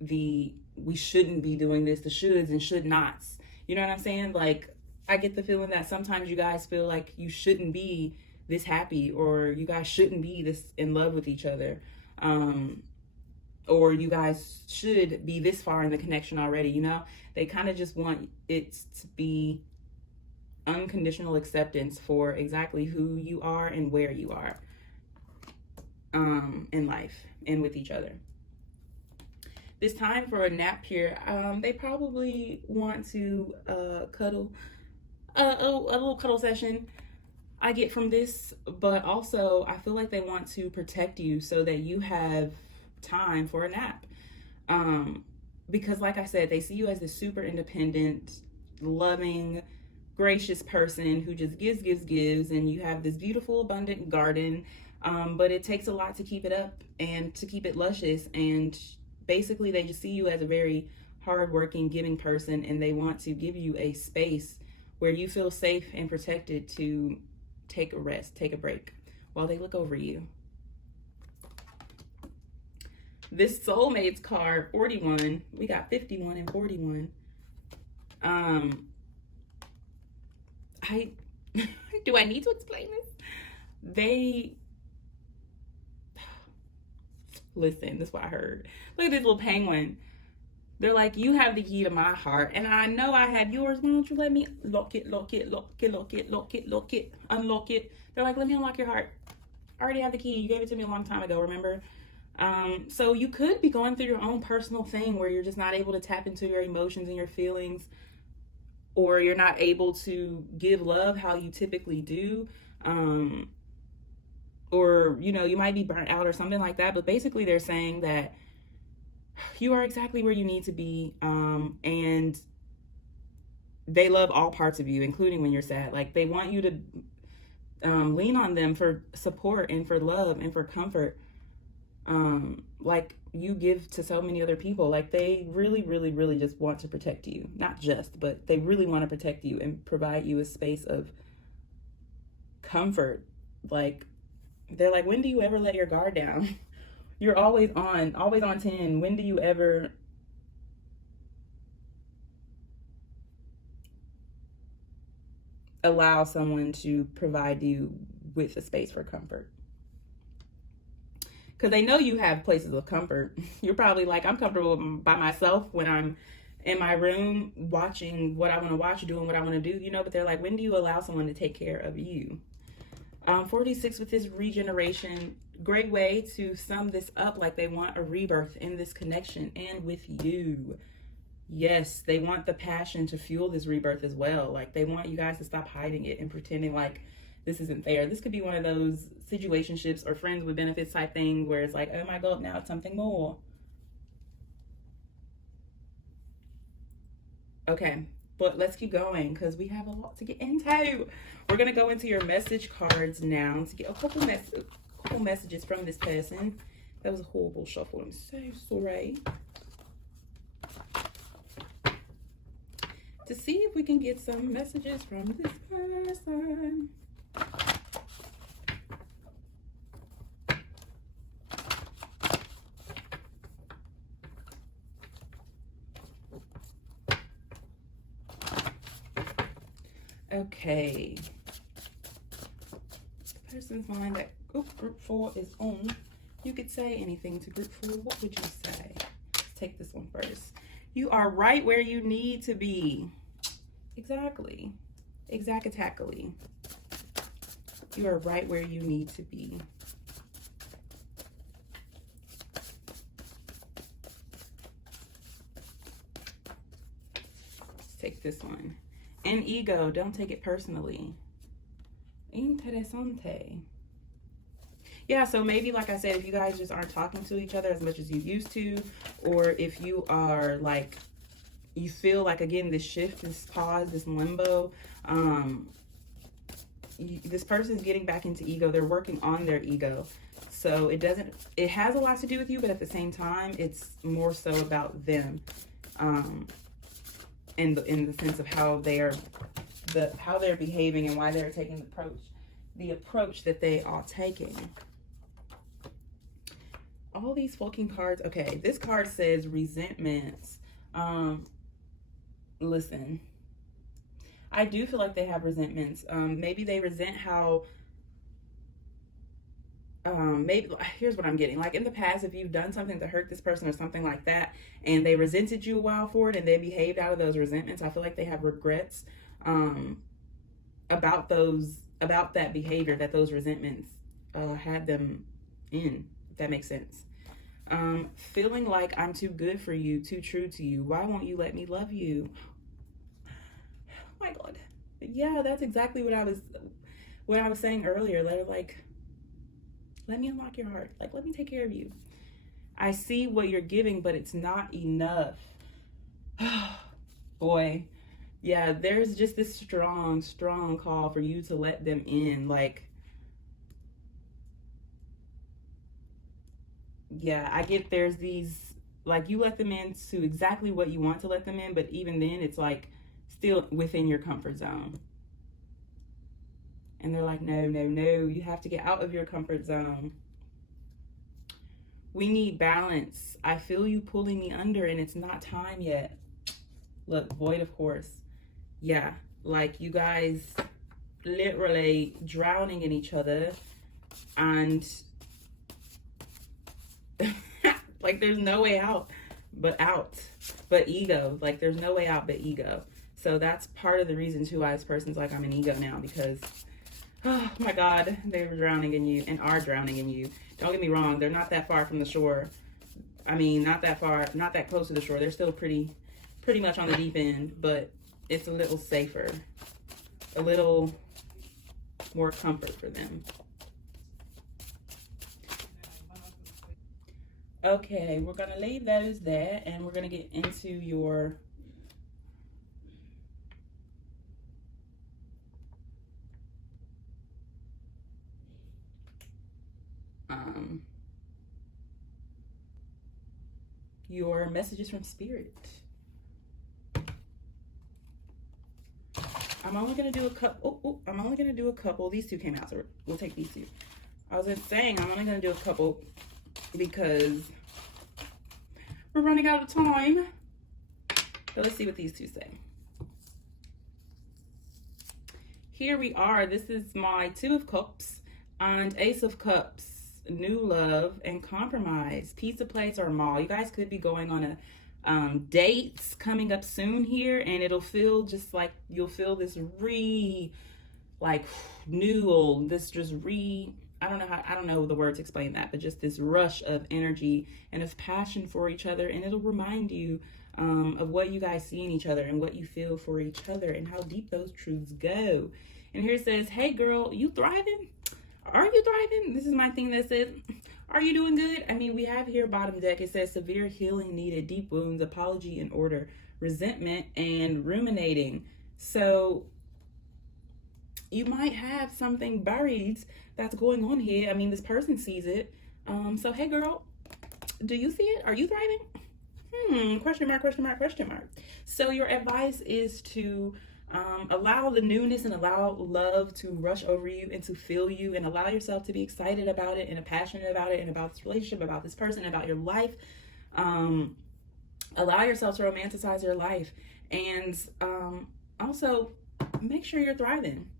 the we shouldn't be doing this, the shoulds and should nots. You know what I'm saying? Like, I get the feeling that sometimes you guys feel like you shouldn't be this happy or you guys shouldn't be this in love with each other. Or you guys should be this far in the connection already, They kind of just want it to be unconditional acceptance for exactly who you are and where you are in life and with each other. This time for a nap here, they probably want to cuddle, a little cuddle session. I get from this, but also I feel like they want to protect you so that you have time for a nap. Because like I said, they see you as this super independent, loving, gracious person who just gives, and you have this beautiful, abundant garden. But it takes a lot to keep it up and to keep it luscious. And basically, they just see you as a very hardworking, giving person, and they want to give you a space where you feel safe and protected to take a rest, take a break while they look over you. This soulmates card, 41. We got 51 and 41. Do I need to explain this? Listen, this is what I heard. Look at this little penguin. They're like, you have the key to my heart, and I know I have yours. Why don't you let me unlock it? They're like, let me unlock your heart. I already have the key. You gave it to me a long time ago, remember? So you could be going through your own personal thing where you're just not able to tap into your emotions and your feelings, or you're not able to give love how you typically do. Or, you know, you might be burnt out or something like that. But basically they're saying that you are exactly where you need to be. And they love all parts of you, including when you're sad. Like, they want you to lean on them for support and for love and for comfort. Like you give to so many other people. Like, they really, really, really just want to protect you. Not just, but they really want to protect you and provide you a space of comfort. Like, they're like, when do you ever let your guard down? You're always on 10. When do you ever allow someone to provide you with a space for comfort? Because they know you have places of comfort. You're probably like, I'm comfortable by myself when I'm in my room watching what I want to watch, doing what I want to do, you know, but they're like, when do you allow someone to take care of you? 46 with this regeneration, great way to sum this up. Like, they want a rebirth in this connection and with you. Yes, they want the passion to fuel this rebirth as well. Like, they want you guys to stop hiding it and pretending like this isn't there. This could be one of those situationships or friends with benefits type things where it's like, oh my God, now it's something more. Okay, but let's keep going because we have a lot to get into. We're going to go into your message cards now to get a couple messages from this person. That was a horrible shuffle. I'm so sorry. To see if we can get some messages from this person. Okay. The person's mind that group 4 is on. You could say anything to group 4. What would you say? Let's take this one first. You are right where you need to be. Exactly. Exactly. You are right where you need to be. Let's take this one. And ego, don't take it personally. Interesante. Yeah, so maybe, like I said, if you guys just aren't talking to each other as much as you used to, or if you are like, you feel like, again, this shift, this pause, this limbo, this person's getting back into ego. They're working on their ego. So it has a lot to do with you, but at the same time, it's more so about them. In the sense of how they're behaving and why they're taking the approach that they are taking. All these fucking cards. Okay, this card says resentments. Listen, I do feel like they have resentments. Maybe they resent how. Maybe here's what I'm getting. Like, in the past, if you've done something to hurt this person or something like that, and they resented you a while for it, and they behaved out of those resentments, I feel like they have regrets about that behavior, that those resentments had them in, if that makes sense. Feeling like I'm too good for you, too true to you. Why won't you let me love you? Oh my God. Yeah, that's exactly what I was. what I was saying earlier, they're like, let me unlock your heart. Like, let me take care of you. I see what you're giving, but it's not enough. Boy, yeah, there's just this strong call for you to let them in. Like, yeah, I get there's these, like, you let them into exactly what you want to let them in, but even then it's like still within your comfort zone. And they're like, no, no, no, you have to get out of your comfort zone. We need balance. I feel you pulling me under and it's not time yet. Look, void, of course. Yeah, like you guys literally drowning in each other, and like there's no way out but ego. Like there's no way out but ego. So that's part of the reason too why this person's like, I'm an ego now, because oh my God, they're drowning in you and are drowning in you. Don't get me wrong, they're not that far from the shore. I mean, not that far, not that close to the shore. They're still pretty much on the deep end, but it's a little safer, a little more comfort for them. Okay, we're gonna leave those there, and we're gonna get into your messages from spirit. I'm only gonna do a couple. I'm only gonna do a couple. These two came out, so we'll take these two. I was just saying I'm only gonna do a couple because we're running out of time. So let's see what these two say. Here we are. This is my Two of Cups and Ace of Cups. New love and compromise. Pizza place or mall. You guys could be going on a dates coming up soon here, and it'll feel just like you'll feel this I don't know the word to explain that, but just this rush of energy and of passion for each other, and it'll remind you of what you guys see in each other and what you feel for each other and how deep those truths go. And here it says, hey girl, you thriving? Are you thriving? This is my thing that says, are you doing good? I mean, we have here bottom deck, it says severe healing needed, deep wounds, apology in order, resentment, and ruminating. So you might have something buried that's going on here. I mean, this person sees it. So hey girl, do you see it? Are you thriving? Question mark, question mark, question mark. So your advice is to allow the newness and allow love to rush over you and to fill you, and allow yourself to be excited about it and passionate about it and about this relationship, about this person, about your life. Allow yourself to romanticize your life, and also make sure you're thriving.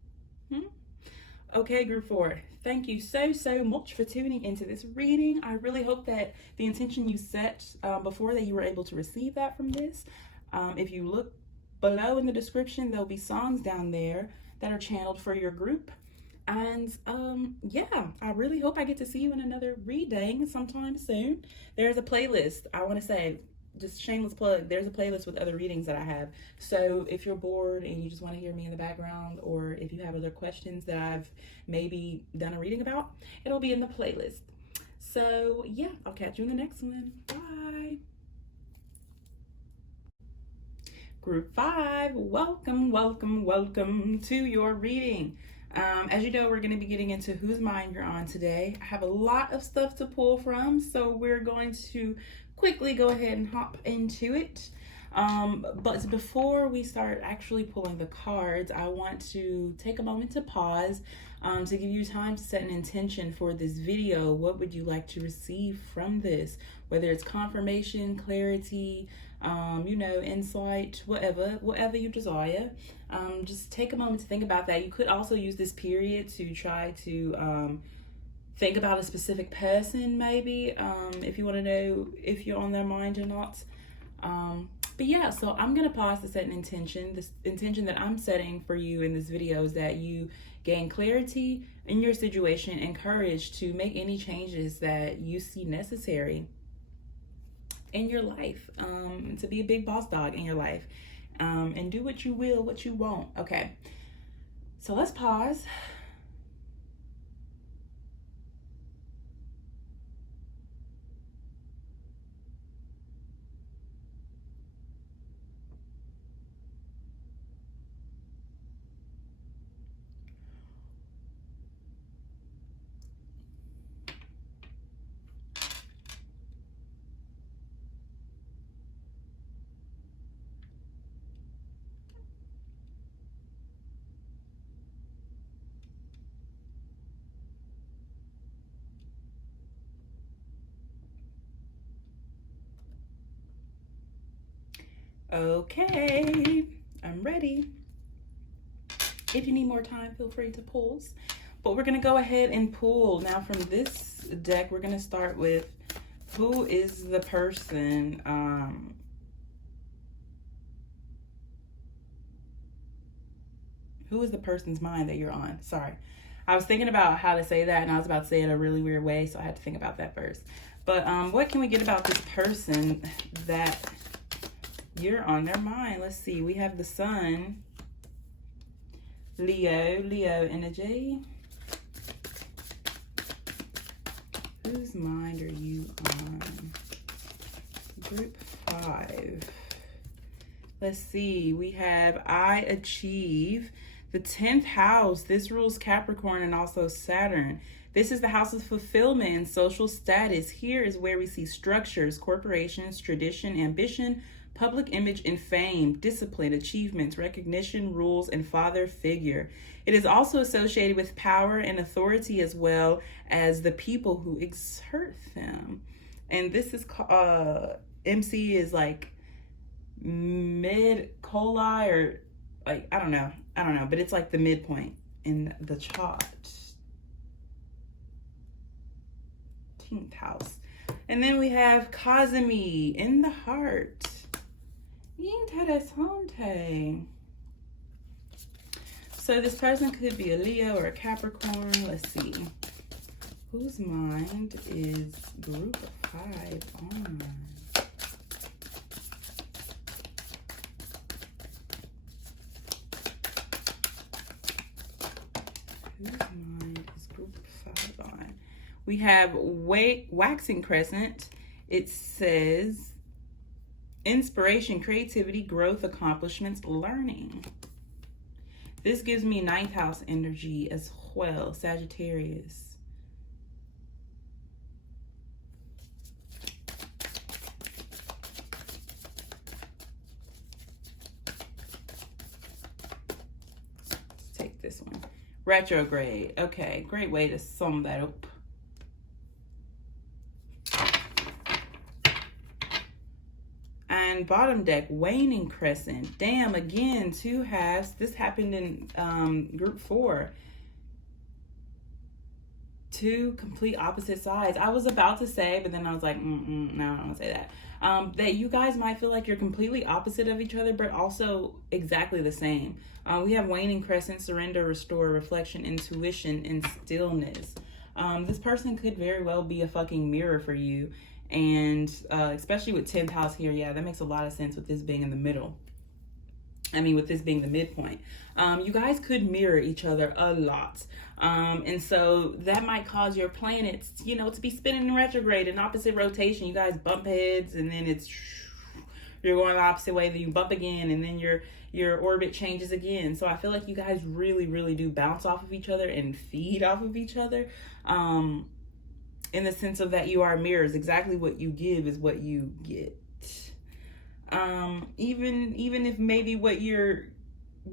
Okay, group 4, thank you so much for tuning into this reading. I really hope that the intention you set before, that you were able to receive that from this. If you look below in the description, there'll be songs down there that are channeled for your group. And yeah, I really hope I get to see you in another reading sometime soon. There's a playlist. I want to say, just shameless plug, there's a playlist with other readings that I have. So if you're bored and you just want to hear me in the background, or if you have other questions that I've maybe done a reading about, it'll be in the playlist. So yeah, I'll catch you in the next one. Bye. Group 5, welcome to your reading. As you know, we're going to be getting into whose mind you're on today. I have a lot of stuff to pull from, so we're going to quickly go ahead and hop into it. But before we start actually pulling the cards, I want to take a moment to pause to give you time to set an intention for this video. What would you like to receive from this? Whether it's confirmation, clarity, insight, whatever you desire. Just take a moment to think about that. You could also use this period to try to think about a specific person, maybe, if you want to know if you're on their mind or not. But yeah, so I'm going to pause to set an intention. This intention that I'm setting for you in this video is that you gain clarity in your situation and courage to make any changes that you see necessary in your life, to be a big boss dog in your life, and do what you will, what you won't. Okay, so let's pause Okay, I'm ready. If you need more time, feel free to pause. But we're going to go ahead and pull. Now from this deck, we're going to start with who is the person who is the person's mind that you're on? Sorry. I was thinking about how to say that, and I was about to say it a really weird way, so I had to think about that first. But what can we get about this person that you're on their mind? Let's see. We have the Sun, Leo energy. Whose mind are you on? Group 5. Let's see. We have I achieve. The 10th house. This rules Capricorn and also Saturn. This is the house of fulfillment and social status. Here is where we see structures, corporations, tradition, ambition, public image and fame, discipline, achievements, recognition, rules, and father figure. It is also associated with power and authority as well as the people who exert them. And this is MC is like mid-coli or like, I don't know, but it's like the midpoint in the chart. 10th house. And then we have Kazumi in the heart. Interesante. So this person could be a Leo or a Capricorn. Let's see. Whose mind is group 5 on? Whose mind is group 5 on? We have waxing crescent. It says inspiration, creativity, growth, accomplishments, learning. This gives me 9th house energy as well, Sagittarius. Let's take this one. Retrograde. Okay, great way to sum that up. And bottom deck, waning crescent. Damn, again, 2 halves. This happened in group 4. 2 complete opposite sides. I was about to say, but then I was like, no, I don't want to say that. That you guys might feel like you're completely opposite of each other, but also exactly the same. We have waning crescent, surrender, restore, reflection, intuition, and stillness. This person could very well be a fucking mirror for you. And especially with 10th house here, yeah, that makes a lot of sense with this being in the middle. I mean, with this being the midpoint. You guys could mirror each other a lot. And so that might cause your planets, you know, to be spinning in retrograde in opposite rotation. You guys bump heads and then you're going the opposite way, then you bump again, and then your orbit changes again. So I feel like you guys really, really do bounce off of each other and feed off of each other. In the sense of that you are mirrors. Exactly what you give is what you get. Even if maybe what you're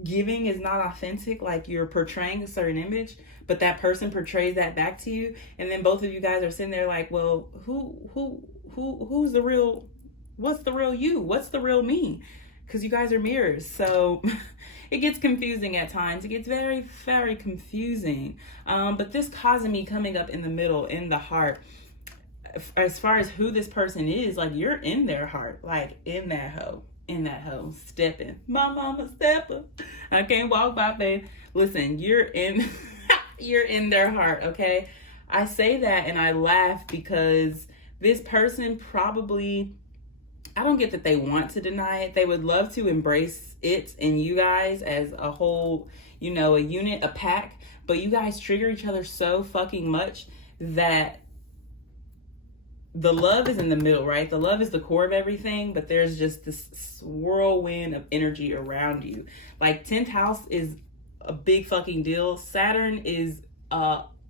giving is not authentic, like you're portraying a certain image, but that person portrays that back to you, and then both of you guys are sitting there like, well, who's the real, what's the real you? What's the real me? Because you guys are mirrors. So it gets confusing at times. It gets very, very confusing. But this Kazumi coming up in the middle, in the heart, as far as who this person is, like you're in their heart, like in that hoe, stepping. My mama stepper. I can't walk by faith. Listen, you're in, you're in their heart, okay? I say that and I laugh because this person probably, I don't get that they want to deny it. They would love to embrace it and you guys as a whole, you know, a unit, a pack. But you guys trigger each other so fucking much that the love is in the middle, right? The love is the core of everything, but there's just this whirlwind of energy around you. Like 10th house is a big fucking deal. Saturn is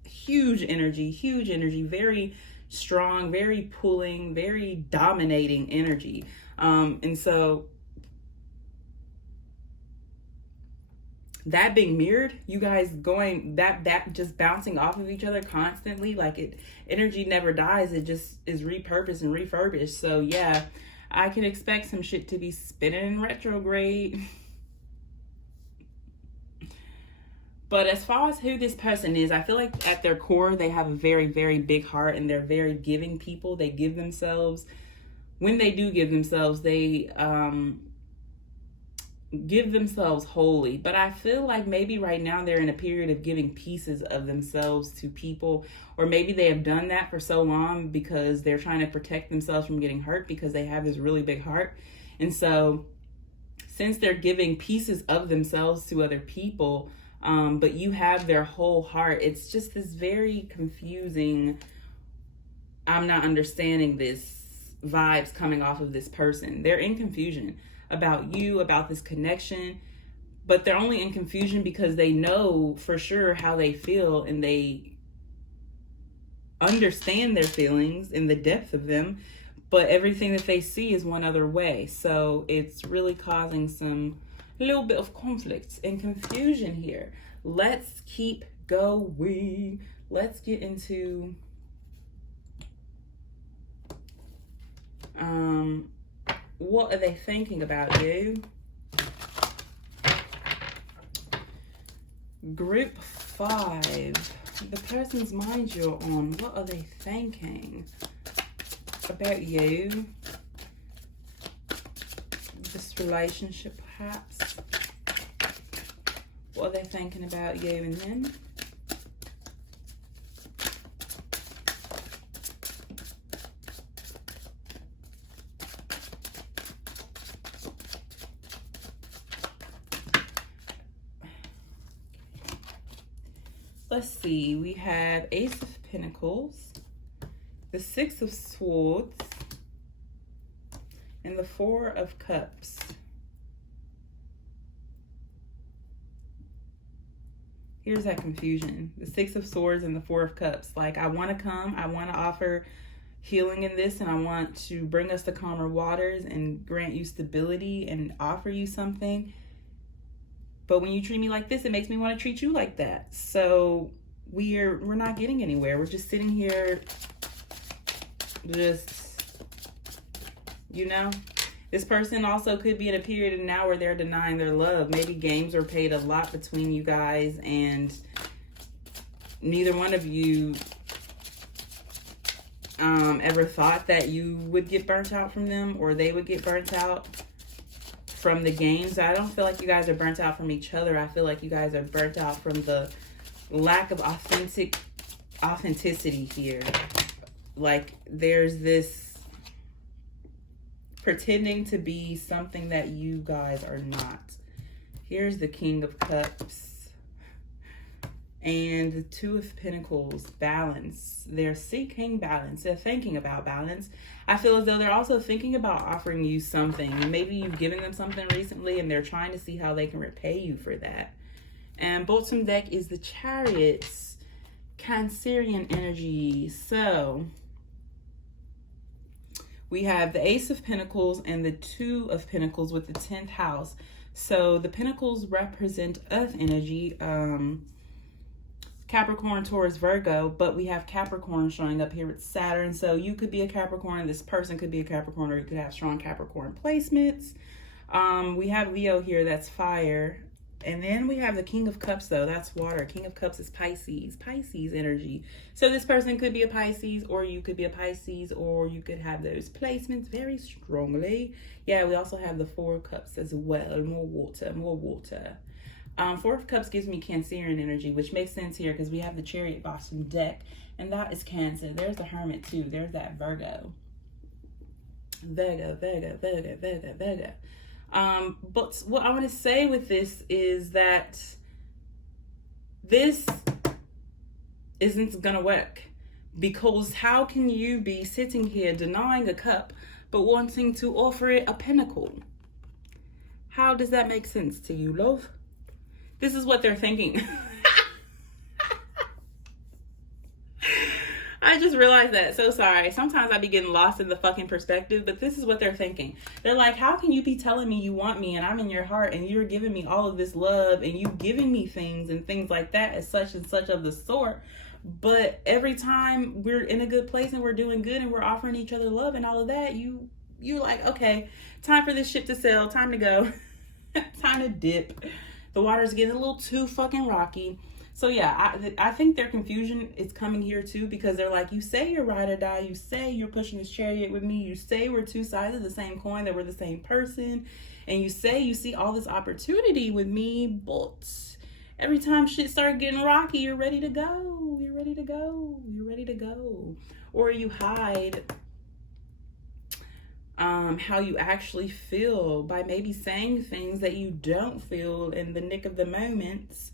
huge energy, very strong, very pulling, very dominating energy. And so that being mirrored, you guys going that just bouncing off of each other constantly, like energy never dies. It just is repurposed and refurbished. So yeah, I can expect some shit to be spinning in retrograde. But as far as who this person is, I feel like at their core, they have a very, very big heart and they're very giving people. They give themselves. When they do give themselves, they give themselves wholly. But I feel like maybe right now they're in a period of giving pieces of themselves to people. Or maybe they have done that for so long because they're trying to protect themselves from getting hurt because they have this really big heart. And so since they're giving pieces of themselves to other people, but you have their whole heart, it's just this very confusing, I'm not understanding this vibes coming off of this person. They're in confusion about you, about this connection, but they're only in confusion because they know for sure how they feel and they understand their feelings in the depth of them, but everything that they see is one other way. So it's really causing some little bit of conflict and confusion here. Let's keep going. Let's get into what are they thinking about you? Group 5, the person's mind you're on, what are they thinking about you? This relationship perhaps. What are they thinking about you and them? Let's see, we have Ace of Pentacles, the Six of Swords, and the Four of Cups. Here's that confusion. The Six of Swords and the Four of Cups. Like, I want to come, I want to offer healing in this, and I want to bring us to calmer waters and grant you stability and offer you something. But when you treat me like this, it makes me want to treat you like that. So we're not getting anywhere. We're just sitting here, just, you know. This person also could be in a period now where they're denying their love. Maybe games are played a lot between you guys and neither one of you ever thought that you would get burnt out from them or they would get burnt out from the games. I don't feel like you guys are burnt out from each other. I feel like you guys are burnt out from the lack of authenticity here. Like there's this pretending to be something that you guys are not. Here's the King of Cups and the Two of Pentacles. Balance. They're seeking balance. They're thinking about balance. I feel as though they're also thinking about offering you something. Maybe you've given them something recently and they're trying to see how they can repay you for that. And bottom deck is the Chariots, Cancerian energy. So we have the Ace of Pentacles and the Two of Pentacles with the 10th house. So the Pentacles represent Earth energy, Capricorn, Taurus, Virgo, but we have Capricorn showing up here with Saturn. So you could be a Capricorn, this person could be a Capricorn, or you could have strong Capricorn placements. We have Leo here, that's fire. And then we have the King of Cups, though, that's water. King of Cups is Pisces energy. So this person could be a Pisces, or you could be a Pisces, or you could have those placements very strongly. Yeah, we also have the Four of Cups as well. More water, more water. Four of Cups gives me Cancerian energy, which makes sense here because we have the Chariot bottom deck, and that is Cancer. There's the Hermit too. There's that Virgo. Virgo. But what I want to say with this is that this isn't gonna work, because how can you be sitting here denying a cup but wanting to offer it a pentacle? How does that make sense to you, love? This is what they're thinking. I just realized that. So sorry. Sometimes I be getting lost in the fucking perspective, but this is what they're thinking. They're like, how can you be telling me you want me and I'm in your heart and you're giving me all of this love and you giving me things and things like that as such and such of the sort, but every time we're in a good place and we're doing good and we're offering each other love and all of that, you you're like, okay, time for this ship to sail, time to go. Time to dip. The water's getting a little too fucking rocky. So yeah, I think their confusion is coming here too, because they're like, you say you're ride or die, you say you're pushing this chariot with me, you say we're two sides of the same coin, that we're the same person, and you say you see all this opportunity with me, but every time shit starts getting rocky, you're ready to go. You're ready to go. You're ready to go. Or you hide how you actually feel by maybe saying things that you don't feel in the nick of the moments.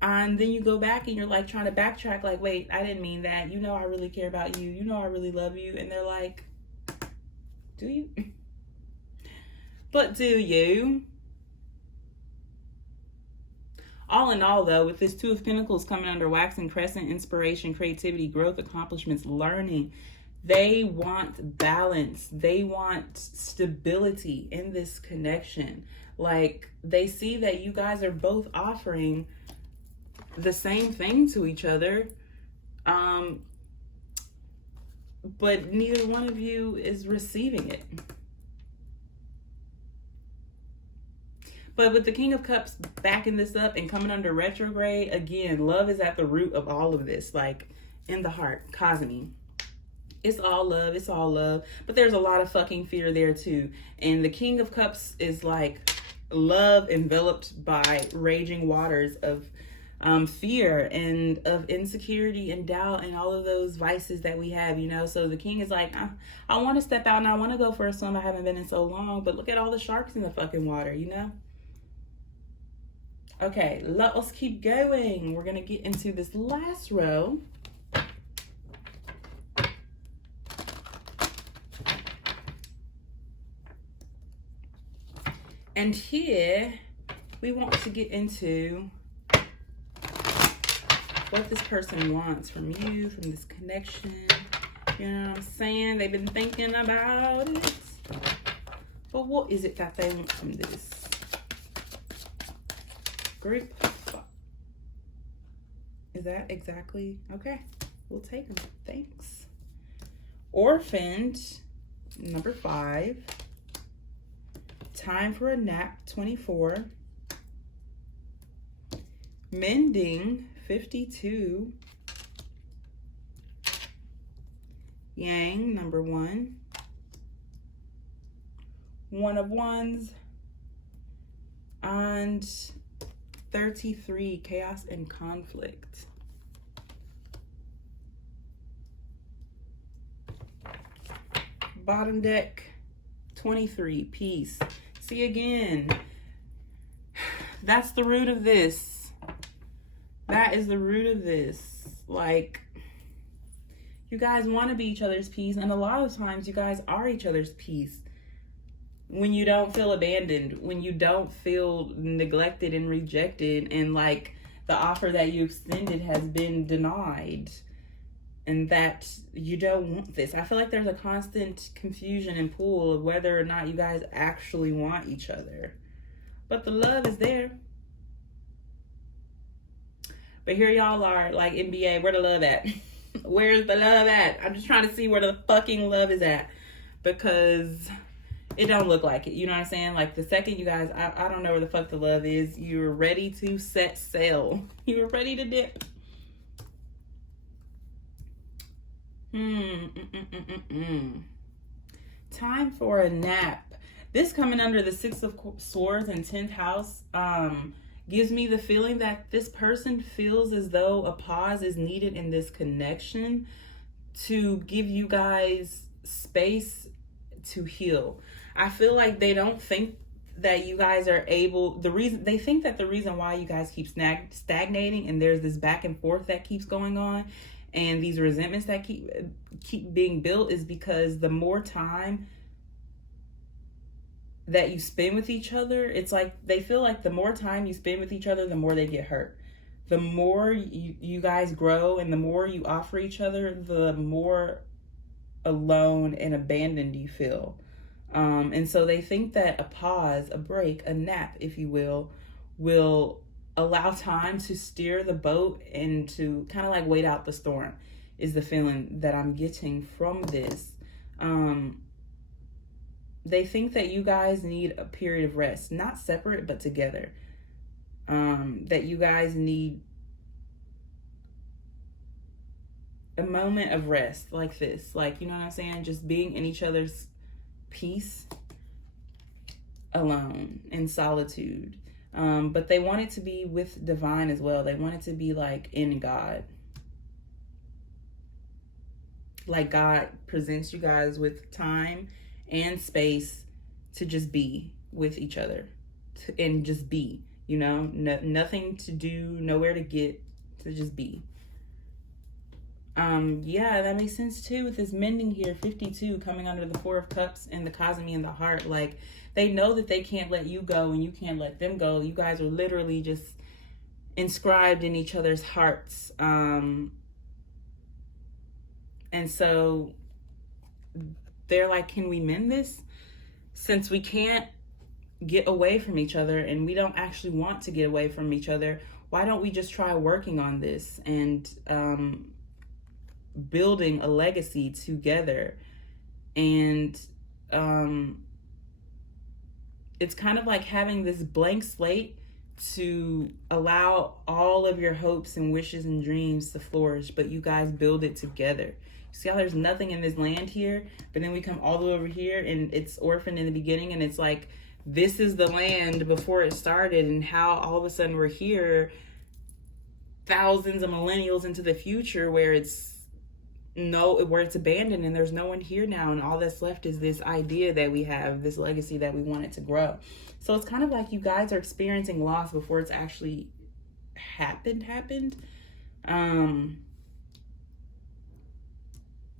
And then you go back and you're like trying to backtrack, like, wait, I didn't mean that. You know I really care about you. You know I really love you. And they're like, do you? But do you? All in all, though, with this Two of Pentacles coming under waxing crescent, inspiration, creativity, growth, accomplishments, learning, they want balance. They want stability in this connection. Like, they see that you guys are both offering the same thing to each other, but neither one of you is receiving it. But with the King of Cups backing this up and coming under retrograde, again, love is at the root of all of this, like in the heart, cosmos. It's all love, it's all love, but there's a lot of fucking fear there too. And the King of Cups is like love enveloped by raging waters of fear and of insecurity and doubt and all of those vices that we have, you know. So the king is like, I want to step out and I want to go for a swim. I haven't been in so long, but look at all the sharks in the fucking water, you know. Okay, let us keep going. We're gonna get into this last row. And here we want to get into what this person wants from you, from this connection. You know what I'm saying? They've been thinking about it. But what is it that they want from this group? Is that exactly? Okay, we'll take them. Thanks. Orphaned, number 5. Time for a nap, 24. Mending, 52. Yang, number 1. One of Wands. And 33, chaos and conflict. Bottom deck, 23, peace. See, again, that's the root of this. That is the root of this. Like, you guys want to be each other's peace, and a lot of times you guys are each other's peace. When you don't feel abandoned, when you don't feel neglected and rejected, and like the offer that you extended has been denied, and that you don't want this. I feel like there's a constant confusion and pull of whether or not you guys actually want each other. But the love is there. But here y'all are, like, NBA, where the love at? Where's the love at? I'm just trying to see where the fucking love is at, because it don't look like it. You know what I'm saying? Like, the second you guys, I don't know where the fuck the love is. You're ready to set sail. You're ready to dip. Time for a nap. This coming under the 6 of Swords and 10th house gives me the feeling that this person feels as though a pause is needed in this connection to give you guys space to heal. I feel like they don't think that you guys are able, they think that the reason why you guys keep stagnating and there's this back and forth that keeps going on and these resentments that keep being built is because the more time that you spend with each other, it's like they feel like the more time you spend with each other, the more they get hurt. The more you guys grow and the more you offer each other, the more alone and abandoned you feel. And so they think that a pause, a break, a nap, if you will allow time to steer the boat and to kind of like wait out the storm, is the feeling that I'm getting from this. they think that you guys need a period of rest, not separate, but together. That you guys need a moment of rest like this. Like, you know what I'm saying? Just being in each other's peace alone, in solitude. But they want it to be with divine as well. They want it to be like in God. Like God presents you guys with time and space to just be with each other and just be, you know, nothing to do, nowhere to get, to just be. Yeah, that makes sense too with this mending here, 52 coming under the 4 of Cups and the Cosmi in the heart. Like, they know that they can't let you go and you can't let them go. You guys are literally just inscribed in each other's hearts. And so they're like, can we mend this? Since we can't get away from each other and we don't actually want to get away from each other, why don't we just try working on this and building a legacy together? And it's kind of like having this blank slate to allow all of your hopes and wishes and dreams to flourish, but you guys build it together. See how there's nothing in this land here, but then we come all the way over here and it's orphaned in the beginning, and it's like, this is the land before it started, and how all of a sudden we're here thousands of millennials into the future where it's abandoned and there's no one here now, and all that's left is this idea that we have, this legacy that we want it to grow. So it's kind of like you guys are experiencing loss before it's actually happened.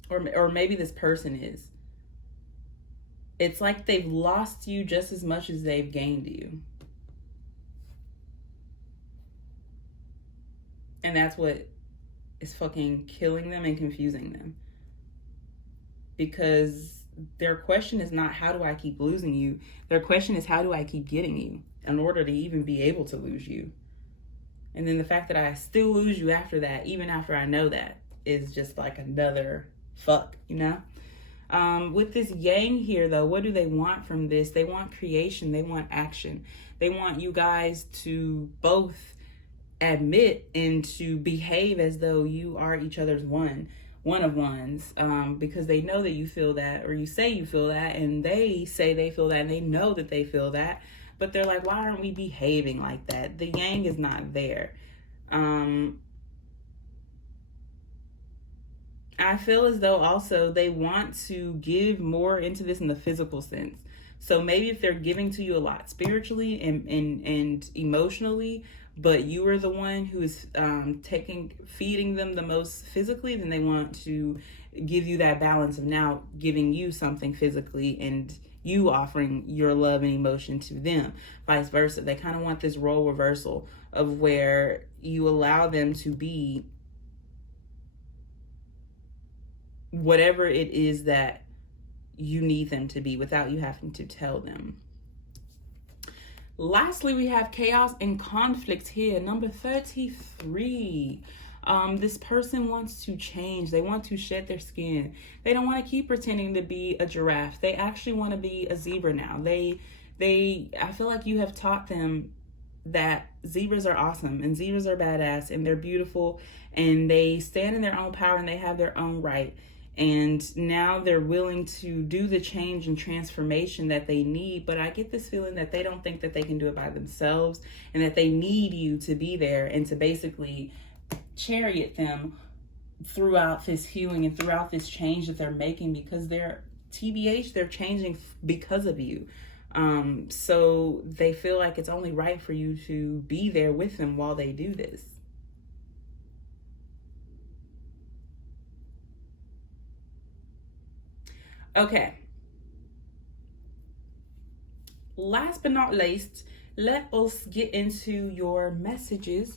Or maybe this person is. It's like they've lost you just as much as they've gained you. And that's what is fucking killing them and confusing them. Because their question is not, how do I keep losing you? Their question is, how do I keep getting you in order to even be able to lose you? And then the fact that I still lose you after that, even after I know that, is just like another fuck, you know? With this yang here, though, what do they want from this? They want creation. They want action. They want you guys to both admit and to behave as though you are each other's one of ones, because they know that you feel that, or you say you feel that, and they say they feel that, and they know that they feel that, but they're like, why aren't we behaving like that? The yang is not there. I feel as though also they want to give more into this in the physical sense. So maybe if they're giving to you a lot spiritually and emotionally, but you are the one who is feeding them the most physically, then they want to give you that balance of now giving you something physically and you offering your love and emotion to them, vice versa. They kind of want this role reversal of where you allow them to be whatever it is that you need them to be without you having to tell them. Lastly, we have chaos and conflict here, number 33. This person wants to change. They want to shed their skin. They don't want to keep pretending to be a giraffe. They actually want to be a zebra now. I feel like you have taught them that zebras are awesome and zebras are badass and they're beautiful and they stand in their own power and they have their own right. And now they're willing to do the change and transformation that they need. But I get this feeling that they don't think that they can do it by themselves and that they need you to be there and to basically chariot them throughout this healing and throughout this change that they're making, because they're changing because of you. So they feel like it's only right for you to be there with them while they do this. Okay. Last but not least, let us get into your messages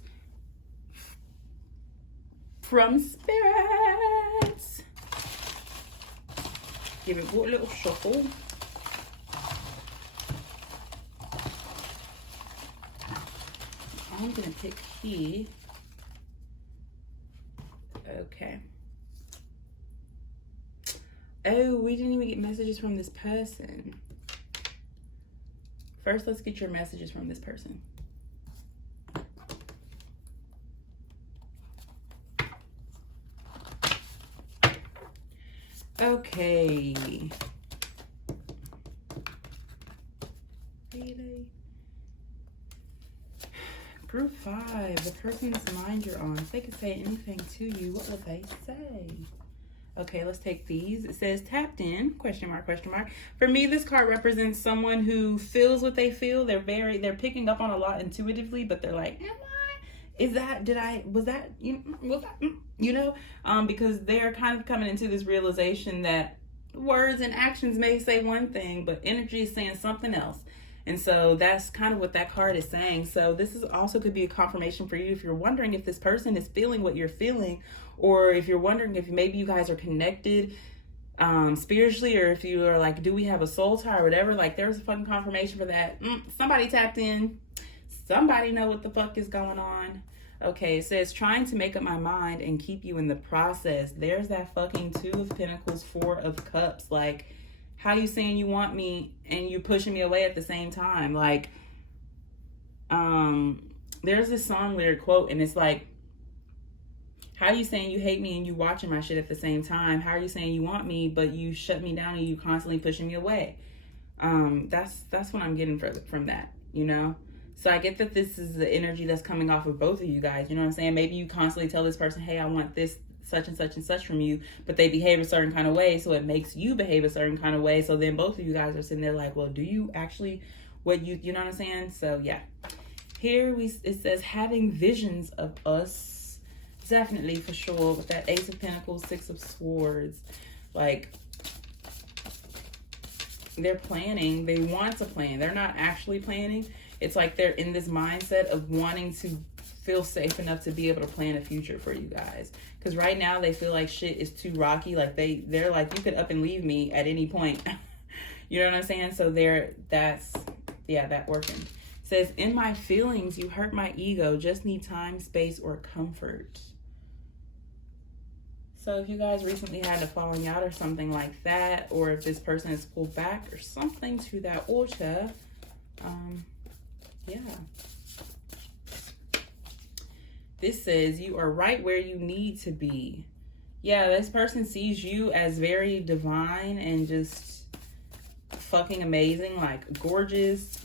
from spirits. Give it a little shuffle. I'm gonna pick here. Okay. Oh, we didn't even get messages from this person. First, let's get your messages from this person. Okay. Group 5, the person's mind you're on. If they could say anything to you, what would they say? Okay, let's take these. It says tapped in, question mark, question mark. For me, this card represents someone who feels what they feel. They're picking up on a lot intuitively, but they're like, am I? Is that, you know, because they're kind of coming into this realization that words and actions may say one thing, but energy is saying something else. And so that's kind of what that card is saying. So this is also could be a confirmation for you if you're wondering if this person is feeling what you're feeling, or if you're wondering if maybe you guys are connected spiritually, or if you are like, do we have a soul tie or whatever. Like, there's a fucking confirmation for that. Somebody tapped in. Somebody know what the fuck is going on. Okay, it says trying to make up my mind and keep you in the process. There's that fucking 2 of Pentacles, 4 of Cups. Like, how you saying you want me and you pushing me away at the same time? Like, there's this song lyric quote, and it's like, how you saying you hate me and you watching my shit at the same time? How are you saying you want me, but you shut me down and you constantly pushing me away? That's what I'm getting from that, you know? So I get that this is the energy that's coming off of both of you guys. You know what I'm saying? Maybe you constantly tell this person, hey, I want this, such and such and such from you, but they behave a certain kind of way, so it makes you behave a certain kind of way. So then both of you guys are sitting there like, well, do you actually you know what I'm saying? So yeah, here it says having visions of us, definitely for sure, with that Ace of Pentacles, 6 of Swords. Like, they're planning, they want to plan, they're not actually planning. It's like they're in this mindset of wanting to feel safe enough to be able to plan a future for you guys. Because right now they feel like shit is too rocky. Like they're like, you could up and leave me at any point. You know what I'm saying? So that working. It says, in my feelings, you hurt my ego. Just need time, space, or comfort. So if you guys recently had a falling out or something like that, or if this person has pulled back or something to that order, yeah. This says you are right where you need to be. Yeah, this person sees you as very divine and just fucking amazing, like gorgeous,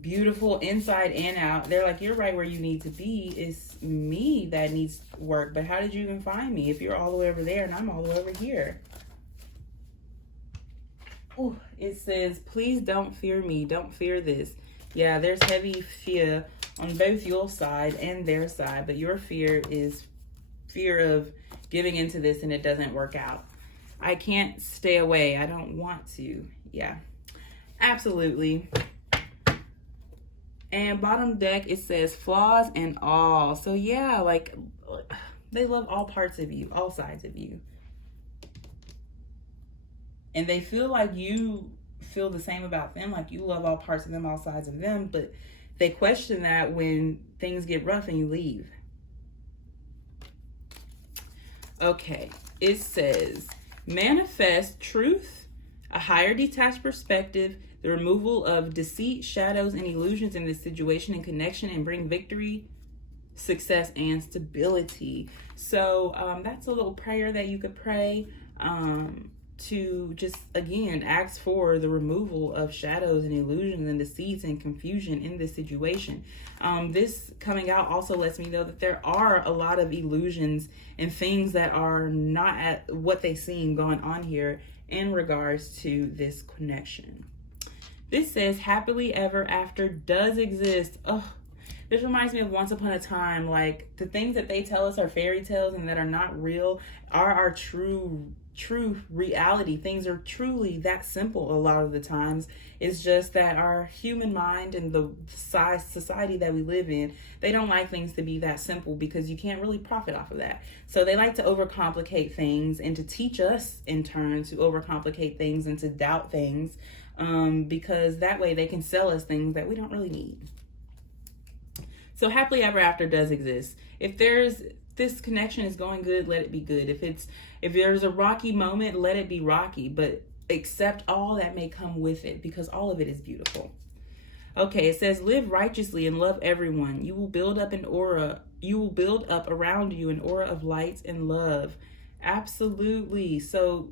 beautiful inside and out. They're like, you're right where you need to be. It's me that needs work. But how did you even find me if you're all the way over there and I'm all the way over here? Ooh, it says, please don't fear me. Don't fear this. Yeah, there's heavy fear on both your side and their side, but your fear is fear of giving into this and it doesn't work out. I can't stay away. I don't want to. Yeah, absolutely. And bottom deck, it says flaws and all. So yeah, like, they love all parts of you, all sides of you. And they feel like you feel the same about them, like you love all parts of them, all sides of them, but they question that when things get rough and you leave. Okay, it says manifest truth, a higher detached perspective, the removal of deceit, shadows, and illusions in this situation and connection, and bring victory, success, and stability. So that's a little prayer that you could pray to just, again, ask for the removal of shadows and illusions and deceits and confusion in this situation. This coming out also lets me know that there are a lot of illusions and things that are not at what they seem going on here in regards to this connection. This says happily ever after does exist. Oh, this reminds me of Once Upon a Time. Like, the things that they tell us are fairy tales and that are not real are our true reality. Things are truly that simple a lot of the times. It's just that our human mind and the society that we live in, they don't like things to be that simple because you can't really profit off of that. So they like to overcomplicate things and to teach us in turn to overcomplicate things and to doubt things, because that way they can sell us things that we don't really need. So happily ever after does exist. If this connection is going good, let it be good. If there's a rocky moment, let it be rocky, but accept all that may come with it because all of it is beautiful. Okay, it says live righteously and love everyone. You will build up an aura. You will build up around you an aura of light and love. Absolutely. So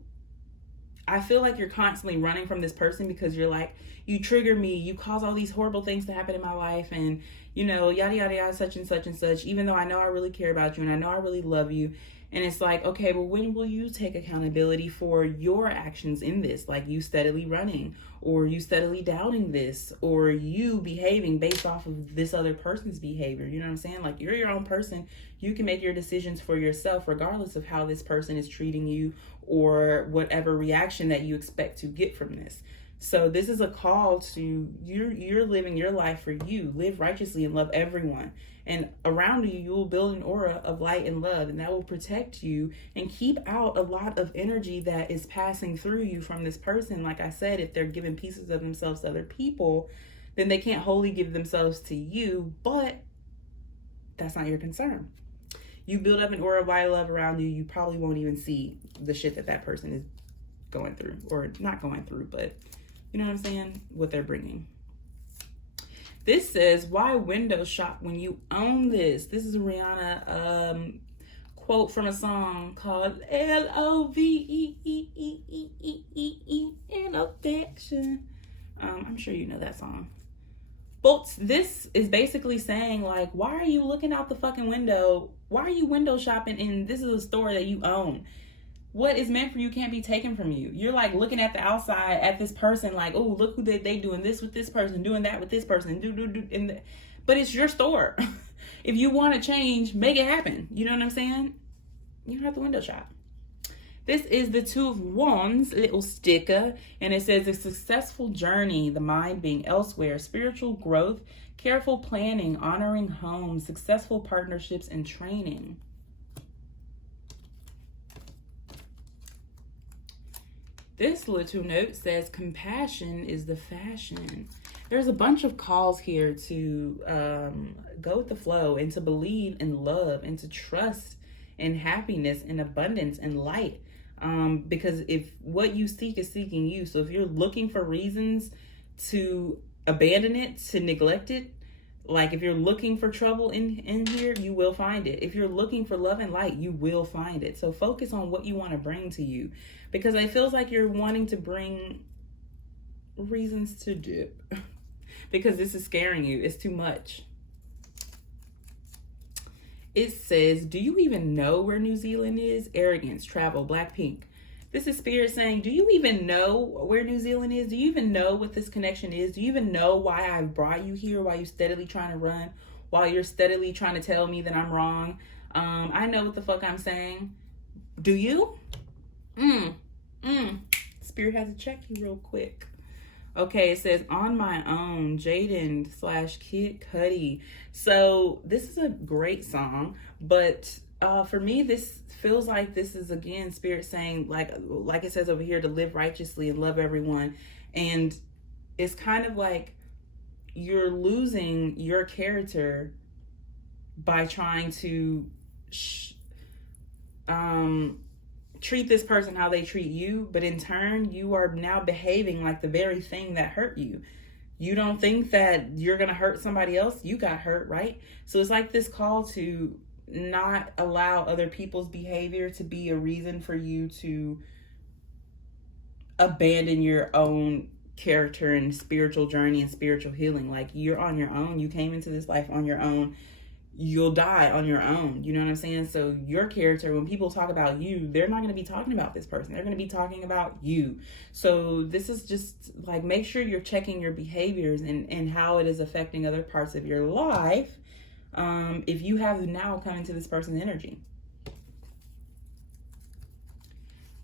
I feel like you're constantly running from this person because you're like, you trigger me, you cause all these horrible things to happen in my life, and you know, yada yada yada, such and such and such, even though I know I really care about you and I know I really love you. And it's like, okay, well, when will you take accountability for your actions in this? Like you steadily running, or you steadily doubting this, or you behaving based off of this other person's behavior. You know what I'm saying? Like you're your own person. You can make your decisions for yourself, regardless of how this person is treating you or whatever reaction that you expect to get from this. So this is a call to you're living your life for you. Live righteously and love everyone. And around you, you will build an aura of light and love, and that will protect you and keep out a lot of energy that is passing through you from this person. Like I said, if they're giving pieces of themselves to other people, then they can't wholly give themselves to you, but that's not your concern. You build up an aura of light and love around you, you probably won't even see the shit that that person is going through, or not going through, but you know what I'm saying? What they're bringing. This says, why window shop when you own this? This is a Rihanna quote from a song called L-O-V-E-E-E-E-E-E in affection. I'm sure you know that song. But this is basically saying, like, why are you looking out the fucking window? Why are you window shopping? And this is a store that you own. What is meant for you can't be taken from you. You're like looking at the outside at this person like, oh, look who they doing this with this person, doing that with this person, but it's your store. If you want to change, make it happen. You know what I'm saying? You don't have to window shop. This is the Two of Wands little sticker, and it says a successful journey, the mind being elsewhere, spiritual growth, careful planning, honoring home, successful partnerships, and training. This little note says compassion is the fashion. There's a bunch of calls here to go with the flow and to believe in love and to trust in happiness and abundance and light. Because if what you seek is seeking you, so if you're looking for reasons to abandon it, to neglect it, like if you're looking for trouble in here, you will find it. If you're looking for love and light, you will find it. So focus on what you want to bring to you, because it feels like you're wanting to bring reasons to dip because this is scaring you. It's too much. It says, do you even know where New Zealand is? Arrogance, travel, Blackpink. This is Spirit saying, do you even know where New Zealand is? Do you even know what this connection is? Do you even know why I brought you here? Why you steadily trying to run? While you're steadily trying to tell me that I'm wrong? I know what the fuck I'm saying. Do you? Spirit has to check you real quick. Okay, it says on my own, Jaden / Kid Cudi. So this is a great song, but for me, this feels like this is again Spirit saying, like it says over here, to live righteously and love everyone. And it's kind of like you're losing your character by trying to treat this person how they treat you, but in turn you are now behaving like the very thing that hurt you. You don't think that you're gonna hurt somebody else. You got hurt, right? So it's like this call to not allow other people's behavior to be a reason for you to abandon your own character and spiritual journey and spiritual healing. Like, you're on your own. You came into this life on your own. You'll die on your own. You know what I'm saying? So your character, when people talk about you, they're not going to be talking about this person. They're going to be talking about you. So this is just like, make sure you're checking your behaviors and how it is affecting other parts of your life. If you have now come into this person's energy.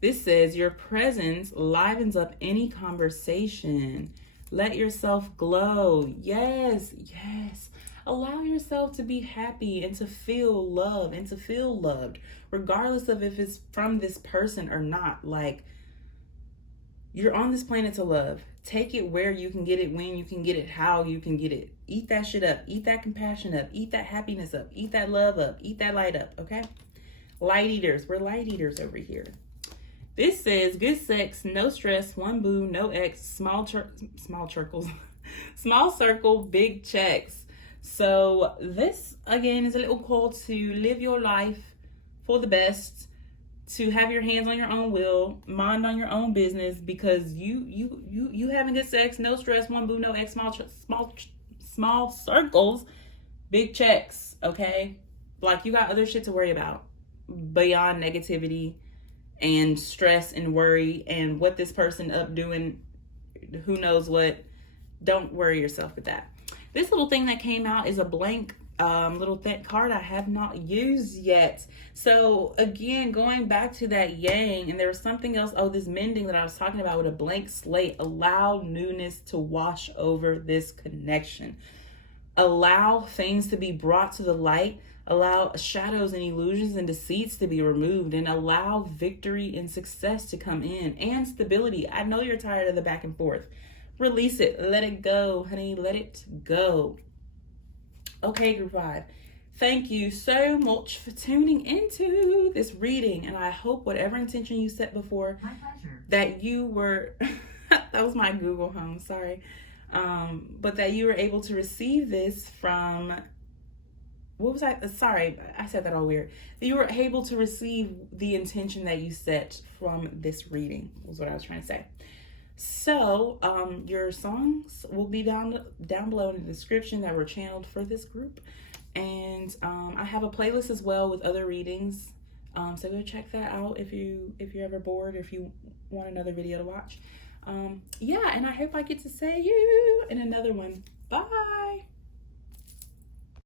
This says your presence livens up any conversation. Let yourself glow. Yes, yes. Allow yourself to be happy and to feel love and to feel loved, regardless of if it's from this person or not. Like, you're on this planet to love. Take it where you can get it, when you can get it, how you can get it. Eat that shit up. Eat that compassion up. Eat that happiness up. Eat that love up. Eat that light up, okay? Light eaters. We're light eaters over here. This says good sex, no stress, one boo, no ex, small circles. Small circle, big checks. So this again is a little call to live your life for the best, to have your hands on your own will, mind on your own business, because you having good sex, no stress, one boo, no X, small circles, big checks, okay? Like, you got other shit to worry about beyond negativity and stress and worry and what this person up doing, who knows what. Don't worry yourself with that. This little thing that came out is a blank little thick card I have not used yet. So again, going back to that yang, and there was something else, this mending that I was talking about with a blank slate. Allow newness to wash over this connection. Allow things to be brought to the light. Allow shadows and illusions and deceits to be removed, and allow victory and success to come in, and stability. I know you're tired of the back and forth. Release it. Let it go, honey. Let it go. Okay, group 5. Thank you so much for tuning into this reading, and I hope whatever intention you set before, that you were, that was my Google Home, sorry, but that you were able to receive this from, sorry, I said that all weird. That you were able to receive the intention that you set from this reading, was what I was trying to say. So, your songs will be down below in the description that were channeled for this group. And I have a playlist as well with other readings. So go check that out if you're ever bored, or if you want another video to watch. Yeah, and I hope I get to see you in another one. Bye.